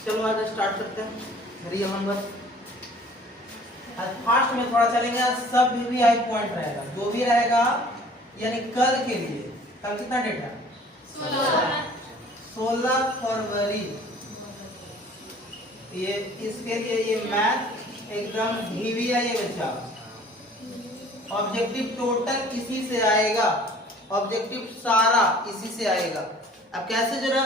चलो आज स्टार्ट करते हैं रियल नंबर। आज फास्ट में थोड़ा चलेंगे, आज सब वीवीआई पॉइंट रहेगा जो भी रहेगा, यानी कल के लिए। कल कितना डेट है? 16 फरवरी। ये इसके लिए ये मैथ एकदम वीवीआई है बच्चा। ऑब्जेक्टिव टोटल इसी से आएगा, ऑब्जेक्टिव सारा इसी से आएगा। अब कैसे जरा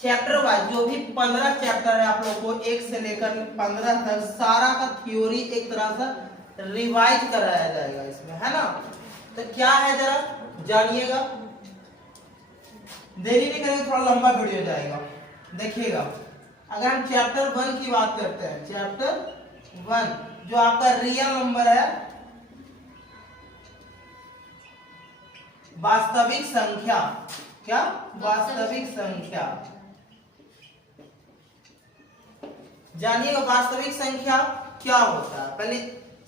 चैप्टर वाइज जो भी 15 चैप्टर है आप लोग को 1 से लेकर 15 तक सारा का थ्योरी एक तरह से रिवाइज कराया जाएगा इसमें, है ना। तो क्या है जरा जानिएगा, देरी नहीं करेंगे, थोड़ा लंबा वीडियो जाएगा। देखिएगा, अगर हम चैप्टर 1 की बात करते हैं, चैप्टर 1 जो आपका रियल नंबर है, वास्तविक संख्या। क्या? वास्तविक संख्या। जानिएगा वास्तविक संख्या क्या होता है। पहले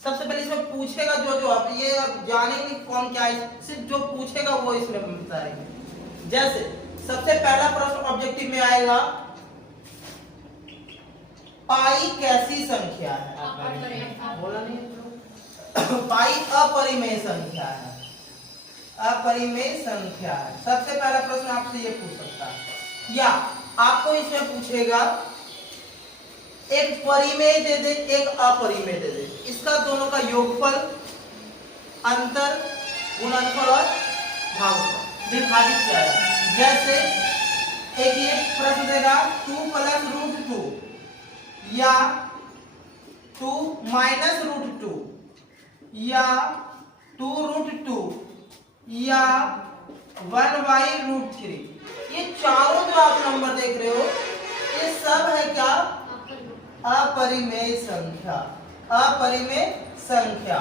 सबसे पहले इसमें पूछेगा जो आप ये अब जानेंगे कौन क्या है, सिर्फ जो पूछेगा वो इसमें बताएंगे। जैसे सबसे पहला प्रश्न ऑब्जेक्टिव में आएगा, पाई कैसी संख्या है? बोला नहीं। पाई अपरिमेय संख्या है, अपरिमेय संख्या है। सबसे पहला प्रश्न आपसे ये पूछ सकता है, या आपको इसमें पूछेगा एक परिमेय दे दे, एक अपरिमेय दे दे, इसका दोनों का योगफल, अंतर, गुणनफल और भागफल विभाजित किया है। जैसे एक ये प्रश्न देगा 2 + √2 या 2 - √2 या 2√2 या 1/√3। ये चारों जो आप नंबर देख रहे हो ये सब है क्या? अपरिमेय संख्या, अपरिमेय संख्या।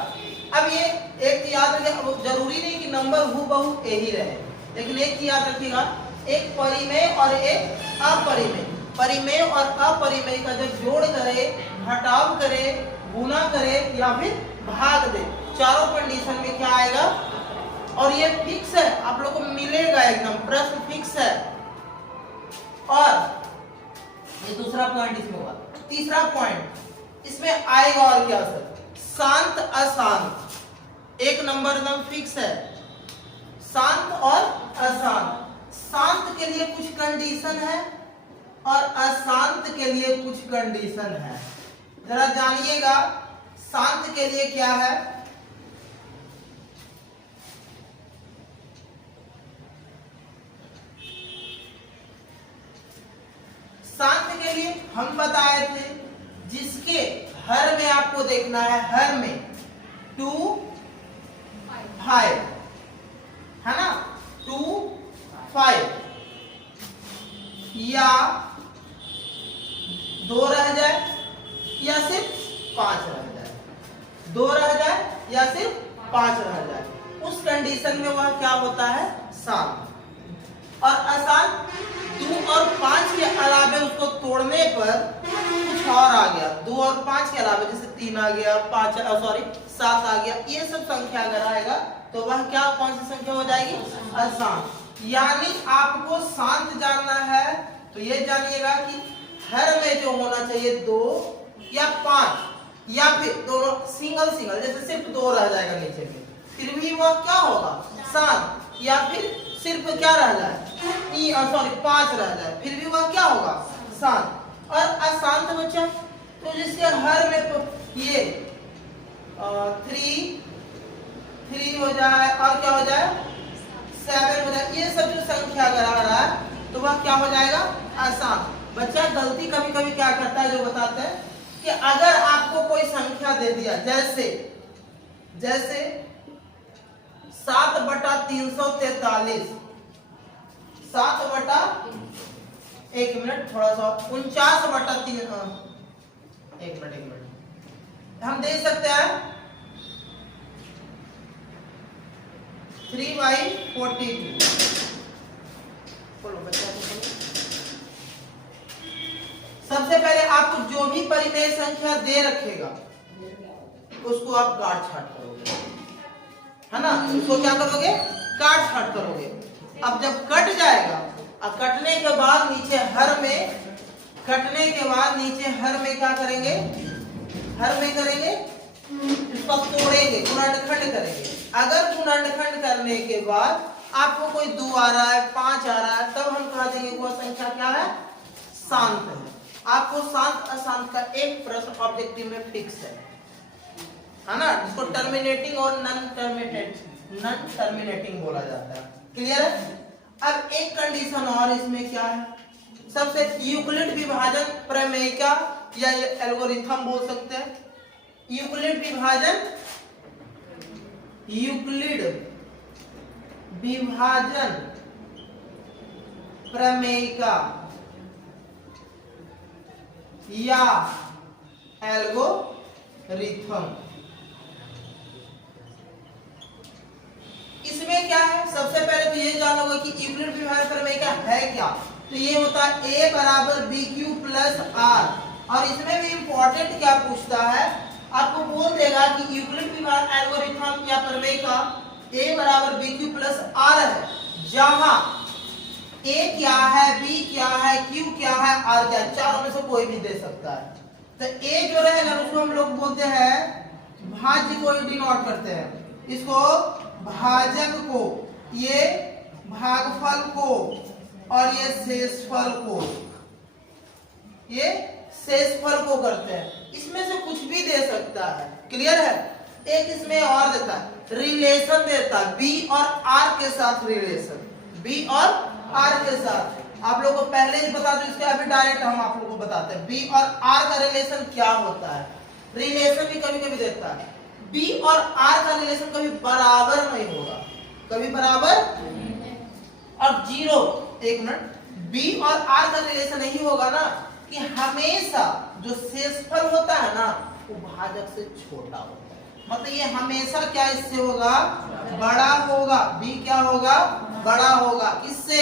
अब ये एक याद रखिए, जरूरी नहीं कि नंबर हूबहू यही रहे, लेकिन एक याद रखिएगा, एक परिमेय और एक अपरिमेय। परिमेय और अपरिमेय का जब जोड़ करे, घटाव करे, गुना करे या फिर भाग दे, चारों कंडीशन में क्या आएगा? और ये फिक्स है, आप लोग को मिलेगा एकदम, प्रश्न फिक्स है। और ये दूसरा पॉइंट इसमें हुआ। तीसरा पॉइंट इसमें आएगा और क्या सर? शांत अशांत। एक नंबर एकदम फिक्स है, शांत और अशांत। शांत के लिए कुछ कंडीशन है और अशांत के लिए कुछ कंडीशन है। जरा जानिएगा शांत के लिए क्या है। शांत के लिए हम बताए थे, जिसके हर में आपको देखना है, हर में 2 5 है ना, 2 5 या 2 रह जाए या सिर्फ 5 रह जाए, 2 रह जाए या सिर्फ 5 रह जाए, उस कंडीशन में वह क्या होता है? शांत। और अशांत 2 और 5 के अलावे उसको तोड़ने पर कुछ और आ गया, 2 और 5 के अलावे जैसे 3 आ गया, 7 आ गया, ये सब संख्या अगर आएगा तो वह क्या, कौन सी संख्या हो जाएगी? अशांत। यानी आपको शांत जानना है तो ये जानिएगा कि हर में जो होना चाहिए 2 या 5 या फिर दोनों सिंगल सिंगल, जैसे सिर्फ 2 रह जाएगा नीचे में, फिर भी वह क्या होगा? शांत। या फिर सिर्फ क्या रह जाए? 5 रह जाए, फिर भी वह क्या होगा? शांत। और अशांत बच्चा तो जिसके हर में ये 3 हो जाए और क्या हो जाए? 7 हो जाए, ये सब जो संख्या अगर आ रहा है तो वह क्या हो जाएगा? अशांत। बच्चा गलती कभी कभी क्या करता है, जो बताते हैं कि अगर आपको कोई संख्या दे दिया, जैसे 7/343, 1 मिनट थोड़ा सा 49/3, एक मिनट हम दे सकते हैं 3/42। बोलो बच्चा। सबसे पहले आपको जो भी परिमेय संख्या दे रखेगा उसको आप काट छाट करोगे, है ना। उसको क्या करोगे? काट छाट करोगे। अब जब कट जाएगा, अब कटने के बाद नीचे हर में कटने के बाद नीचे हर में क्या करेंगे, हर में करेंगे इसको तोड़ेंगे, गुणनखंड करेंगे। अगर गुणनखंड करने के बाद आपको कोई 2 आ रहा है, 5 आ रहा है, तब हम कहा देंगे वह संख्या क्या है, शांत है। आपको शांत अशांत का एक प्रश्न ऑब्जेक्टिव में फिक्स है ना, जिसको टर्मिनेटिंग और नॉन टर्मिनेटिंग बोला जाता है। क्लियर है। अब एक कंडीशन और इसमें क्या है, सबसे यूक्लिड विभाजन प्रमेय का या एल्गोरिथम बोल सकते हैं। यूक्लिड विभाजन प्रमेय का या एल्गोरिथम। इसमें क्या है, सबसे पहले तो ये जानोगे कि यूक्लिड विभाजन प्रमेय का है क्या। तो ये होता है a बराबर बी क्यू प्लस आर। और इसमें भी इंपॉर्टेंट क्या पूछता है, आपको बोल देगा कि यूक्लिड विभाजन एल्गोरिथम या प्रमेय का a बराबर बी क्यू प्लस आर है, जहां a क्या है, b क्या है, q क्या है, r क्या है, चारों में से कोई भी दे सकता है। तो a जो रहेगा उसको हम लोग बोलते हैं भाज्य को डिनोट करते हैं, इसको भाजक को, ये भागफल को, और ये शेषफल को, ये शेषफल को करते हैं। इसमें से कुछ भी दे सकता है। क्लियर है। एक इसमें और देता है, रिलेशन देता है b और r के साथ, रिलेशन b और r के साथ। आप लोगों को पहले ही बता दो, इसके अभी डायरेक्ट हम आप लोगों को बताते हैं b और r का रिलेशन क्या होता है। रिलेशन भी कभी कभी देता है, b और r का रिलेशन कभी बराबर नहीं होगा, कभी बराबर। अब जीरो, एक मिनट, b और r का रिलेशन नहीं होगा ना कि हमेशा जो शेषफल होता है ना वो भाजक से छोटा होता है। मतलब ये हमेशा क्या इससे होगा, बड़ा होगा। b क्या होगा, बड़ा होगा। किससे,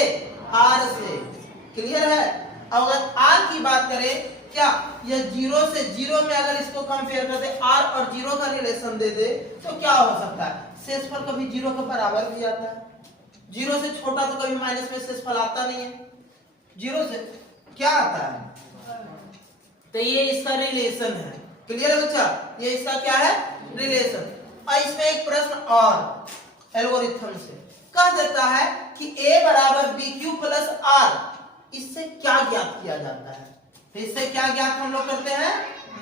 r से। क्लियर है। अगर r की बात करें, क्या ये जीरो से, जीरो में अगर इसको कंपेयर कर दे, r और जीरो का रिलेशन दे दे, तो क्या हो सकता है, शेषफल कभी जीरो के बराबर भी आता है। जीरो से छोटा तो कभी माइनस में शेषफल आता नहीं है, जीरो से क्या आता है। तो ये इसका रिलेशन है। क्लियर है बच्चा, ये इसका क्या है, रिलेशन। और इसमें एक प्रश्न और एल्गोरिथम से कह देता है कि a बराबर बी क्यू प्लस आर, इससे क्या ज्ञात किया जाता है। तो इससे क्या ज्ञात हम लोग करते हैं,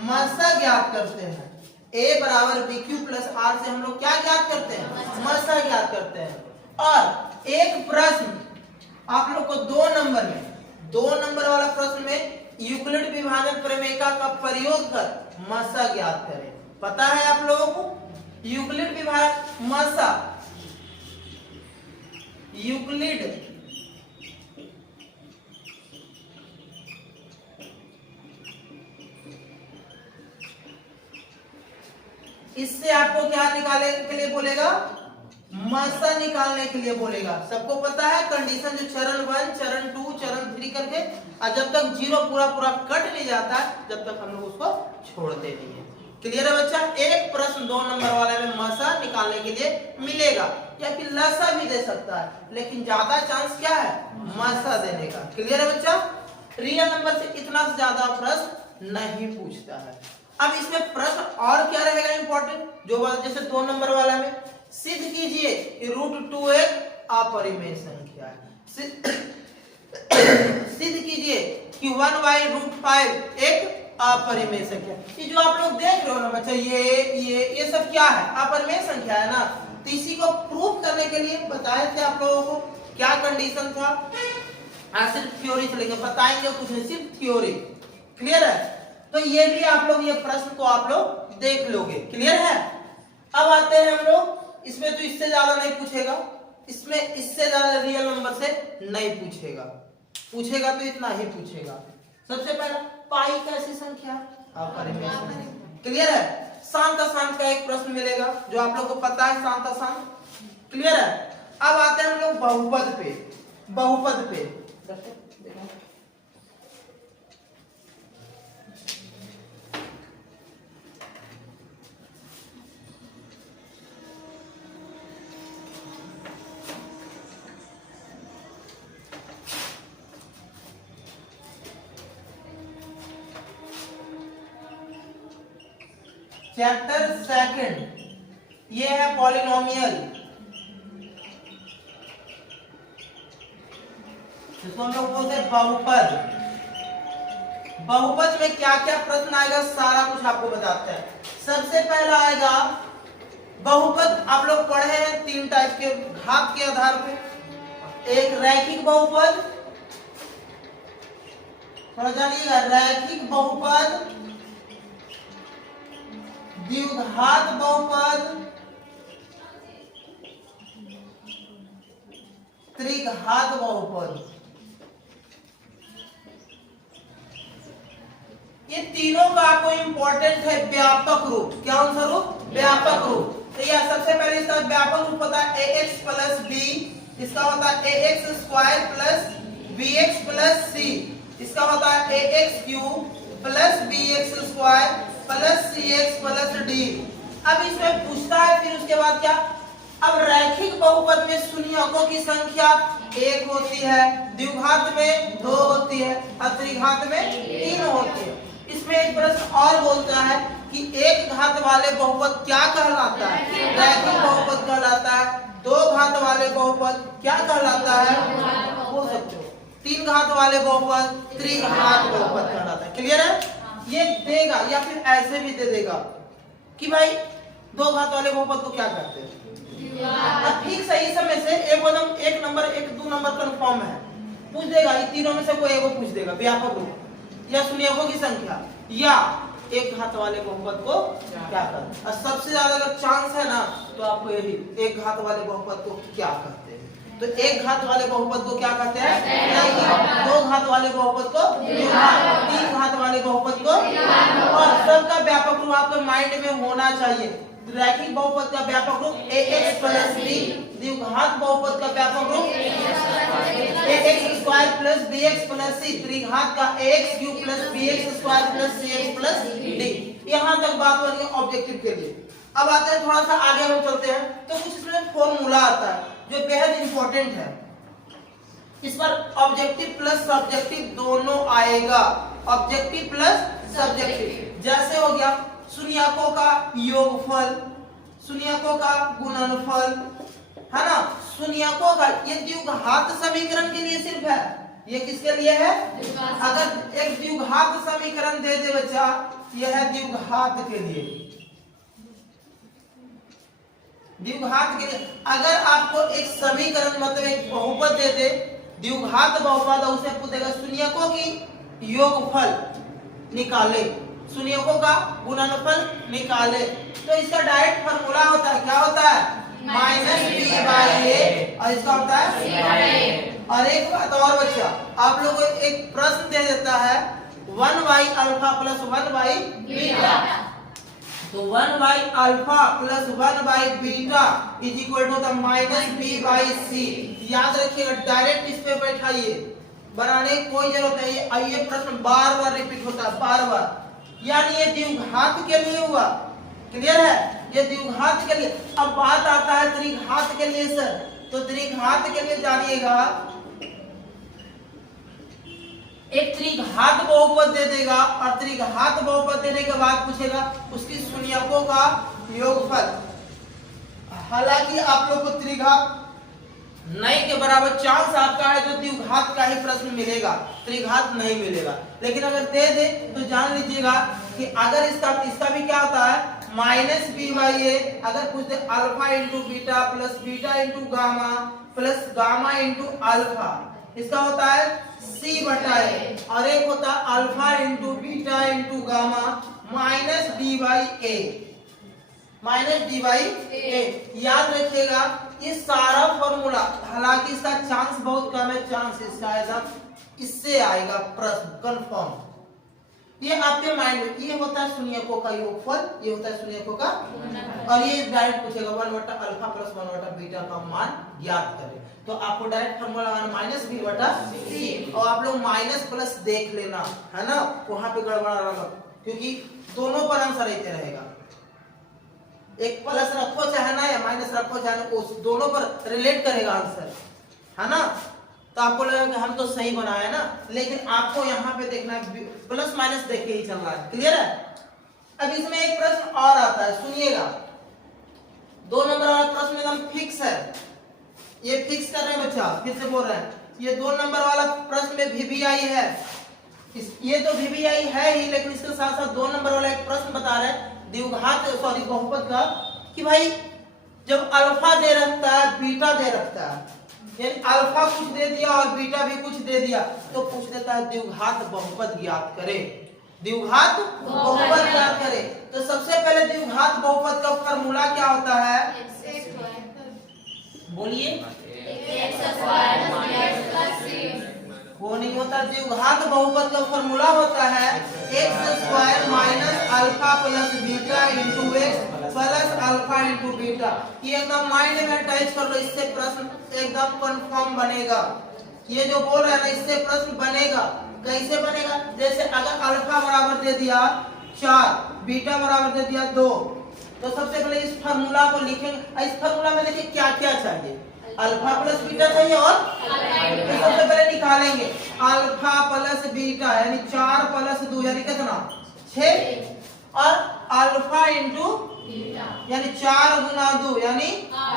मसा ज्ञात करते हैं। a बराबर बी क्यू प्लस आर से हम लोग क्या ज्ञात करते हैं, मसा ज्ञात करते हैं। और एक प्रश्न आप लोग को 2 नंबर में, 2 नंबर वाला प्रश्न में यूक्लिड विभाजन प्रमेय का प्रयोग कर मसा ज्ञात करें। पता है आप लोगों को यूक्लिड विभाजन मसा, यूक्लिड इससे आपको क्या निकालने के लिए बोलेगा, मसा निकालने के लिए बोलेगा। सबको पता है कंडीशन, जो चरण 1, चरण 2, चरण 3 करके, और जब तक जीरो पूरा पूरा कट नहीं जाता जब तक हम लोग उसको छोड़ते नहीं है। क्लियर है बच्चा। एक प्रश्न 2 नंबर वाले में मसा निकालने के लिए मिलेगा, या फिर लसा भी दे सकता है, लेकिन ज्यादा चांस क्या है, मसा देने का। क्लियर है बच्चा। रियल नंबर से इतना से ज्यादा प्रश्न नहीं पूछता है। अब इसमें प्रश्न और क्या रहेगा इंपॉर्टेंट, जो जैसे 2 नंबर वाला में सिद्ध कीजिए कि √2 एक अपरिमेय संख्या है। सिद्ध कीजिए कि 1/√5 एक अपरिमेय संख्या। ये जो आप लोग देख रहे हो ना बच्चा, ये सब क्या है, अपरिमेय संख्या है ना। तो इसी को प्रूव करने के लिए बताए थे आप लोगों को, क्या कंडीशन था। सिर्फ थ्योरी चलेंगे, बताएंगे कुछ नहीं, सिर्फ थ्योरी। क्लियर है। तो ये भी आप लोग, ये प्रश्न को आप लोग देख लोगे। क्लियर है। अब आते हैं हम लोग इसमें, तो इससे ज्यादा नहीं पूछेगा, इसमें इससे ज्यादा रियल नंबर से नहीं पूछेगा, पूछेगा तो इतना ही पूछेगा। सबसे पहला पाई कैसी संख्या, अपरिमेय संख्या। क्लियर है। शांत अशांत का एक प्रश्न मिलेगा, जो आप लोग को पता है, शांत अशांत। क्लियर है। अब आते हैं हम लोग बहुपद पे, बहुपद पे। चैप्टर सेकंड, ये है पॉलिनोमियल, जिसको हम लोग बोलते हैं बहुपद। बहुपद में क्या क्या प्रश्न आएगा सारा कुछ आपको बताते हैं। सबसे पहला आएगा बहुपद, आप लोग पढ़े हैं 3 टाइप के घात के आधार पे। एक रैखिक बहुपद, थोड़ा जानिएगा, रैखिक बहुपद, द्विघात बहुपद, त्रिघात बहुपद। ये तीनों का आपको इंपॉर्टेंट है व्यापक रूप। क्या उनका रूप? व्यापक रूप। तो यह सबसे पहले इसका व्यापक रूप होता है ax प्लस b, इसका होता है ax square plus bx plus c, इसका होता है ax cube plus bx square plus cx plus d। अब इसमें पूछता है फिर उसके बाद क्या, अब रैखिक बहुपद में शून्यकों की संख्या 1 होती है, द्विघात में 2 होती है और त्रिघात में 3 होती है। इसमें एक प्रश्न और बोलता है कि एक घात वाले बहुपद क्या कहलाता है? रैखिक बहुपद कहलाता है। 2 घात वाले बहुपद क्या कहलाता है? बोल सकते हो 3 घात वाले बहुपद त्रिघात बहुपद कहलाता है। क्लियर है? ये देगा या फिर ऐसे भी दे देगा कि भाई 2 घात वाले बहुपद को क्या कहते हैं। अब ठीक सही समय से एक नंबर 1-2 नंबर कंफर्म है, पूछ देगा, ये तीनों में से कोई एक को पूछ देगा, व्यापक रूप या शून्यकों की संख्या या एक घात वाले बहुपद को क्या कहते हैं। और सबसे ज्यादा अगर चांस है ना तो आपको यही एक घात वाले बहुपद को क्या कहते हैं। तो एक घात वाले बहुपद को क्या कहते हैं? नहीं। 2 घात वाले बहुपद को द्विघात, 3 घात वाले बहुपद को, और सबका व्यापक रूप आपके माइंड में होना चाहिए। रैखिक बहुपद का व्यापक रूप ax प्लस b, द्विघात बहुपद का व्यापक रूप ax square plus bx plus c, त्रिघात का ax cube plus bx square plus cx plus d। यहाँ तक बात बन गई ऑब्जेक्टिव के लिए। अब आते हैं थोड़ा सा आगे हम चलते हैं, तो कुछ इसमें फॉर्मूला आता है जो बेहद इंपॉर्टेंट है। इस पर ऑब्जेक्टिव प्लस सब्जेक्टिव दोनों आएगा, ऑब्जेक्टिव प्लस सब्जेक्टिव। जैसे हो गया शून्यकों का योगफल, शून्यकों का गुणनफल, है ना, शून्यकों का, ये द्विघात समीकरण के लिए सिर्फ है। ये किसके लिए है? अगर एक द्विघात समीकरण दे दे बच्चा, यह है द्विघात के लिए, द्विघात के लिए। अगर आपको एक समीकरण मतलब एक बहुपद दे दे, द्विघात बहुपद, उसे पूछेगा शून्यकों की योगफल निकाले, शून्यकों का गुणनफल निकाले, तो इसका डायरेक्ट फॉर्मूला होता है, क्या होता है? माइनस बी बाई ए, और इसका होता है। और एक बात और बच्चा, आप लोगों को एक प्रश्न दे देता है 1 by alpha plus 1 by beta, तो 1 by alpha plus 1 by beta is equal to the minus B by C. याद रखिएगा, डायरेक्ट इस पे बैठाइए, बनाने की कोई जरूरत नहीं। ये प्रश्न बार बार रिपीट होता है, बार बार। यानी ये द्विघात के लिए हुआ, क्लियर है? ये द्विघात के लिए। अब बात आता है त्रिघात के लिए सर, तो त्रिघात के लिए जानिएगा, एक त्रिघात बहुपद दे देगा और त्रिघात बहुपद देने के बाद पूछेगा उसकी शून्यकों का योगफल। हालांकि आप लोग को त्रिघात नहीं के बराबर चांस आपका है, तो द्विघात का ही प्रश्न मिलेगा, त्रिघात नहीं मिलेगा। लेकिन अगर दे दे तो जान लीजिएगा कि अगर इसका भी क्या होता है, माइनस बी बाई ए। अगर पूछ दे alpha into beta plus beta into gamma plus gamma into alpha, इसका होता है सी बटा ए, और एक होता है alpha into beta into gamma minus D by A, minus D by A. याद रखिएगा ये सारा फॉर्मूला, हालांकि इसका चांस बहुत कम है, चांस इसका एकदम इससे आएगा प्रश्न कंफर्म। ये आपके माइंड में, ये होता है शून्यकों का योगफल, ये होता है शून्यकों का, और ये डायरेक्ट पूछेगा 1 बटा अल्फा प्लस 1 बटा बीटा का मान ज्ञात करें, तो आपको डायरेक्ट फॉर्मूला माइनस बी बटा सी, और आप लोग माइनस प्लस देख लेना, है ना, वहां पे गड़बड़ा रहा, क्योंकि दोनों पर आंसर रहते रहेगा। एक प्लस रखो चाहे ना या माइनस रखो चाहे ना, उस दोनों पर रिलेट करेगा आंसर, है ना। तो आपको लगेगा कि हम तो सही बनाए ना, लेकिन आपको यहाँ पे देखना है प्लस माइनस देख के ही चल रहा है, क्लियर है। अब इसमें एक प्रश्न और आता है, सुनिएगा। 2 नंबर वाला प्रश्न एकदम फिक्स है, ये फिक्स कर रहे हैं बच्चा, फिर से बोल रहे हैं। ये 2 नंबर वाला प्रश्न में VVI है, ये तो VVI है ही, लेकिन इसके साथ साथ 2 नंबर वाला एक प्रश्न बता रहे हैं द्विघात बहुपद का, कि भाई जब अल्फा दे रखता है, बीटा दे रखता है, यानी अल्फा कुछ दे दिया और बीटा भी कुछ दे दिया, तो पूछ देता है द्विघात बहुपद ज्ञात करे, द्विघात बहुपद ज्ञात करे। तो सबसे पहले द्विघात बहुपद का फॉर्मूला क्या होता है, बोलिए। वो नहीं होता, द्विघात बहुपद का फॉर्मूला होता है x² minus alpha plus beta into x plus alpha into beta. ये एकदम माइंड में अटैच कर लो, इससे प्रश्न एकदम कंफर्म बनेगा। ये जो बोल रहे हैं ना, इससे प्रश्न बनेगा। कैसे बनेगा, जैसे अगर अल्फा बराबर दे दिया 4, बीटा बराबर दे दिया 2, तो सबसे पहले इस फार्मूला को लिखेंगे। इस फार्मूला में देखिए क्या क्या चाहिए, अल्फा प्लस बीटा चाहिए, और तो सबसे पहले निकालेंगे अल्फा प्लस बीटा, यानी 4 प्लस 2 यानी कितना 6, और अल्फा इंटू यानी 4 गुना 2 यानी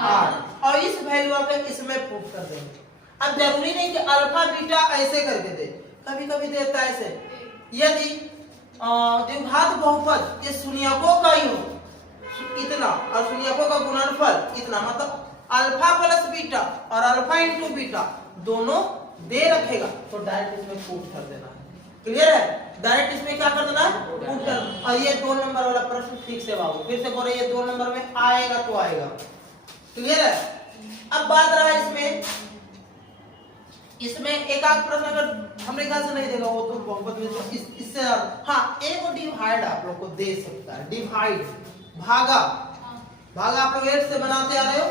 8, और इस वैल्यू को इसमें पुट कर देंगे। अब जरूरी नहीं कि अल्फा बीटा ऐसे करके दे, कभी कभी देता है ऐसे। यदि द्विघात बहुपद ये शून्यकों का ही हो इतना और शून्यकों का गुणनफल इतना, मतलब अल्फा प्लस बीटा और अल्फा इंटू बीटा दोनों दे रखेगा, तो डायरेक्ट इसमें पुट कर देना है। क्लियर है, डायरेक्ट इसमें क्या कर देना है, पुट कर। और ये 2 नंबर वाला प्रश्न ठीक से बाबू, फिर से बोल रहे, ये 2 नंबर में आएगा तो आएगा। क्लियर है। अब बात रहा इसमें एक आध प्रश्न अगर हमने ख्याल से नहीं देगा, वो तो बहुपद में तो इससे हाँ, एक और डिवाइड आप लोग को दे सकता है, डिवाइड भागा, भागा आप लोग 8 से बनाते आ रहे हो,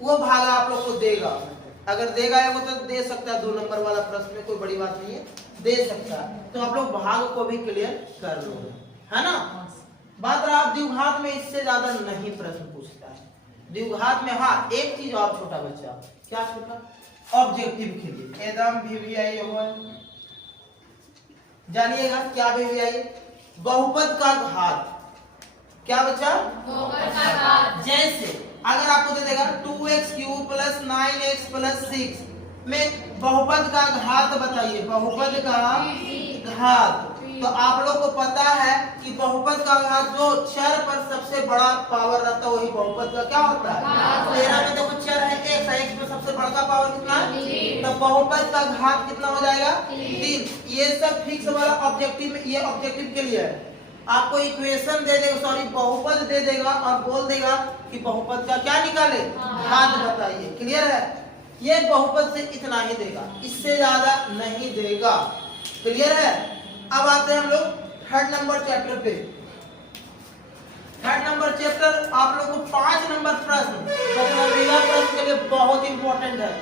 वो भागा आप लोग को देगा। अगर देगा है वो तो दे सकता है, 2 नंबर वाला प्रश्न में कोई बड़ी बात नहीं है, दे सकता है। तो आप लोग भाग को भी क्लियर कर लो, है ना। बात रहा द्विघात में, इससे ज्यादा नहीं प्रश्न पूछता है द्विघात में। हाँ, एक चीज और छोटा बच्चा, क्या छोटा, ऑब्जेक्टिव के लिए एकदम VVI होगा, जानिएगा क्या VVI, बहुपद का घात। क्या बच्चा, बहुपद का घात। जैसे अगर आपको दे देगा 2x³ प्लस 9x प्लस 6 में बहुपद का घात बताइए, बहुपद का घात, तो आप लोग को पता है कि बहुपद का घात जो चर पर सबसे बड़ा पावर रहता है वही बहुपद का क्या होता है। 13 में देखो चर है x, x में सबसे बड़ा का पावर कितना है, तो बहुपद का घात कितना हो जाएगा 3। ये सब फिक्स वाला ऑब्जेक्टिव में, ये ऑब्जेक्टिव के लिए है। आपको इक्वेशन दे देगा, सॉरी बहुपद दे देगा और बोल देगा कि बहुपद का क्या निकाले, घात बताइए। क्लियर है, ये बहुपद से इतना ही देगा, इससे ज्यादा नहीं देगा। क्लियर है। अब आते हैं हम लोग 3rd नंबर चैप्टर पे। 3rd नंबर चैप्टर आप लोग को 5 नंबर प्रश्न प्रश्न के लिए बहुत इंपॉर्टेंट है।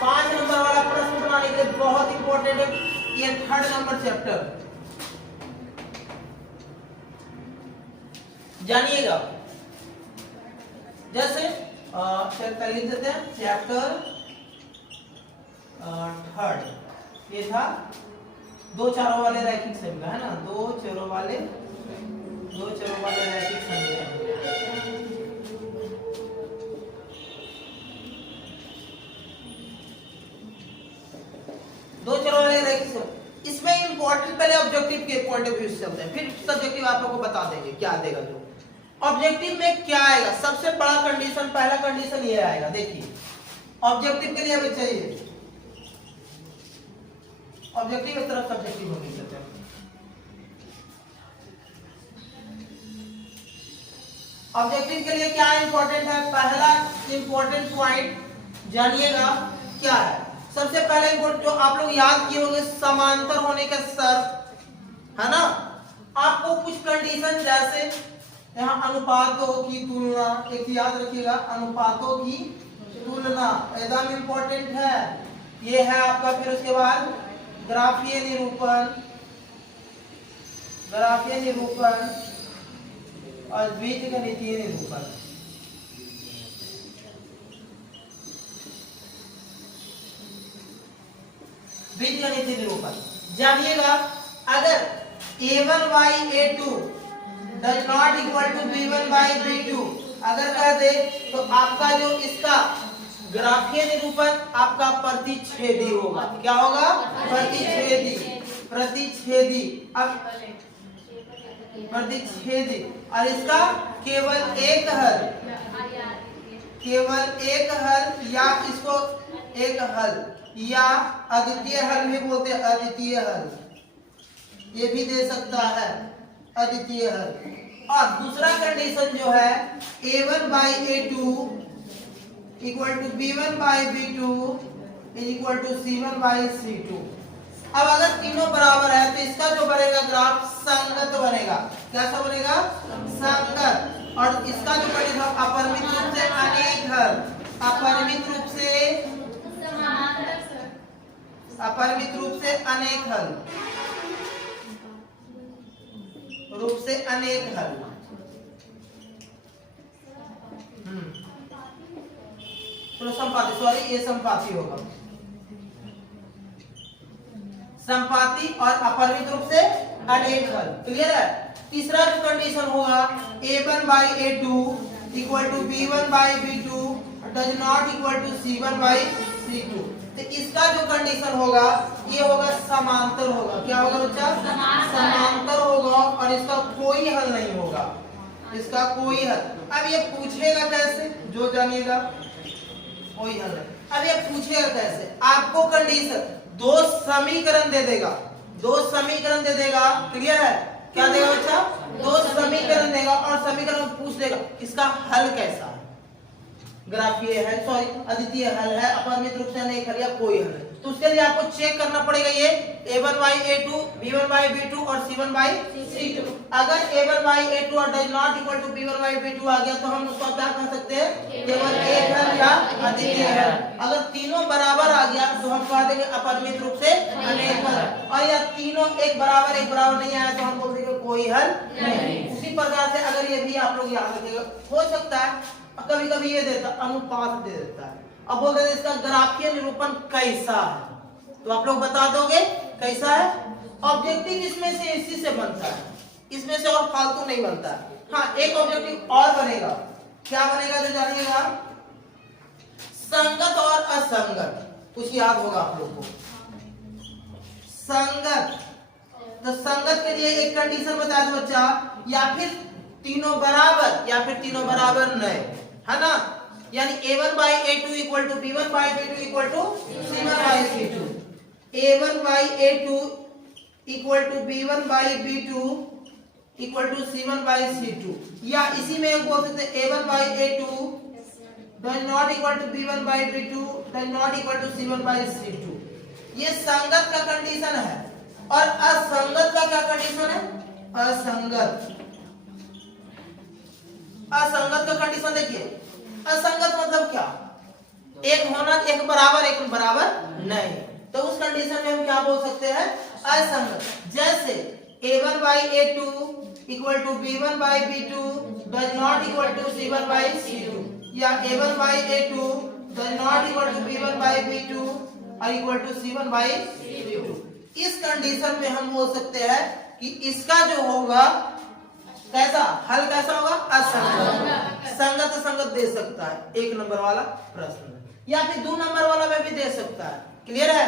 5 नंबर वाला प्रश्न बनाने के लिए बहुत इंपॉर्टेंट है ये 3rd नंबर चैप्टर, जानिएगा। जैसे लिख देते हैं चैप्टर 3rd, ये था 2 चरों वाले रैखिक संख्या, है ना, 2 चरों वाले रैखिक संख्या। दो चरों वाले रैखिक संख्या, इसमें इंपॉर्टेंट पहले ऑब्जेक्टिव के पॉइंट ऑफ व्यू से चलते हैं, फिर सब्जेक्टिव आप लोगों को बता देंगे क्या देगा। जो ऑब्जेक्टिव में क्या आएगा, सबसे बड़ा कंडीशन, पहला कंडीशन ये आएगा। देखिए ऑब्जेक्टिव के लिए हमें चाहिए, ऑब्जेक्टिव एक तरफ सब्जेक्टिव हो गई। ऑब्जेक्टिव के लिए क्या इंपॉर्टेंट है, पहला इंपॉर्टेंट पॉइंट जानिएगा क्या है। सबसे पहले इंपॉर्टेंट जो आप लोग याद किए होंगे, समांतर होने का शर्त, है ना। आपको कुछ कंडीशन जैसे यहाँ अनुपातों की तुलना, एक याद रखिएगा, अनुपातों की तुलना एकदम इंपॉर्टेंट है, ये है आपका। फिर उसके बाद ग्राफीय निरूपण और बीजगणितीय निरूपण। बीजगणितीय निरूपण जानिएगा, अगर A1 by A2 does not equal to B1 by B2 अगर कह दे तो आपका जो इसका ग्राफीय निरूपण आपका प्रतिच्छेदी होगा। क्या होगा? प्रतिच्छेदी। प्रतिच्छेदी। अब प्रतिच्छेदी और इसका केवल एक हल, केवल एक हल या इसको एक हल या अद्वितीय हल भी बोलते हैं, अद्वितीय हल ये भी दे सकता है, अद्वितीय हल। और दूसरा कंडीशन जो है A1 by A2 equal to B1 by B2 is equal to C1 by C2। अब अगर तीनों बराबर है तो इसका जो बनेगा ग्राफ संगत बनेगा। कैसा बनेगा? संगत। और इसका जो बनेगा अपरिमित रूप से अनेक हल, अपरिमित रूप से, अपरिमित रूप से अनेक हल, रूप से अनेक हल। तो संपाती, सॉरी ये संपाती होगा, संपाती और अपरिमित रूप से अनेक हल। क्लियर है? तीसरा जो कंडीशन होगा A1 by A2 equal to B1 by B2 does not equal to C1 by C2। तो इसका जो कंडीशन होगा ये होगा समांतर होगा। क्या होगा बच्चा? समांतर होगा और इसका कोई हल नहीं होगा, इसका कोई हल। अब ये पूछेगा कैसे? जो जानिएगा कोई हल नहीं। अब ये पूछेगा कैसे? आपको कंडीशन दो समीकरण दे देगा, दो समीकरण दे देगा। क्लियर है? क्या देगा बच्चा? दो समीकरण देगा और समीकरण पूछ देगा इसका हल कैसा है। ग्राफीय है, सॉरी अद्वितीय हल है, अपरिमित रूप से अनेक हल या कोई हल है। तो उसके लिए आपको चेक करना पड़ेगा ये A1 by A2, B1 by B2 और C1 by C2। अगर A1 by A2 और does not equal to B1 by B2 आ गया तो हम उसका क्या कह सकते हैं? केवल एक हल या अद्वितीय हल। अगर तीनों बराबर आ गया तो हम कह देंगे अपरिमित रूप से अनेक हल। और या तीनों एक बराबर नहीं आया तो हम बोल देंगे कोई हल नहीं। उसी प्रकार से अगर ये भी आप लोग याद रखिएगा, हो सकता है कभी कभी ये देता अनुपात दे देता है, अब बोल देते इसका ग्राफीय निरूपण कैसा है, तो आप लोग बता दोगे कैसा है। ऑब्जेक्टिव इसमें से इसी से बनता है, इसमें से और फालतू नहीं बनता है। हाँ एक ऑब्जेक्टिव और बनेगा, क्या बनेगा जो जानिएगा? संगत और असंगत। कुछ याद होगा आप लोग को। संगत, तो संगत के लिए एक कंडीशन बता दो बच्चा, या फिर तीनों बराबर या फिर तीनों बराबर नहीं, है ना? यानी A1 by A2 equal to B1 by B2 equal to C1 by C2, A1 by A2 equal to B1 by B2 equal to C1 by C2। या इसी में एक बोल सकते हैं A1 by A2 does not equal to B1 by B2 does not equal to C1 by C2। ये संगत का कंडीशन है। और असंगत का क्या कंडीशन है? असंगत, असंगत का कंडीशन देखिए। असंगत मतलब क्या? एक होना, एक बराबर नहीं, तो उस कंडीशन में हम क्या बोल सकते हैं? असंगत। जैसे A1 by A2 equal to B1 by B2 does not equal to C1 by C2, या A1 by A2 does not equal to B1 by B2 और equal to C1 by C2। इस कंडीशन में हम बोल सकते हैं कि इसका जो होगा कैसा हल कैसा होगा? असंगत। संगत संगत दे सकता है एक नंबर वाला प्रश्न, या फिर 2 नंबर वाला में भी दे सकता है। क्लियर है?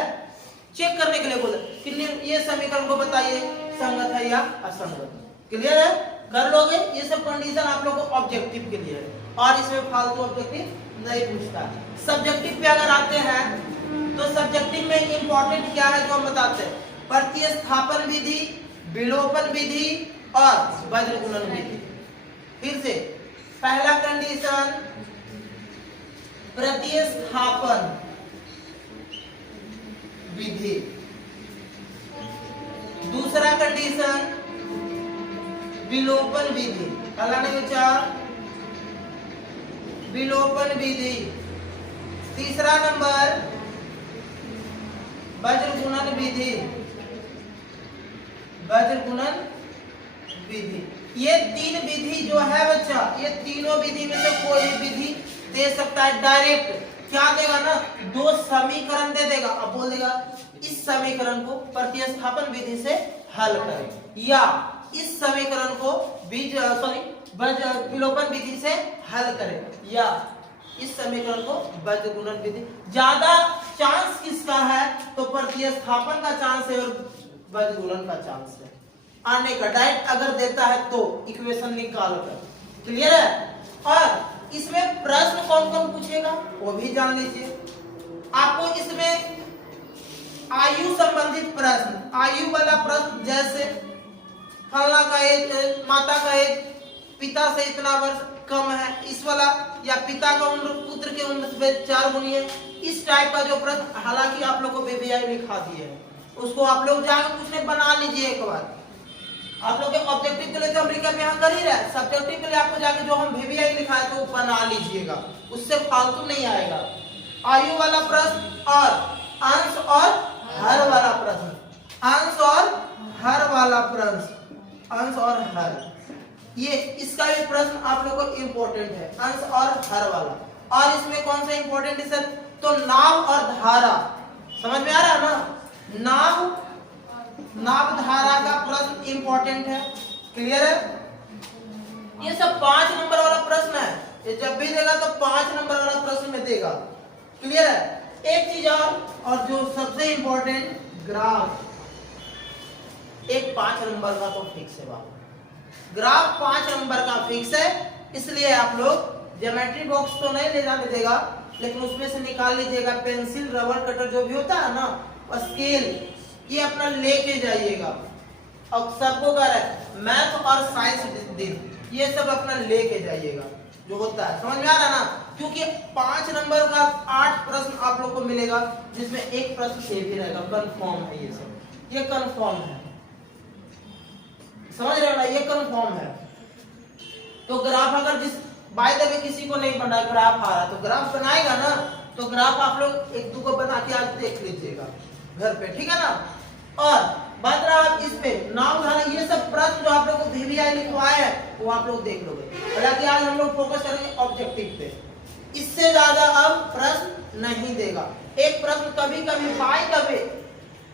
चेक करने के लिए बोला कि ये समीकरण को बताइए संगत है या असंगत। क्लियर है? कर लोगे? ये सब कंडीशन आप लोग को ऑब्जेक्टिव के लिए है और इसमें फालतू ऑब्जेक्टिव नहीं पूछता। सब्जेक्टिव पे अगर आते हैं तो सब्जेक्टिव में इंपॉर्टेंट क्या है जो हम बताते हैं? प्रतिस्थापन विधि, विलोपन विधि और वज्र गुणन विधि। फिर से पहला कंडीशन प्रतिस्थापन विधि, दूसरा कंडीशन विलोपन विधि, विलोपन विधि, तीसरा नंबर वज्र गुणन विधि, वज्र गुणन विधि। ये 3 विधि जो है बच्चा, ये तीनों विधि में से कोई भी विधि दे सकता है। डायरेक्ट क्या देगा ना? दो समीकरण दे देगा, अब बोल देगा इस समीकरण को प्रतिस्थापन विधि से हल करें, या इस समीकरण को विलोपन विधि से हल करें, या इस समीकरण को बीजगुणन विधि। ज्यादा चांस किसका है? तो प्रतिस्थापन का चांस है और बीजगुणन का चांस है आने का। डायरेक्ट अगर देता है तो इक्वेशन निकाल कर, क्लियर है। और इसमें प्रश्न कौन कौन पूछेगा वो भी जान लीजिए। आपको इसमें आयु संबंधित प्रश्न, आयु वाला प्रश्न, जैसे फलना का एज, माता का एज पिता से इतना वर्ष कम है, इस वाला, या पिता का उम्र पुत्र के उम्र से 4 गुनी है, इस टाइप का जो प्रश्न, हालांकि आप लोग को बीबीआई लिखा दिए है, उसको आप लोग जाकर पूछने बना लीजिए एक बार। आप लोग के ऑब्जेक्टिव के लिए तो हम रिकैप यहाँ कर ही रहे हैं, सब्जेक्टिव के लिए आपको जाके जो हम बीबीआई लिखा है तो बना लीजिएगा, उससे फालतू नहीं आएगा। आयु वाला प्रश्न और अंश और हर वाला प्रश्न, अंश और हर वाला प्रश्न, अंश और हर, ये इसका भी प्रश्न आप लोगों को इंपॉर्टेंट है, अंश और हर वाला। और इसमें कौन सा इंपॉर्टेंट है सर? तो नाव और धारा, समझ में आ रहा है ना? नाव धारा का प्रश्न इंपॉर्टेंट है, क्लियर है। ये सब 5 नंबर वाला प्रश्न है, ये जब भी देगा तो 5 नंबर वाला प्रश्न में देगा, क्लियर है। एक चीज और जो सबसे इंपॉर्टेंट, ग्राफ, एक 5 नंबर का तो फिक्स है बाबू, ग्राफ 5 नंबर का फिक्स है। इसलिए आप लोग ज्योमेट्री बॉक्स तो नहीं ले जाने देगा, लेकिन उसमें से निकाल लीजिएगा पेंसिल, रबर कटर जो भी होता है ना, और स्केल, ये अपना लेके जाइएगा। और सबको कह रहा है मैथ और साइंस दिन, ये सब अपना लेके जाइएगा जो होता है, समझ में आ रहा ना? क्योंकि 5 नंबर का 8 प्रश्न आप लोग को मिलेगा, जिसमें एक प्रश्न से भी रहेगा, कंफर्म है ये सब, ये कंफर्म है, समझ रहे हो ना? ये कंफर्म है। तो ग्राफ अगर जिस बाय द वे किसी को नहीं बना ग्राफ आ रहा तो ग्राफ बनाएगा ना, तो ग्राफ आप लोग एक दो को बना के आज देख लीजिएगा घर पे, ठीक है ना? और बात रहा आप इस पे नाम धारा, ये सब प्रश्न जो आप लोग को बीबीआई लिखवाए हैं वो आप लोग देख लोगे। हालांकि आज हम लोग फोकस करेंगे ऑब्जेक्टिव पे, इससे ज्यादा अब प्रश्न नहीं देगा। एक प्रश्न कभी कभी बाय द वे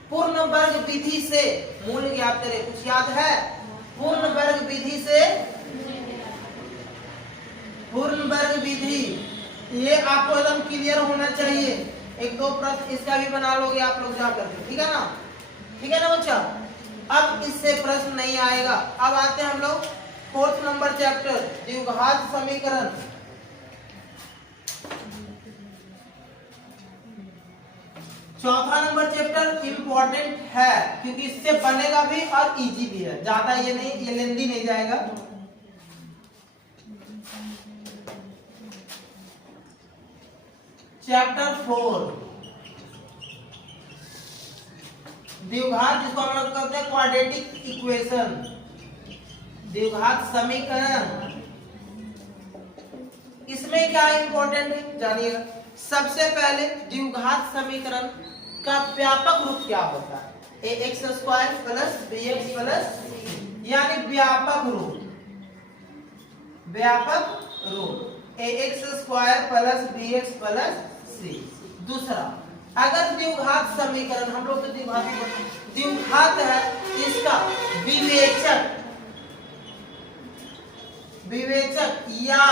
पूर्ण वर्ग विधि से मूल ज्ञात करें, कुछ याद है? पूर्ण वर्ग विधि से, पूर्ण वर्ग विधि, ये आपको एकदम क्लियर होना चाहिए। एक दो प्रश्न इसका भी बना लोगे आप लोग जा करके, ठीक है ना? ठीक है ना बच्चा? अब इससे प्रश्न नहीं आएगा। अब आते हैं हम लोग 4th नंबर चैप्टर, द्विघात समीकरण। चौथा नंबर चैप्टर इंपॉर्टेंट है क्योंकि इससे बनेगा भी और इजी भी है, ज्यादा ये नहीं, ये लेंदी नहीं जाएगा। चैप्टर 4 द्विघात, जिसको हम लोग कहते हैं क्वाड्रेटिक इक्वेशन, द्विघात समीकरण। इसमें क्या इंपॉर्टेंट है जानिएगा। सबसे पहले द्विघात समीकरण का व्यापक रूप क्या होता है? ax² प्लस bx प्लस, यानी व्यापक रूप, व्यापक रूप ax² plus bx plus c। दूसरा, अगर द्विघात समीकरण, हम लोग तो द्विघात है, इसका विवेचक, विवेचक या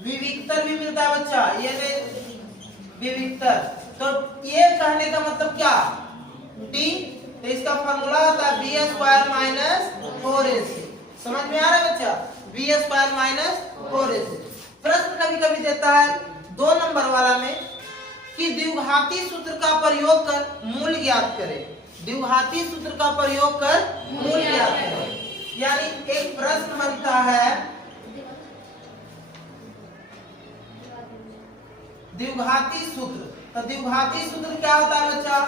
विविक्तर भी मिलता है बच्चा, ये विविक्तर। तो ये कहने का मतलब क्या? d, तो इसका फॉर्मूला होता है b² माइनस 4ac। समझ में आ रहा है बच्चा? b² minus 4ac। प्रश्न कभी कभी देता है 2 नंबर वाला में कि द्विघाती सूत्र का प्रयोग कर मूल ज्ञात करें, द्विघाती सूत्र का प्रयोग कर मूल ज्ञात करें। यानी एक प्रश्न बनता है द्विघाती सूत्र, तो द्विघाती सूत्र क्या होता है बच्चा?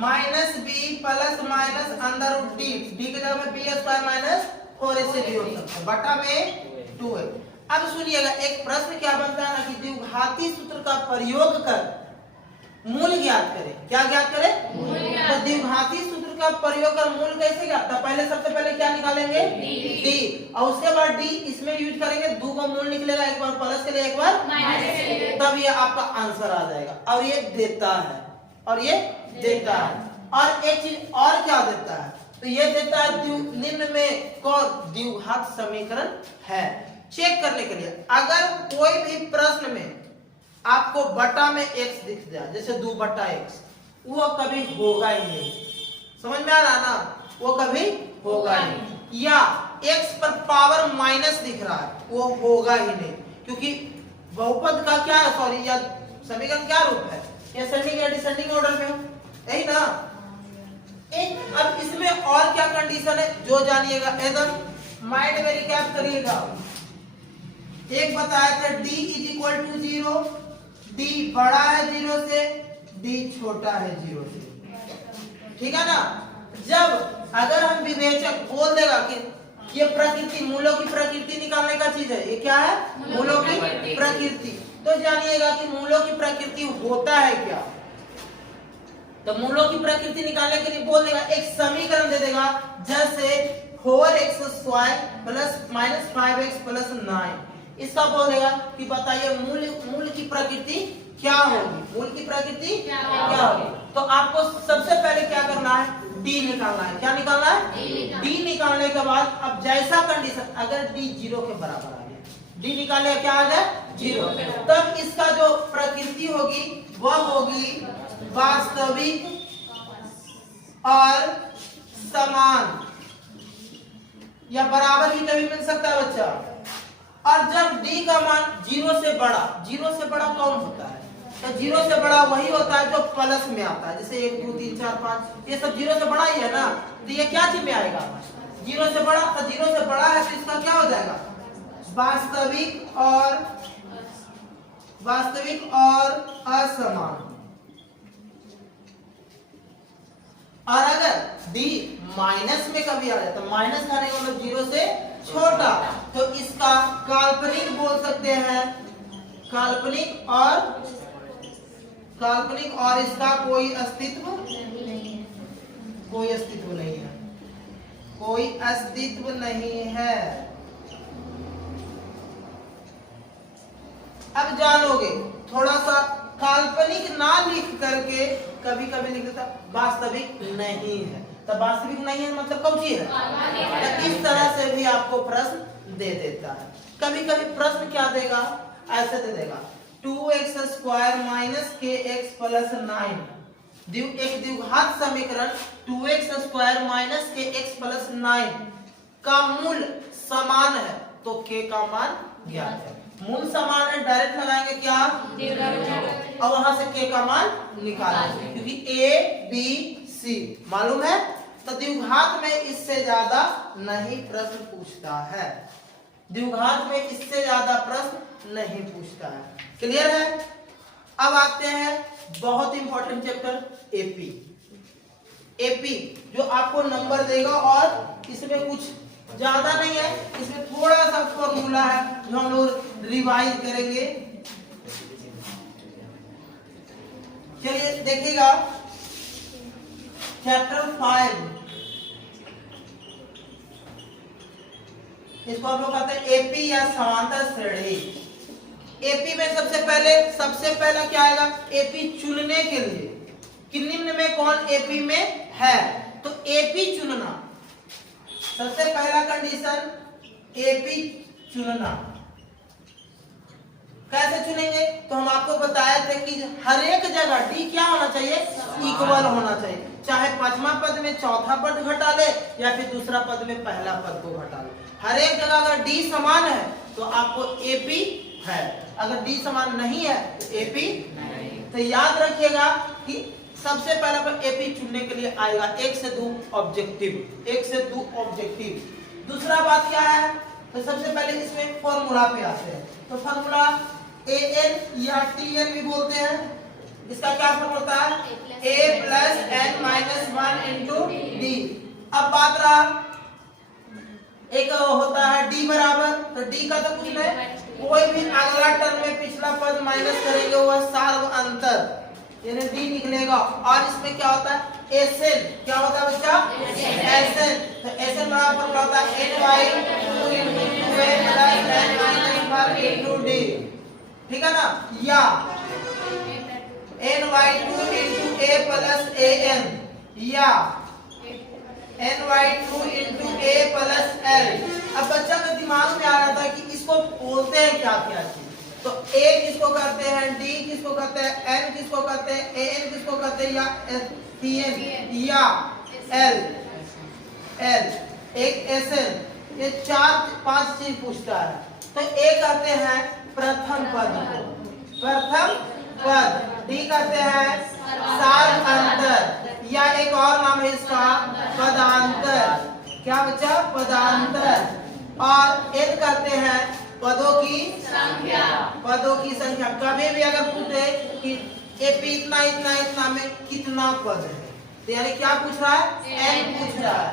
Minus B plus minus under root D, D के जगह में b² माइनस 4ac भी हो सकता है, बटा में 2a। अब सुनिएगा, एक प्रश्न क्या बनता है ना कि द्विघाती सूत्र का प्रयोग कर मूल ज्ञात करें। क्या ज्ञात करें? तो द्विघाती सूत्र का प्रयोग कर मूल कैसे क्या था? पहले सबसे पहले क्या निकालेंगे? डी, और उसके बाद डी इसमें यूज करेंगे, दो का मूल निकलेगा, एक बार प्लस के लिए एक बार माइनस के लिए, तब ये आपका आंसर आ जाएगा। और ये देता है, और ये देता है। और एक चीज और क्या देता है? तो ये देता है निम्न में कौन द्विघात समीकरण है। चेक करने के लिए अगर कोई भी प्रश्न में आपको बटा में x दिख जाए, जैसे 2 बटा x, वो कभी होगा ही नहीं। समझ में आ रहा ना? वो कभी होगा ही नहीं। या x पर पावर माइनस दिख रहा है, वो होगा ही नहीं, क्योंकि बहुपद का क्या है, सॉरी या समीकरण क्या रूप है? ये असेंडिंग या डिसेंडिंग ऑर्डर में हो, यही ना? एक अब इसमें और क्या कंडीशन है जो जानिएगा, एकदम माइंड में रिकैप करिएगा। एक बताया था d is equal to 0, d बड़ा है 0 से, d छोटा है 0 से, ठीक है ना? जब अगर हम विवेचक बोल देगा कि ये प्रकृति, मूलों की प्रकृति निकालने का चीज है, ये क्या है? मूलों की प्रकृति, तो जानिएगा कि मूलों की प्रकृति होता है क्या। तो मूलों की प्रकृति निकालने के लिए बोल देगा, एक समीकरण दे देगा, जैसे 4x² plus minus 5x plus 9, इसका बोल देगा कि बताइए मूल की प्रकृति क्या होगी, मूल की प्रकृति क्या होगी। तो आपको सबसे पहले क्या करना है? डी निकालना है। क्या निकालना है? डी निकालने के बाद अब जैसा कंडीशन, अगर डी 0 के बराबर आ गया, डी निकाले क्या आ जाए? 0, तब इसका जो प्रकृति होगी वह होगी वास्तविक और समान, या बराबर भी कभी मिल सकता है बच्चा। और जब d का मान 0 से बड़ा, 0 से बड़ा कौन होता है? तो 0 से बड़ा वही होता है जो प्लस में आता है, जैसे 1 2 3 4 5, ये सब 0 से बड़ा ही है ना, तो ये क्या चीज में आएगा? 0 से बड़ा। तो 0 से बड़ा है तो इसका क्या हो जाएगा? वास्तविक और असमान। और अगर d माइनस में कभी आ जाए, तो माइनस का नहीं मतलब 0 से छोटा, तो इसका काल्पनिक बोल सकते हैं, काल्पनिक और इसका कोई अस्तित्व नहीं है, कोई अस्तित्व नहीं है, कोई अस्तित्व नहीं है। अब जानोगे, थोड़ा सा काल्पनिक ना लिख करके कभी कभी लिख देता वास्तविक नहीं है, तो वास्तविक नहीं है मतलब कौन सी है? तो इस तरह से भी आपको प्रश्न दे देता है। कभी कभी प्रश्न क्या देगा? ऐसे दे देगा 2x² माइनस kx प्लस 9, एक द्विघात समीकरण 2x² माइनस kx प्लस 9 का मूल समान है, तो k का मान ज्ञात है। मूल समान है, डायरेक्ट लगाएंगे क्या? और वहां से k का मान निकालेंगे, क्योंकि a b c मालूम है। तो द्विघात में इससे ज्यादा नहीं प्रश्न पूछता है, द्विघात में इससे ज्यादा प्रश्न नहीं पूछता है। क्लियर है? अब आते हैं बहुत इंपॉर्टेंट चैप्टर एपी। एपी जो आपको नंबर देगा, और इसमें कुछ ज्यादा नहीं है, इसमें थोड़ा सा फॉर्मूला है जो हम लोग रिवाइज करेंगे। चलिए देखिएगा चैप्टर 5, इसको हम लोग कहते हैं एपी या समांतर श्रेणी। एपी में सबसे पहला क्या आएगा? एपी चुनने के लिए कि निम्न में कौन एपी में है, तो एपी चुनना सबसे पहला कंडीशन, एपी चुनना। कैसे चुनेंगे? तो हम आपको बताए थे कि हर एक जगह डी क्या होना चाहिए? इक्वल होना चाहिए, चाहे पांचवा पद में चौथा पद घटा ले या फिर दूसरा पद में पहला पद को घटा ले। हर एक जगह अगर डी समान है तो आपको एपी है, अगर डी समान नहीं है तो एपी नहीं। तो याद रखिएगा कि सबसे पहले पर एपी चुनने के लिए आएगा 1 से 2 ऑब्जेक्टिव, 1 से 2 ऑब्जेक्टिव। दूसरा बात क्या है? तो सबसे पहले इसमें फॉर्मूला पे आते हैं, तो फॉर्मूला an या tn भी बोलते हैं। इसका क्या फॉर्मूला होता है? a plus n minus 1 into D. अब बात रहा, एक होता है d बराबर, तो d का तो कुछ नहीं, कोई भी अगला टर्म में पिछला पद माइनस करेंगे वह सार्व अंतर, यानी डी निकलेगा। और इसमें क्या होता है एसएन, क्या होता है बच्चा एसएन। तो एसएन बराबर फॉर्मूला होता है NY2 * 2A + N into D, ठीक है ना, या NY2 * A + AN या NY2 * A + L। अब बच्चा के दिमाग में आ रहा था कि इसको बोलते हैं क्या क्या चीज, तो A किसको कहते हैं, D किसको कहते हैं, N किसको कहते हैं, AN किसको कहते हैं, या CN या L एक SN। ये 4-5 चीज पूछता है। तो A कहते हैं प्रथम पद को, प्रथम पद। D कहते हैं सार अंतर, या एक और नाम है इसका पदांतर। क्या बच्चा पदांतर। और N कहते हैं पदों की संख्या, पदों की संख्या। कभी भी अगर पूछे कि एपी इतना इतना इतना में कितना पद है, तो यानी क्या पूछ रहा है N पूछ रहा है।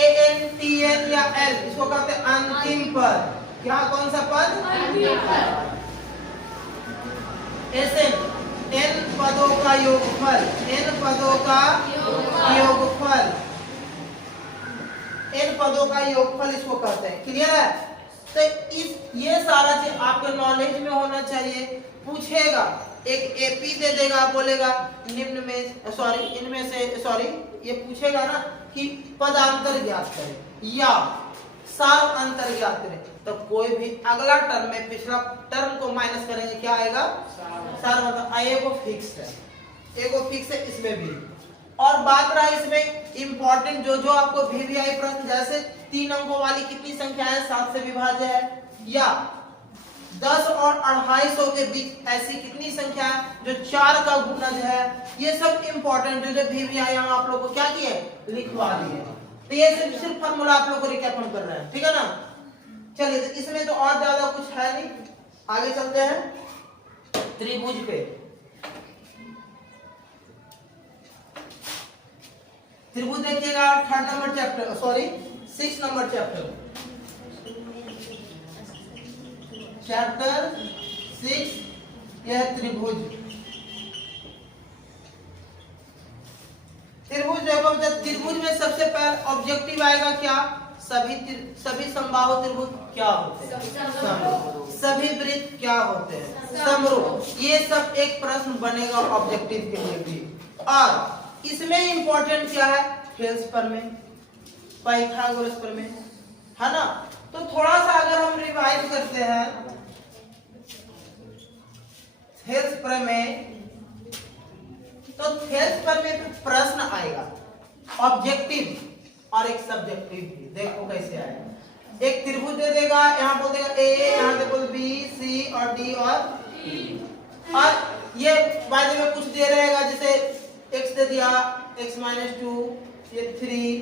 AN TN या L इसको कहते हैं अंतिम पद। क्या कौन सा पद अंतिम पद। SN n पदों का योगफल, n पदों का योगफल, n पदों का योगफल इसको कहते हैं। क्लियर है। तो ये सारा चीज आपके नॉलेज में होना चाहिए। पूछेगा एक एपी दे देगा, बोलेगा निम्न में सॉरी इनमें से सॉरी ये पूछेगा ना कि पदांतर ज्ञात करें या सार अंतर ज्ञात करें, तो कोई भी अगला टर्म में पिछला टर्म को माइनस करेंगे, क्या आएगा सार अंतर। एगो फिक्स है, एगो फिक्स है इसमें भी। और बात रहा इसमें इंपॉर्टेंट जो आपको VVI प्रश्न, जैसे 3 अंकों वाली कितनी संख्या है 7 से विभाज्य है, या 10 और 250 के बीच ऐसी कितनी संख्या है जो 4 का गुणज है। ये सब इंपॉर्टेंट है जो VVI हम आप लोगों को क्या किए लिखवा दिए। तो ये सिर्फ फॉर्मूला आप लोगों को रिकैप हम कर रहे हैं, ठीक है ना। चलिए तो इसमें तो और ज्यादा कुछ है नहीं, आगे चलते हैं त्रिभुज पे। त्रिभुज देखिएगा 3rd number chapter sorry 6 number chapter 6 यह त्रिभुज। त्रिभुज देखो, त्रिभुज में सबसे पहले ऑब्जेक्टिव आएगा क्या, सभी समबाहु त्रिभुज क्या होते हैं समरूप, सभी वृत्त क्या होते हैं समरूप। ये सब एक प्रश्न बनेगा ऑब्जेक्टिव के लिए भी। और इसमें इंपॉर्टेंट क्या है थेल्स प्रमेय, पाइथागोरस प्रमेय, है ना। तो थोड़ा सा अगर हम रिवाइज करते हैं थेल्स प्रमेय, तो थेल्स प्रमेय पे प्रश्न आएगा ऑब्जेक्टिव और एक सब्जेक्टिव भी। देखो कैसे आएगा। एक त्रिभुज दे देगा, यहाँ बोल देगा A, यहाँ से बोल B, C और D और E। और ये बाद में कुछ दे रहेगा, जैसे x दे दिया x-2, ये 3,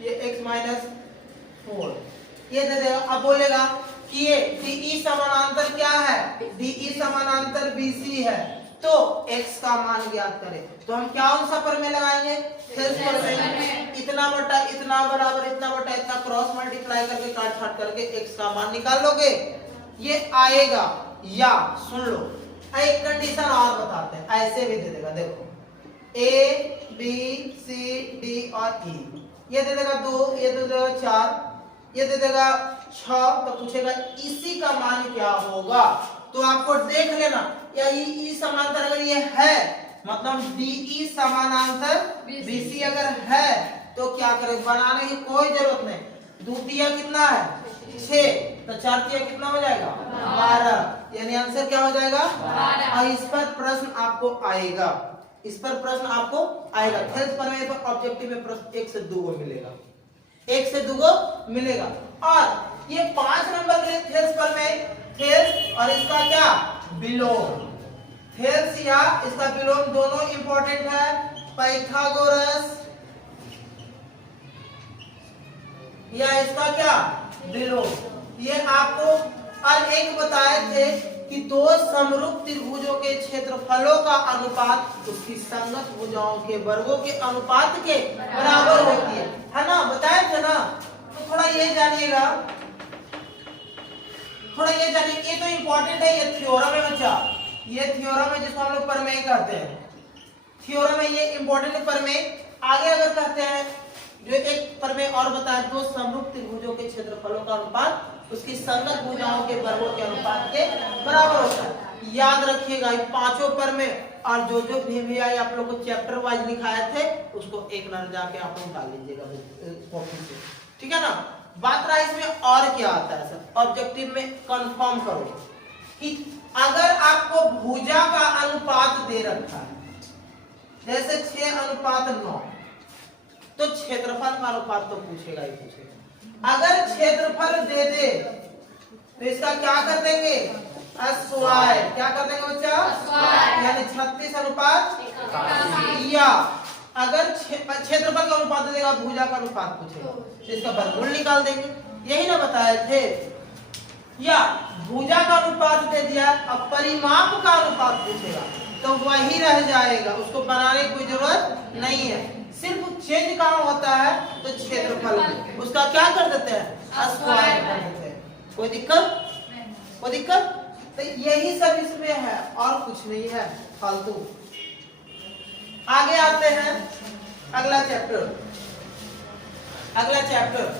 ये x-4 ये दे देगा। अब बोलेगा कि ये DE समानांतर क्या है, DE समानांतर BC है, तो x का मान ज्ञात करें। तो हम क्या सा प्रमेय लगाएंगे थेल्स प्रमेय। इतना बटा इतना बराबर इतना बटा इतना क्रॉस मल्टीप्लाई करके काट छाट करके x का मान निकाल लोगे, ये आएगा। या सुन लो एक कंडीशन और बताते हैं, ऐसे भी दे देगा। देखो A, B, C, D और E ये दे देगा 2, ये दे देगा 4, ये दे देगा 6। तो पूछेगा इसी का मान क्या होगा। तो आपको देख लेना, या ई समानांतर अगर ये है मतलब DE समानांतर BC अगर है तो क्या करें, बनाने की कोई जरूरत नहीं। द्वितीय कितना है 6, तो 4 कितना हो जाएगा 12, यानी आंसर क्या हो जाएगा 12। और इस पर प्रश्न आपको आएगा, इस पर प्रश्न आपको आएगा। थेल्स प्रमेय पर ऑब्जेक्टिव में प्रश्न 1 से 2 मिलेगा, 1 से 2 मिलेगा। और ये 5 नंबर के थेल्स प्रमेय, थेल्स और इसका क्या विलोम, थेल्स या इसका विलोम दोनों इंपॉर्टेंट है। पाइथागोरस या इसका क्या विलोम, ये आपको और एक बताए थे कि दो समरूप त्रिभुजों के क्षेत्रफलों का अनुपात उसकी संगत भुजाओं के वर्गों के अनुपात के बराबर होती है ना, बताए थे ना। तो थोड़ा ये जानिएगा, थोड़ा ये जानिए, ये तो इंपॉर्टेंट है, ये थ्योरम है बच्चा, ये थ्योरम है जिसको हम लोग प्रमेय कहते हैं। थ्योरम है ये इंपॉर्टेंट प्रमेय। आगे अगर कहते हैं जो एक प्रमेय और बताया, दो समरूप त्रिभुजों के क्षेत्रफलों का अनुपात उसकी संगत भुजाओं के वर्गों के अनुपात के बराबर होता है। याद रखिएगा ये पांचों प्रमेय, और जो भी आप लोग को चैप्टर वाइज लिखाए थे उसको एक नजर जाके आप लोग डाल लीजिएगा कॉपी से, ठीक है ना। बात रहा इसमें और क्या आता है सर, ऑब्जेक्टिव में कंफर्म करो कि अगर आपको भुजा का अनुपात दे रखा है जैसे 6:9, तो क्षेत्रफल का अनुपात तो पूछेगा ही पूछेगा। अगर क्षेत्रफल दे दे तो इसका क्या कर देंगे, स्क्वायर। क्या कर देंगे बच्चा, यानी 36:81। या अगर क्षेत्रफल का अनुपात दे देगा, भुजा का अनुपात पूछेगा तो इसका वर्गमूल निकाल देंगे, यही ना बताए थे। या भुजा का अनुपात दे दिया, अब परिमाप का अनुपात पूछेगा तो वही रह जाएगा, उसको बनाने की कोई जरूरत नहीं है। सिर्फ चेंज कहाँ होता है तो क्षेत्रफल, उसका क्या कर देते हैं, स्क्वायर कर देते हैं। कोई दिक्कत, कोई दिक्कत? तो यही सब इसमें है और कुछ नहीं है फालतू। आगे आते हैं अगला चैप्टर, अगला चैप्टर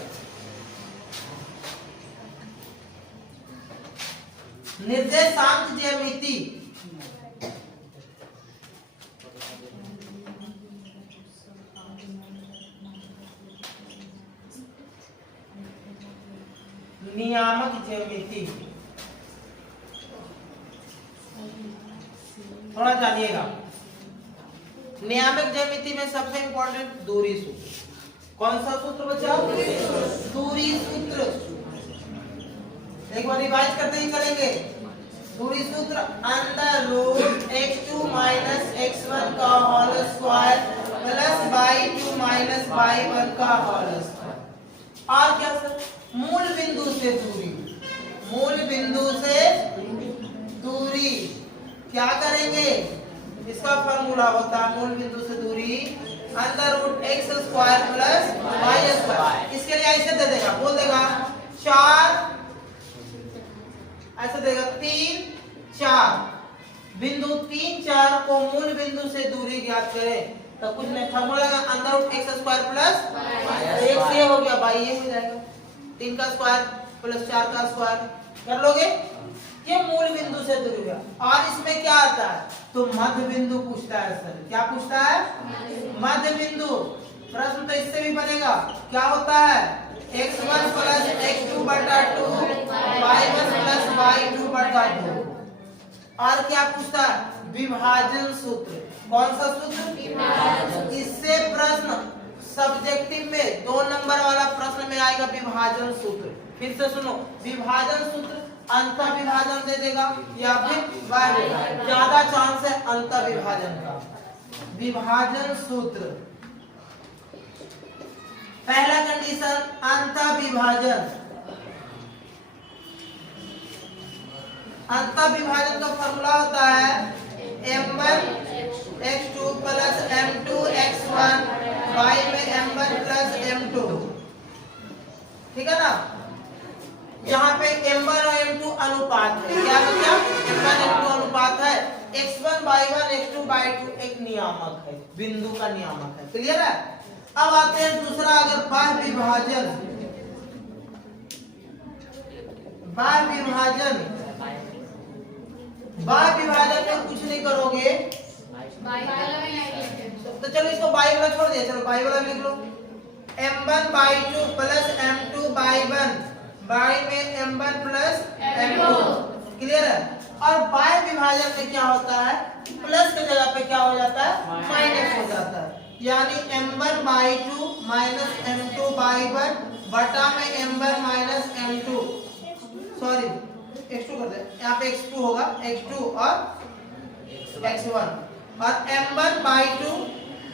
निर्देशांक ज्यामिति। नियामक ज्यामिति थोड़ा जानिएगा। नियामक ज्यामिति में सबसे इंपॉर्टेंट दूरी सूत्र। कौन सा सूत्र बच्चा, दूरी सूत्र। एक बार रिवाइज करते ही चलेंगे। दूरी सूत्र √(x2 - x1) का whole square plus y2 - y1 का होल स्क्वायर। और क्या सर, मूल बिंदु से दूरी, मूल बिंदु से दूरी क्या करेंगे, इसका फॉर्मूला होता है मूल बिंदु से दूरी √(x² + y²। इसके लिए ऐसे दे देगा, बोल देगा 4, ऐसे देगा 3, 4, बिंदु 3, 4 को मूल बिंदु से दूरी ज्ञात करें तो कुछ नहीं, फॉर्मूला का √(x² + एक से हो गया बाई, ये हो जाएगा 3 का स्क्वायर प्लस 4 का स्क्वायर कर लोगे, ये मूल बिंदु से दूरी हुआ। और इसमें क्या आता है तो मध्य बिंदु पूछता है सर। क्या पूछता है, मध्य बिंदु। प्रश्न तो इससे भी बनेगा, क्या होता है x1 + x2/2 y1 + y2/2। और क्या पूछता है, विभाजन सूत्र। कौन सा सूत्र, इससे प्रश्न सब्जेक्टिव में 2 नंबर वाला प्रश्न में आएगा विभाजन सूत्र। फिर से सुनो, विभाजन सूत्र अंतर विभाजन दे देगा या फिर ज्यादा चांस है अंतर विभाजन का। विभाजन सूत्र पहला कंडीशन अंतर विभाजन। अंतर विभाजन का फॉर्मूला होता है m1(x2 + m2(x1) y में m1 + m2, ठीक है ना। यहाँ पे m1 और m2 अनुपात है, क्या बच्चा, m1 m2 अनुपात है। x1 y1 x2 y2 एक नियामक है, बिंदु का नियामक है, क्लियर है। अब आते हैं दूसरा, अगर बाह्य विभाजन, बाह्य विभाजन, बाह्य विभाजन में कुछ नहीं करोगे तो चलो इसको बाई वाला छोड़ दिया, चलो बाई वाला लिख लो। m1/2 + m2/1 बाई में m1 + m2, क्लियर है। और बाह्य विभाजन में क्या होता है, प्लस की जगह पे क्या हो जाता है, माइनस हो जाता है। यानी m1/2 - m2/1 बटा में m1 - m2, सॉरी x2 कर दे, यहाँ पे x2 होगा, x2 और x1, और m1/2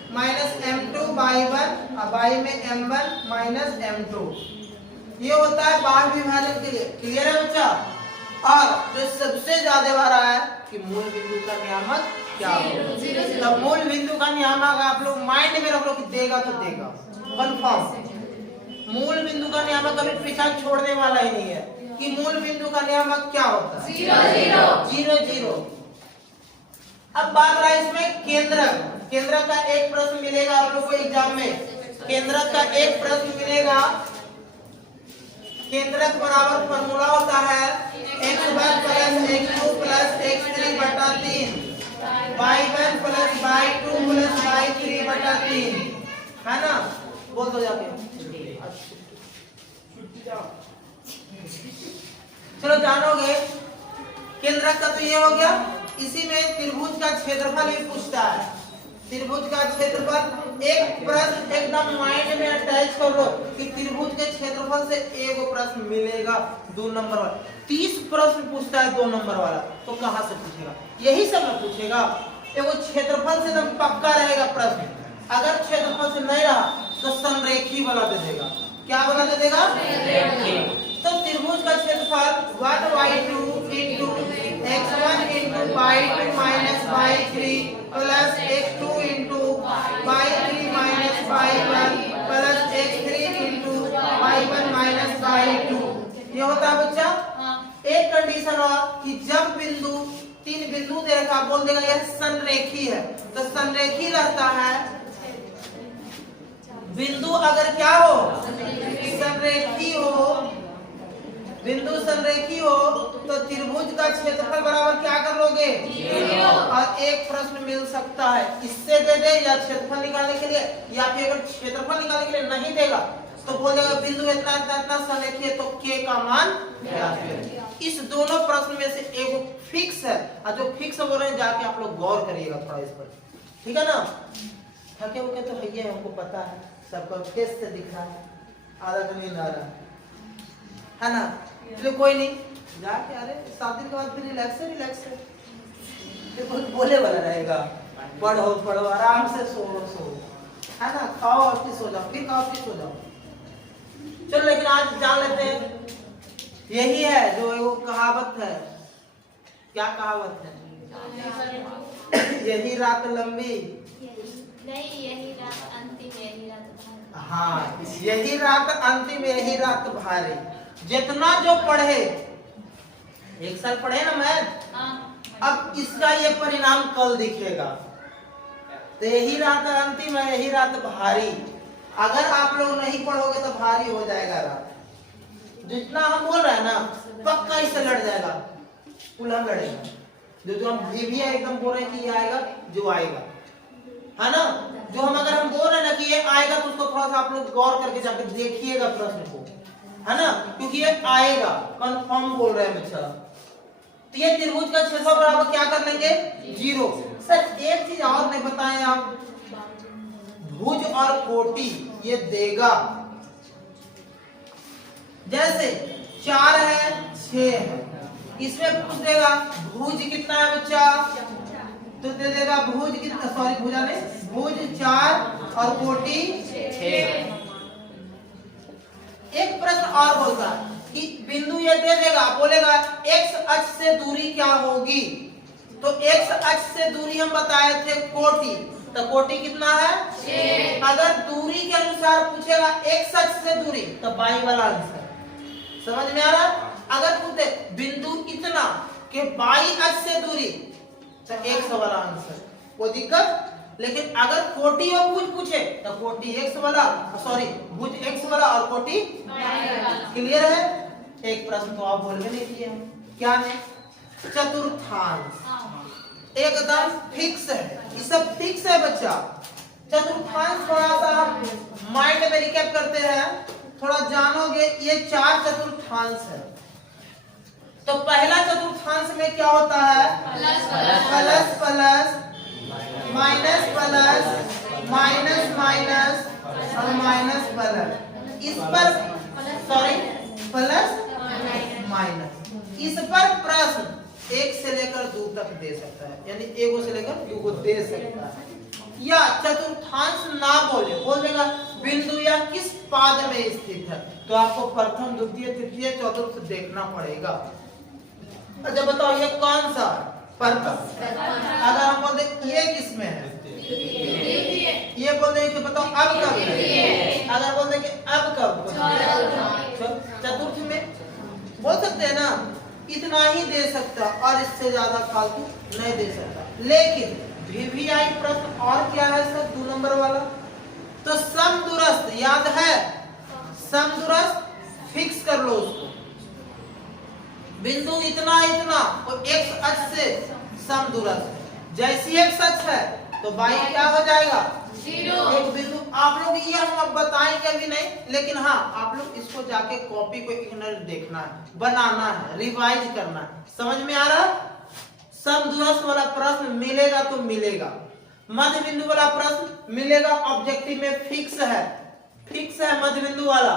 - m2/1 बाई में m1 - m2, ये होता है बाह्य विभाजन के लिए, क्लियर है बच्चा। और जो सबसे ज्यादा बार आया कि मूल बिंदु का नियामक क्या होगा, तो मूल बिंदु का नियामक आप लोग माइंड में रख लो कि देगा तो देगा कंफर्म। मूल बिंदु का नियामक कभी पीछा छोड़ने वाला ही नहीं है कि मूल बिंदु का नियामक क्या होता है, 0 0। अब बात रहा इसमें केंद्रक। केंद्रक का एक प्रश्न मिलेगा आप लोग को एग्जाम में, केंद्रक का एक प्रश्न मिलेगा। केंद्रक बराबर फॉर्मूला होता है x1 plus x2 plus x3 बटा 3, y1 plus y2 plus y3 बटा 3, है ना? बोल दो जाके। चलो जानोगे केंद्रक का तो ये हो गया। इसी में त्रिभुज का क्षेत्रफल भी पूछता है। त्रिभुज का क्षेत्रफल, एक प्रश्न एकदम माइंड में अटैच कर लो कि त्रिभुज के क्षेत्रफल से एक प्रश्न मिलेगा 2 नंबर वाला। 30 प्रश्न पूछता है 2 नंबर वाला, तो कहां से पूछेगा? यही सब में पूछेगा। एगो क्षेत्रफल से एकदम पक्का रहेगा प्रश्न। अगर क्षेत्रफल से नहीं रहा तो संरेखी वाला दे देगा। क्या वाला दे देगा? तो त्रिभुज का क्षेत्रफल 1y2 into x1 into y2 minus y3 plus x2 into y3 minus y1 plus x3 into y1 minus y2। ये होता है बच्चा। एक कंडीशन हुआ कि जब बिंदु 3 बिंदु दे रखा, बोल देगा यह संरेखी है। तो संरेखी रहता है बिंदु अगर क्या हो? संरेखी हो। बिंदु संरेखी हो तो त्रिभुज का क्षेत्रफल बराबर क्या कर लोगे? 0। और एक प्रश्न मिल सकता है इससे दे दे या क्षेत्रफल निकालने के लिए, या फिर अगर क्षेत्रफल निकालने के लिए नहीं देगा तो बोल देगा बिंदु इतना इतना संरेखी है तो के का मान क्या है। इस दोनों प्रश्न में से एक फिक्स है, और जो फिक्स बोल रहे हैं जाके आप लोग गौर करिएगा थोड़ा इस पर, ठीक है ना? थके उके तो है, हमको पता है, सबको फेस से दिख रहा है, आधा तो नींद आ रहा है ना? चलो कोई नहीं, जाके अरे 7 दिन के बाद फिर रिलैक्स है, फिर कुछ बोले वाला रहेगा। पढ़ो आराम से सो, है ना? खाओ और फिर सो जाओ, फिर खाओ फिर सो जाओ। चलो लेकिन आज जान लेते हैं, यही है जो वो कहावत है। क्या कहावत है? यही रात लंबी नहीं, यही रात अंतिम, यही रात भारी। हाँ, यही रात अंतिम, यही रात भारी। जितना जो पढ़े, 1 साल पढ़े ना मैथ, अब इसका ये परिणाम कल दिखेगा। तो यही रात अंतिम है, यही रात भारी। अगर आप लोग नहीं पढ़ोगे तो भारी हो जाएगा रात। जितना हम बोल रहे हैं ना, पक्का इससे लड़ जाएगा, पुलह लड़ेगा। जो हम भी एकदम बोल रहे हैं कि ये आएगा, जो आएगा, है ना? जो अगर हम बोल रहे हैं ना कि ये आएगा, तो उसको थोड़ा सा आप लोग गौर करके जाकर देखिएगा प्रश्न को, है ना? क्योंकि ये आएगा, कंफर्म बोल रहे हैं बच्चा। तो ये त्रिभुज का क्षेत्रफल बराबर क्या कर लेंगे? 0। सर एक चीज और नहीं बताएं आप, भुज और कोटि ये देगा। जैसे 4 है 6 है, इसमें पूछ देगा भुज कितना है बच्चा, तो दे देगा भुज कितना, सॉरी भुजा नहीं, भुज 4 और कोटि 6। एक प्रश्न और बोलता है कि बिंदु ये दे देगा, बोलेगा x अक्ष से दूरी क्या होगी। तो x अक्ष से दूरी हम बताए थे कोटि, तो कोटि कितना है? 6। अगर दूरी के अनुसार पूछेगा x अक्ष से दूरी, तो बाई वाला आंसर। समझ में आ रहा? अगर पूछे बिंदु इतना के बाई अक्ष से दूरी, तो x वाला आंसर, वो दिक्कत। लेकिन अगर कोटि और भुज पूछे तो कोटि x वाला, सॉरी भुज x वाला और कोटि। क्लियर है? एक प्रश्न तो आप बोल भी नहीं किए, क्या है? चतुर्थांश एकदम फिक्स है, ये सब फिक्स है बच्चा। चतुर्थांश थोड़ा सा हम माइंड में रिकैप करते हैं, थोड़ा जानोगे। ये 4 चतुर्थांश है। तो पहला चतुर्थांश में क्या होता है? Plus plus, minus plus, minus minus और माइनस प्लस। इस पर सॉरी प्लस माइनस, इस पर प्रश्न 1 से लेकर 2 तक दे सकता है, यानी 1 से लेकर 2 को दे सकता है। या चतुर्थांश ना बोले, बोल देगा बिंदु या किस पाद में स्थित है, तो आपको प्रथम द्वितीय तृतीय चतुर्थ देखना पड़ेगा। अच्छा बताओ ये कौन सा? प्रथम। अगर हम बोल दे ये किस में है, ये बोल दे कि बताओ अब कब है, अगर बोल दे कि अब कब, चतुर्थ में बोल सकते हैं ना। इतना ही दे सकता और इससे ज्यादा फालतू नहीं दे सकता। लेकिन वीवीआई प्रश्न और क्या है सर 2 नंबर वाला? तो समदूरस्थ याद है, समदूरस्थ फिक्स कर लो उसको, बिंदु इतना इतना और एक्स अक्ष से समदूरस्थ, जैसी एक्स अक्ष है तो बाई क्या हो जाएगा? 0। एक बिंदु आप लोग ये हम अब बताएंगे अभी नहीं, लेकिन हाँ आप लोग इसको जाके कॉपी को इग्नोर देखना है, बनाना है, रिवाइज करना है। समझ में आ रहा? समदूरस्थ वाला प्रश्न मिलेगा तो मिलेगा, मध्य बिंदु वाला प्रश्न मिलेगा, ऑब्जेक्टिव में फिक्स है, फिक्स है मध्य बिंदु वाला।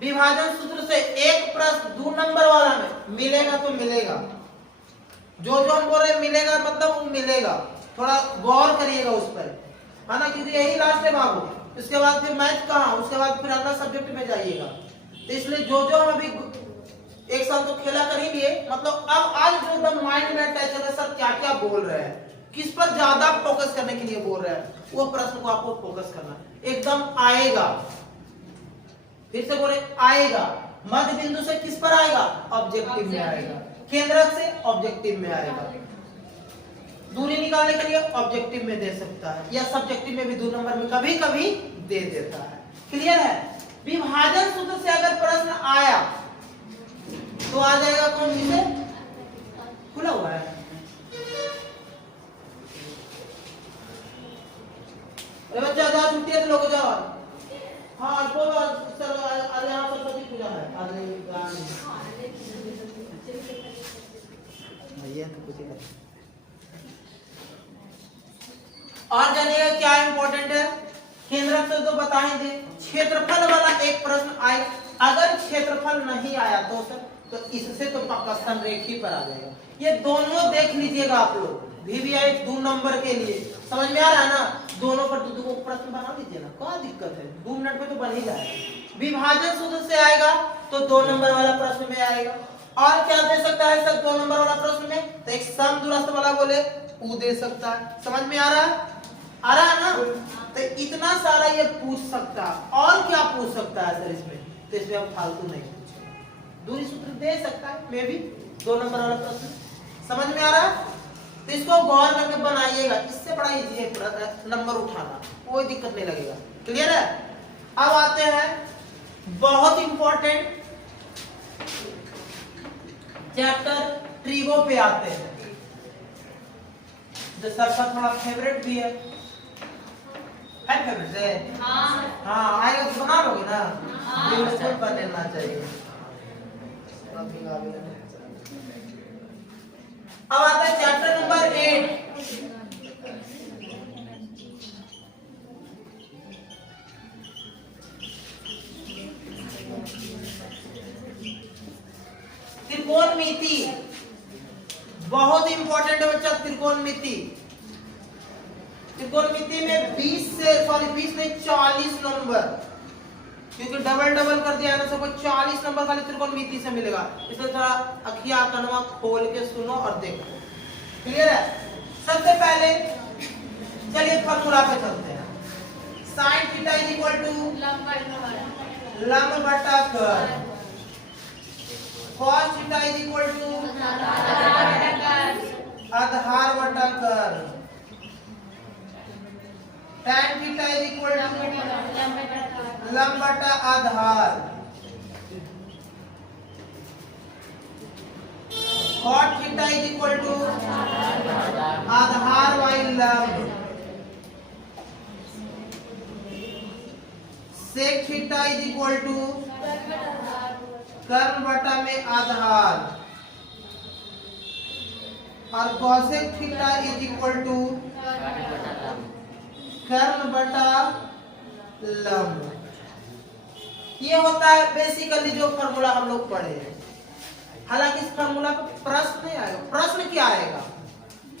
विभाजन सूत्र से एक प्रश्न 2 नंबर वाला में मिलेगा तो मिलेगा, जो हम बोल रहे मिलेगा मतलब वो मिलेगा, थोड़ा गौर करिएगा उस पर, है ना, क्योंकि यही लास्ट है बाबू, इसके बाद फिर मैथ कहाँ, उसके बाद फिर अगला सब्जेक्ट में जाइएगा। तो इसलिए जो हम अभी एक साल तो खेला कर ही लिए, मतलब अब आज जो एकदम माइंड में अटैच है सर क्या क्या बोल रहे हैं, किस पर ज्यादा फोकस करने के लिए बोल रहे हैं, वो प्रश्न को आपको फोकस करना एकदम आएगा। फिर से बोले आएगा, मध्य बिंदु से किस पर आएगा? ऑब्जेक्टिव में आएगा, केंद्रक से ऑब्जेक्टिव में आएगा, दूरी निकालने के लिए ऑब्जेक्टिव में दे सकता है, या सब्जेक्टिव में भी 2 नंबर में कभी कभी दे देता है। क्लियर है? विभाजन सूत्र से अगर प्रश्न आया तो आ जाएगा कौन से? खुला हुआ है, अरे बच्चा जाओ, छुट्टी है तो लोग जाओ। हाँ बोलो सर, आज यहाँ सरस्वती पूजा है, आज भैया तो कुछ और जानिएगा क्या इंपॉर्टेंट है, केंद्रक से तो बता ही दे, क्षेत्रफल वाला एक प्रश्न आए, अगर क्षेत्रफल नहीं आया तो सर तो इससे तो पक्का संरेखी पर आ जाएगा। ये दोनों देख लीजिएगा आप लोग, वीवीआई 2 नंबर के लिए, समझ में आ रहा है ना? दोनों पर 2 प्रश्न बना लीजिए ना, क्या दिक्कत है, 2 मिनट में तो बन ही जाएगा। विभाजन सूत्र से आएगा तो 2 नंबर वाला प्रश्न में आएगा, और क्या दे सकता है सर 2 नंबर वाला प्रश्न में? तो एक समदूरस्थ वाला बोले वो दे सकता है। समझ में आ रहा है? आ रहा है ना? तो इतना सारा ये पूछ सकता है, और क्या पूछ सकता है सर इसमें? तो इसमें अब फालतू नहीं पूछेगा, दूरी सूत्र दे सकता है, मे भी 2 नंबर वाला प्रश्न। समझ में आ रहा है? तो इसको गौर करके बनाइएगा, इससे बड़ा इजी है नंबर उठाना, कोई दिक्कत नहीं लगेगा। क्लियर है? अब आते हैं बहुत इंपॉर्टेंट चैप्टर ट्रिगो पे आते हैं, जो सबका थोड़ा फेवरेट भी है फेवरेट है? हाँ आएगा तो बना लोगे ना? बिल्कुल बनना चाहिए। अब आता है चैप्टर नंबर 8, त्रिकोणमिति। बहुत इंपॉर्टेंट है बच्चा त्रिकोणमिति। त्रिकोणमिति में 20 नहीं 40 नंबर, क्योंकि डबल डबल कर दिया है ना, सबको 40 नंबर खाली त्रिकोणमिति से मिलेगा, इसलिए थोड़ा अखियां कनवा खोल के सुनो और देखो। क्लियर है? सबसे पहले चलिए फॉर्मूला पे चलते हैं। sin theta is equal to लंब बटा कर, cos theta is equal to आधार बटा कर, tan theta is equal to लंब बटा आधार, cot theta is equal to आधार बाई लंब, sec theta is equal to कर्ण बटा में आधार, और cosec theta is equal to कर्ण बटा लंब। ये होता है बेसिकली जो फॉर्मूला हम लोग पढ़े हैं। हालांकि इस फॉर्मूला पर प्रश्न नहीं आएगा। प्रश्न क्या आएगा?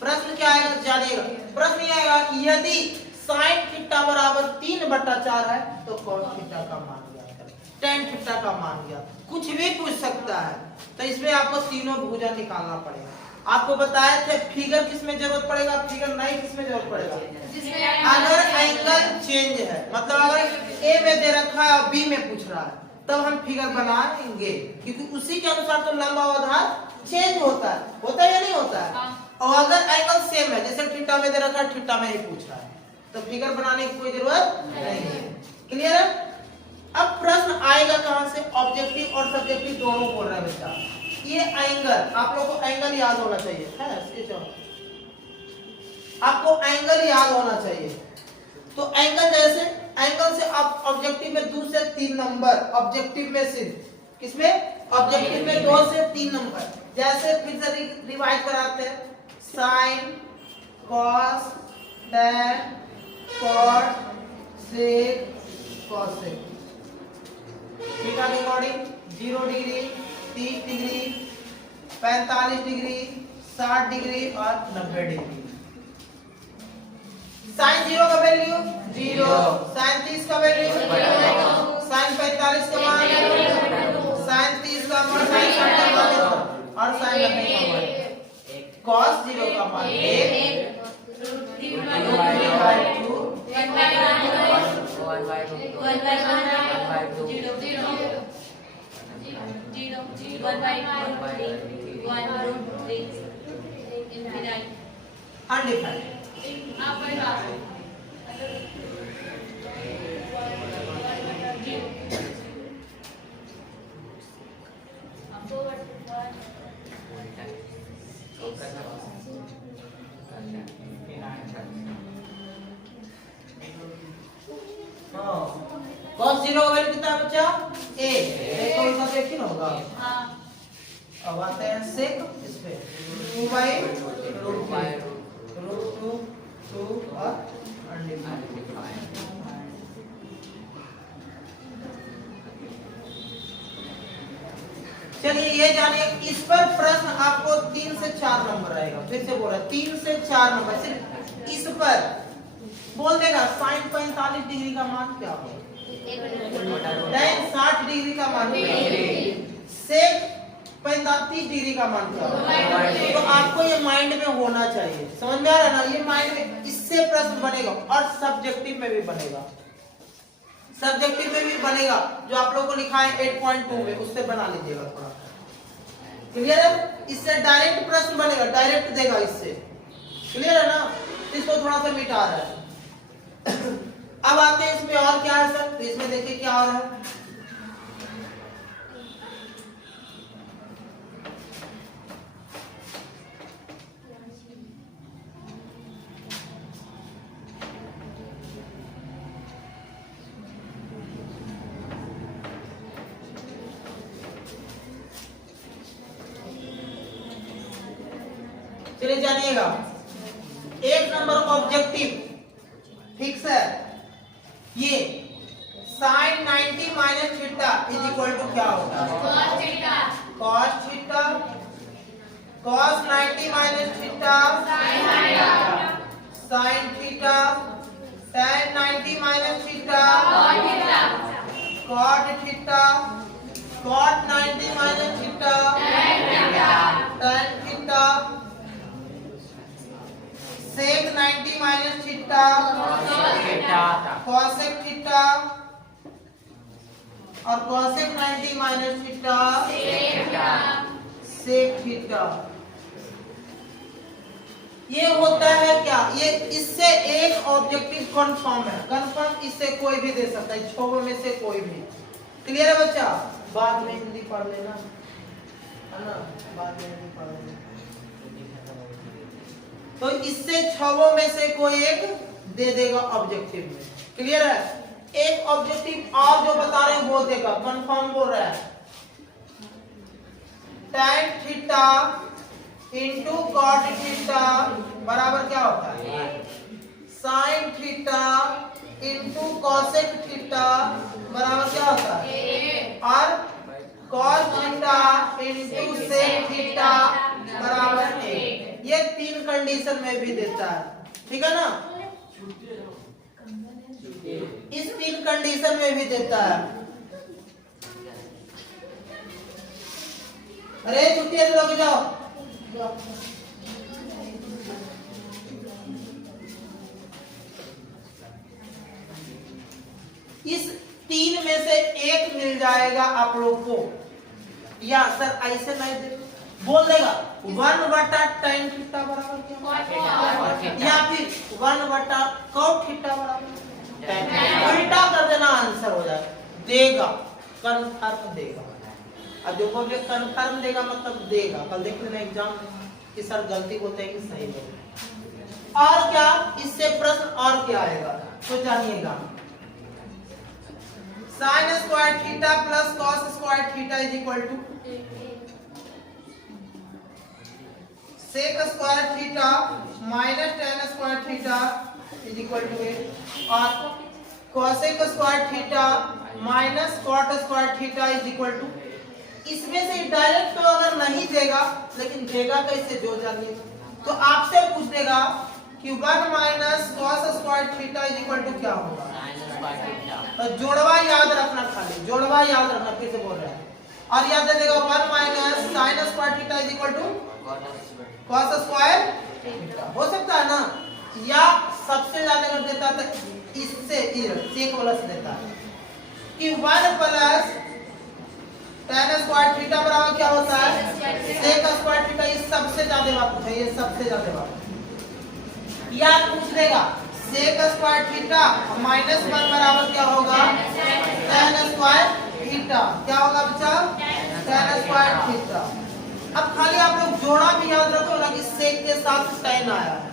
प्रश्न क्या आएगा जानिएगा। प्रश्न ये आएगा कि यदि sin थीटा बराबर 3/4 है तो cos थीटा का मान ज्ञात करें, tan थीटा का मान ज्ञात, कुछ भी पूछ सकता है। तो इसमें आपको तीनों भुजा निकालना पड़ेगा। आपको बताए थे फिगर किस में जरूरत पड़ेगा, फिगर नहीं किस में जरूरत पड़ेगा? अगर एंगल चेंज है, मतलब अगर ए में दे रखा है और बी में पूछ रहा है, तब हम फिगर बनाएंगे, क्योंकि उसी के अनुसार तो लंबा आधार चेंज होता है या नहीं होता है? और अगर एंगल सेम है, जैसे थीटा में दे रखा है, थीटा में ही पूछ रहा है, तो फिगर बनाने की कोई जरूरत नहीं है। क्लियर है? अब प्रश्न आएगा कहां से? ऑब्जेक्टिव और सब्जेक्टिव दोनों बोल रहा है बच्चा। ये एंगल, आप लोगों को एंगल याद होना चाहिए, है आपको एंगल याद होना चाहिए। तो एंगल जैसे एंगल से आप ऑब्जेक्टिव में 2 से 3 नंबर, ऑब्जेक्टिव में सिर्फ किसमें? ऑब्जेक्टिव में 2 से 3 नंबर। जैसे फिर से रिवाइज कराते हैं, साइन, कॉस, टैन, कॉट, सेक, कोसेक। थीटा के according 0 degree, 30 degree, 45 degree, 60 degree और 90 डिग्री। साइन 0 का वैल्यू 0, साइन 30 का वैल्यू 0, साइन 45 का मान 0, साइन 30 का मान, साइन 60 का मान और साइन 90 का मान। cos 0 का मान 1, अनडिफाइंड। cos 0 का वैल्यू कितना बच्चा? a। एक तो इसका सेक ना होगा। अब आते हैं सेक, इस पे 2/√2 और अनडिफाइंड। चलिए ये जानिए, इस पर प्रश्न आपको 3 से 4 नंबर रहेगा। फिर से बोल रहा 3 से 4 नंबर सिर्फ इस पर बोल देगा। साइन 45 डिग्री का मान क्या होगा? tan 60 डिग्री का मान क्या होगा? सेक 35 डिग्री का मान क्या होगा? तो आपको ये माइंड में होना चाहिए। समझ में आ रहा है ना? ये माइंड में, इससे प्रश्न बनेगा और सब्जेक्टिव में भी बनेगा। सब्जेक्टिव में भी बनेगा, जो आप लोगों को लिखा है 8.2 में, उससे बना लीजिएगा थोड़ा। क्लियर है? इससे डायरेक्ट प्रश्न बनेगा, डायरेक्ट देगा इससे। क्लियर है ना? इसको थोड़ा सा मिटा रहा है। अब आते हैं इसमें और क्या है सर? तो इसमें देखिए क्या हो रहा है। चलिए जानिएगा, 1 नंबर ऑब्जेक्टिव फिक्स है। ये sine 90 minus theta is equal to क्या होता है? Cos theta. Cos 90 minus theta sine theta. tan 90 minus theta cot theta. Cot 90 minus theta tan theta. Sec 90 minus theta cosec theta और cosec 90 minus theta sec theta. ये होता है क्या? ये इससे एक ऑब्जेक्टिव कंफर्म है। कंफर्म इससे कोई भी दे सकता है, 6 में से कोई भी। क्लियर है बच्चा? बाद में हिंदी पढ़ लेना, है ना? बाद में हिंदी पढ़ लेना। तो इससे 6 में से कोई एक दे देगा ऑब्जेक्टिव में। क्लियर है? एक ऑब्जेक्टिव और जो बता रहे हैं वो देगा, कंफर्म बोल रहा है। tan theta into cot theta बराबर क्या होता है? Sine theta into cosec theta बराबर क्या होता है? और cos theta into sec theta बराबर 1। ये 3 कंडीशन में भी देता है। ठीक है ना? इस 3 कंडीशन में भी देता है। अरे छुट्टी है तो लग जाओ। इस 3 में से एक मिल जाएगा आप लोग को। या सर ऐसे नहीं दे, बोल देगा 1/tan थीटा बराबर क्या, या फिर 1/cot थीटा बराबर tan, उल्टा कर देना आंसर हो जाएगा, देगा कन्फर्म देगा। अब जो बोले कन्फर्म देगा मतलब देगा, कल देख लेना एग्जाम में कि सर गलती बोलते हैं कि सही बोलते हैं। और क्या इससे प्रश्न और क्या आएगा तो जानिएगा, sin square theta plus cos square theta is equal to sec square theta minus tan square theta is equal to A, और cosec square theta minus cot square theta is equal to, इसमें से direct तो अगर नहीं देगा लेकिन देगा कैसे जो जानिए, तो आपसे पूछ देगा कि 1 minus cos square theta is equal to क्या होगा, तो जोड़वा याद रखना, खाली जोड़वा याद रखना, फिर से बोल रहे हैं, और याद दे देगा 1 minus sin square theta is equal to cos square theta, हो सकता है ना, या सबसे ज्यादा कर देता है तो इससे सेक प्लस देता है कि 1 प्लस tan स्क्वायर थीटा बराबर क्या होता है sec स्क्वायर थीटा, ये सबसे ज्यादा बात है, ये सबसे ज्यादा बात, या पूछ लेगा sec स्क्वायर थीटा माइनस 1 बराबर क्या होगा tan स्क्वायर थीटा, क्या होगा बच्चा tan स्क्वायर थीटा। अब खाली आप लोग जोड़ा भी याद रखो ना कि sec के साथ tan आया है,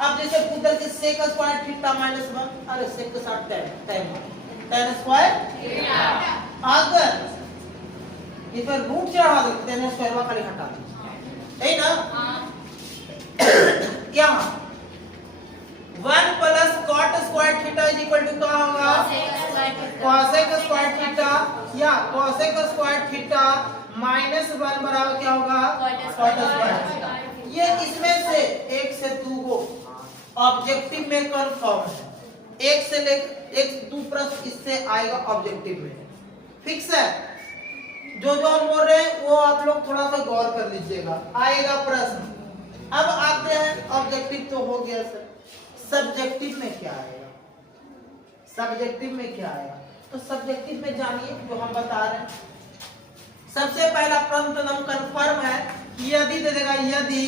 अब जैसे पूछा कि sec स्क्वायर थीटा माइनस 1, अरे sec के साथ tan स्क्वायर थीटा, अगर इस पर रूट चढ़ा देते हैं स्क्वायर का खाली हटा दो, है ना, यहाँ 1 plus cot square theta is equal to क्या होगा cosec स्क्वायर थीटा, या cosec स्क्वायर थीटा माइनस 1 बराबर क्या होगा cot स्क्वायर थीटा। ये इसमें से एक से दो को ऑब्जेक्टिव में कंफर्म है, एक से लेकर एक दो प्रश्न इससे आएगा ऑब्जेक्टिव में, फिक्स है। जो जो हम बोल रहे हैं वो आप लोग थोड़ा सा गौर कर लीजिएगा, आएगा प्रश्न। अब आते हैं ऑब्जेक्टिव तो हो गया सर, सब्जेक्टिव में क्या आएगा, सब्जेक्टिव में क्या आएगा, तो सब्जेक्टिव में जानिए जो हम बता रहे हैं। सबसे पहला प्रश्न तो हम कंफर्म है, यदि दे देगा यदि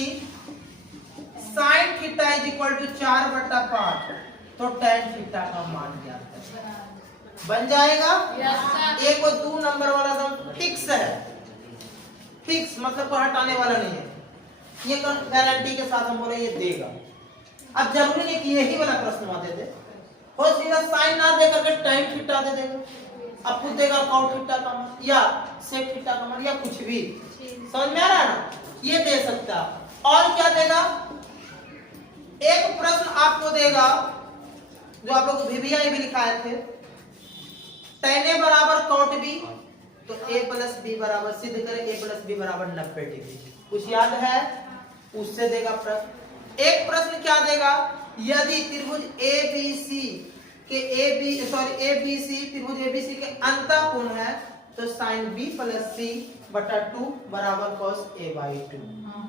sin theta is equal to 4/5 तो tan थीटा का मान ज्ञात है, बन जाएगा। एक और 2 नंबर वाला तो फिक्स है, फिक्स मतलब कोई हटाने वाला नहीं है, ये गारंटी के साथ हम बोले ये देगा। अब जरूरी नहीं कि यही वाला प्रश्न वहां दे दे, हो सीधा साइन ना दे करके tan थीटा दे देगा, अब खुद देगा cot थीटा का मान या sec थीटा का मान या कुछ भी, समझ में आ रहा है ना, ये दे सकता। और क्या देगा, एक प्रश्न आपको देगा जो आप लोग VBI भी लिखाए थे, tan A बराबर cot B, तो A प्लस B बराबर सिद्ध करें A प्लस B बराबर 90 डिग्री, कुछ याद है, उससे देगा प्रश्न। एक प्रश्न क्या देगा, यदि त्रिभुज ABC के ABC त्रिभुज ABC के अंतःकोण है तो sin B प्लस C बटा 2 बराबर cos A/2,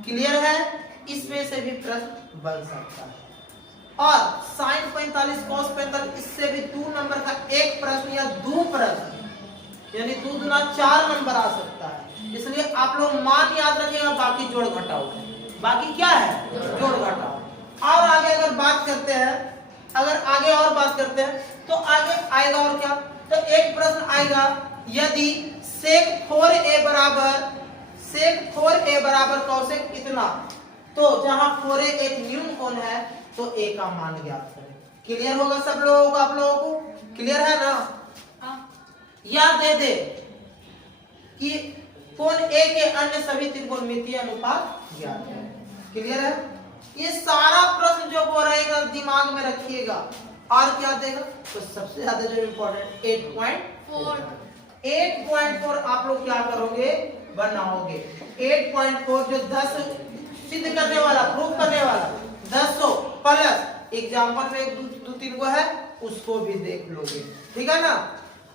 क्लियर है, इसमें से भी प्रश्न बन सकता है। और sin 45 cos 45 इससे भी 2 नंबर का एक प्रश्न या 2 प्रश्न, यानी 2 दूना 4 नंबर आ सकता है, इसलिए आप लोग मान याद रखिएगा, बाकी जोड़ घटाओ, बाकी क्या है जोड़ घटाओ। और आगे अगर बात करते हैं, अगर आगे और बात करते हैं तो आगे आएगा और क्या, तो एक प्रश्न आएगा यदि sec 4a बराबर cosec इतना, तो जहां 4a एक न्यून कोण है तो a का मान ज्ञात करें। क्लियर होगा सब लोगों को, आप लोगों को क्लियर है ना। या दे दे कि कोण a के अन्य सभी त्रिकोणमितीय अनुपात ज्ञात है, क्लियर है। ये सारा प्रश्न जो वो रहेगा दिमाग में रखिएगा। और क्या देगा, तो सबसे ज्यादा जो इम्पोर्टेंट 8.4 आप लोग क्या करोगे बनाओगे। 8.4 जो 10 सिद्ध करने वाला, प्रूफ करने वाला 10 प्लस एग्जाम्पल में 1-2-3 को है उसको भी देख लोगे, ठीक है ना।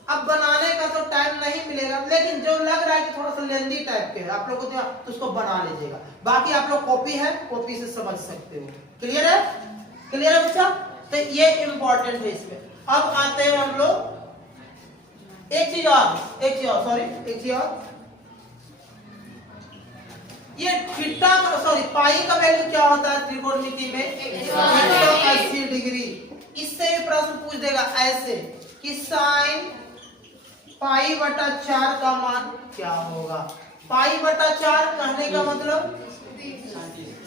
अब बनाने का तो टाइम नहीं मिलेगा, लेकिन जो लग रहा है कि थोड़ा सा लेंदी टाइप के है आप लोग को तो उसको बना लीजिएगा। बाकी आप लोग कॉपी है, कॉपी से समझ सकते हो। क्लियर है, क्लियर है बच्चा, तो ये इंपॉर्टेंट है इसमें। अब आते हैं हम लोग एक चीज और ये थीटा सॉरी पाई का वैल्यू क्या होता है त्रिकोणमिति में 180 डिग्री। इससे भी प्रश्न पूछ देगा ऐसे कि साइन पाई बटा 4 का मान क्या होगा। पाई बटा 4 कहने का मतलब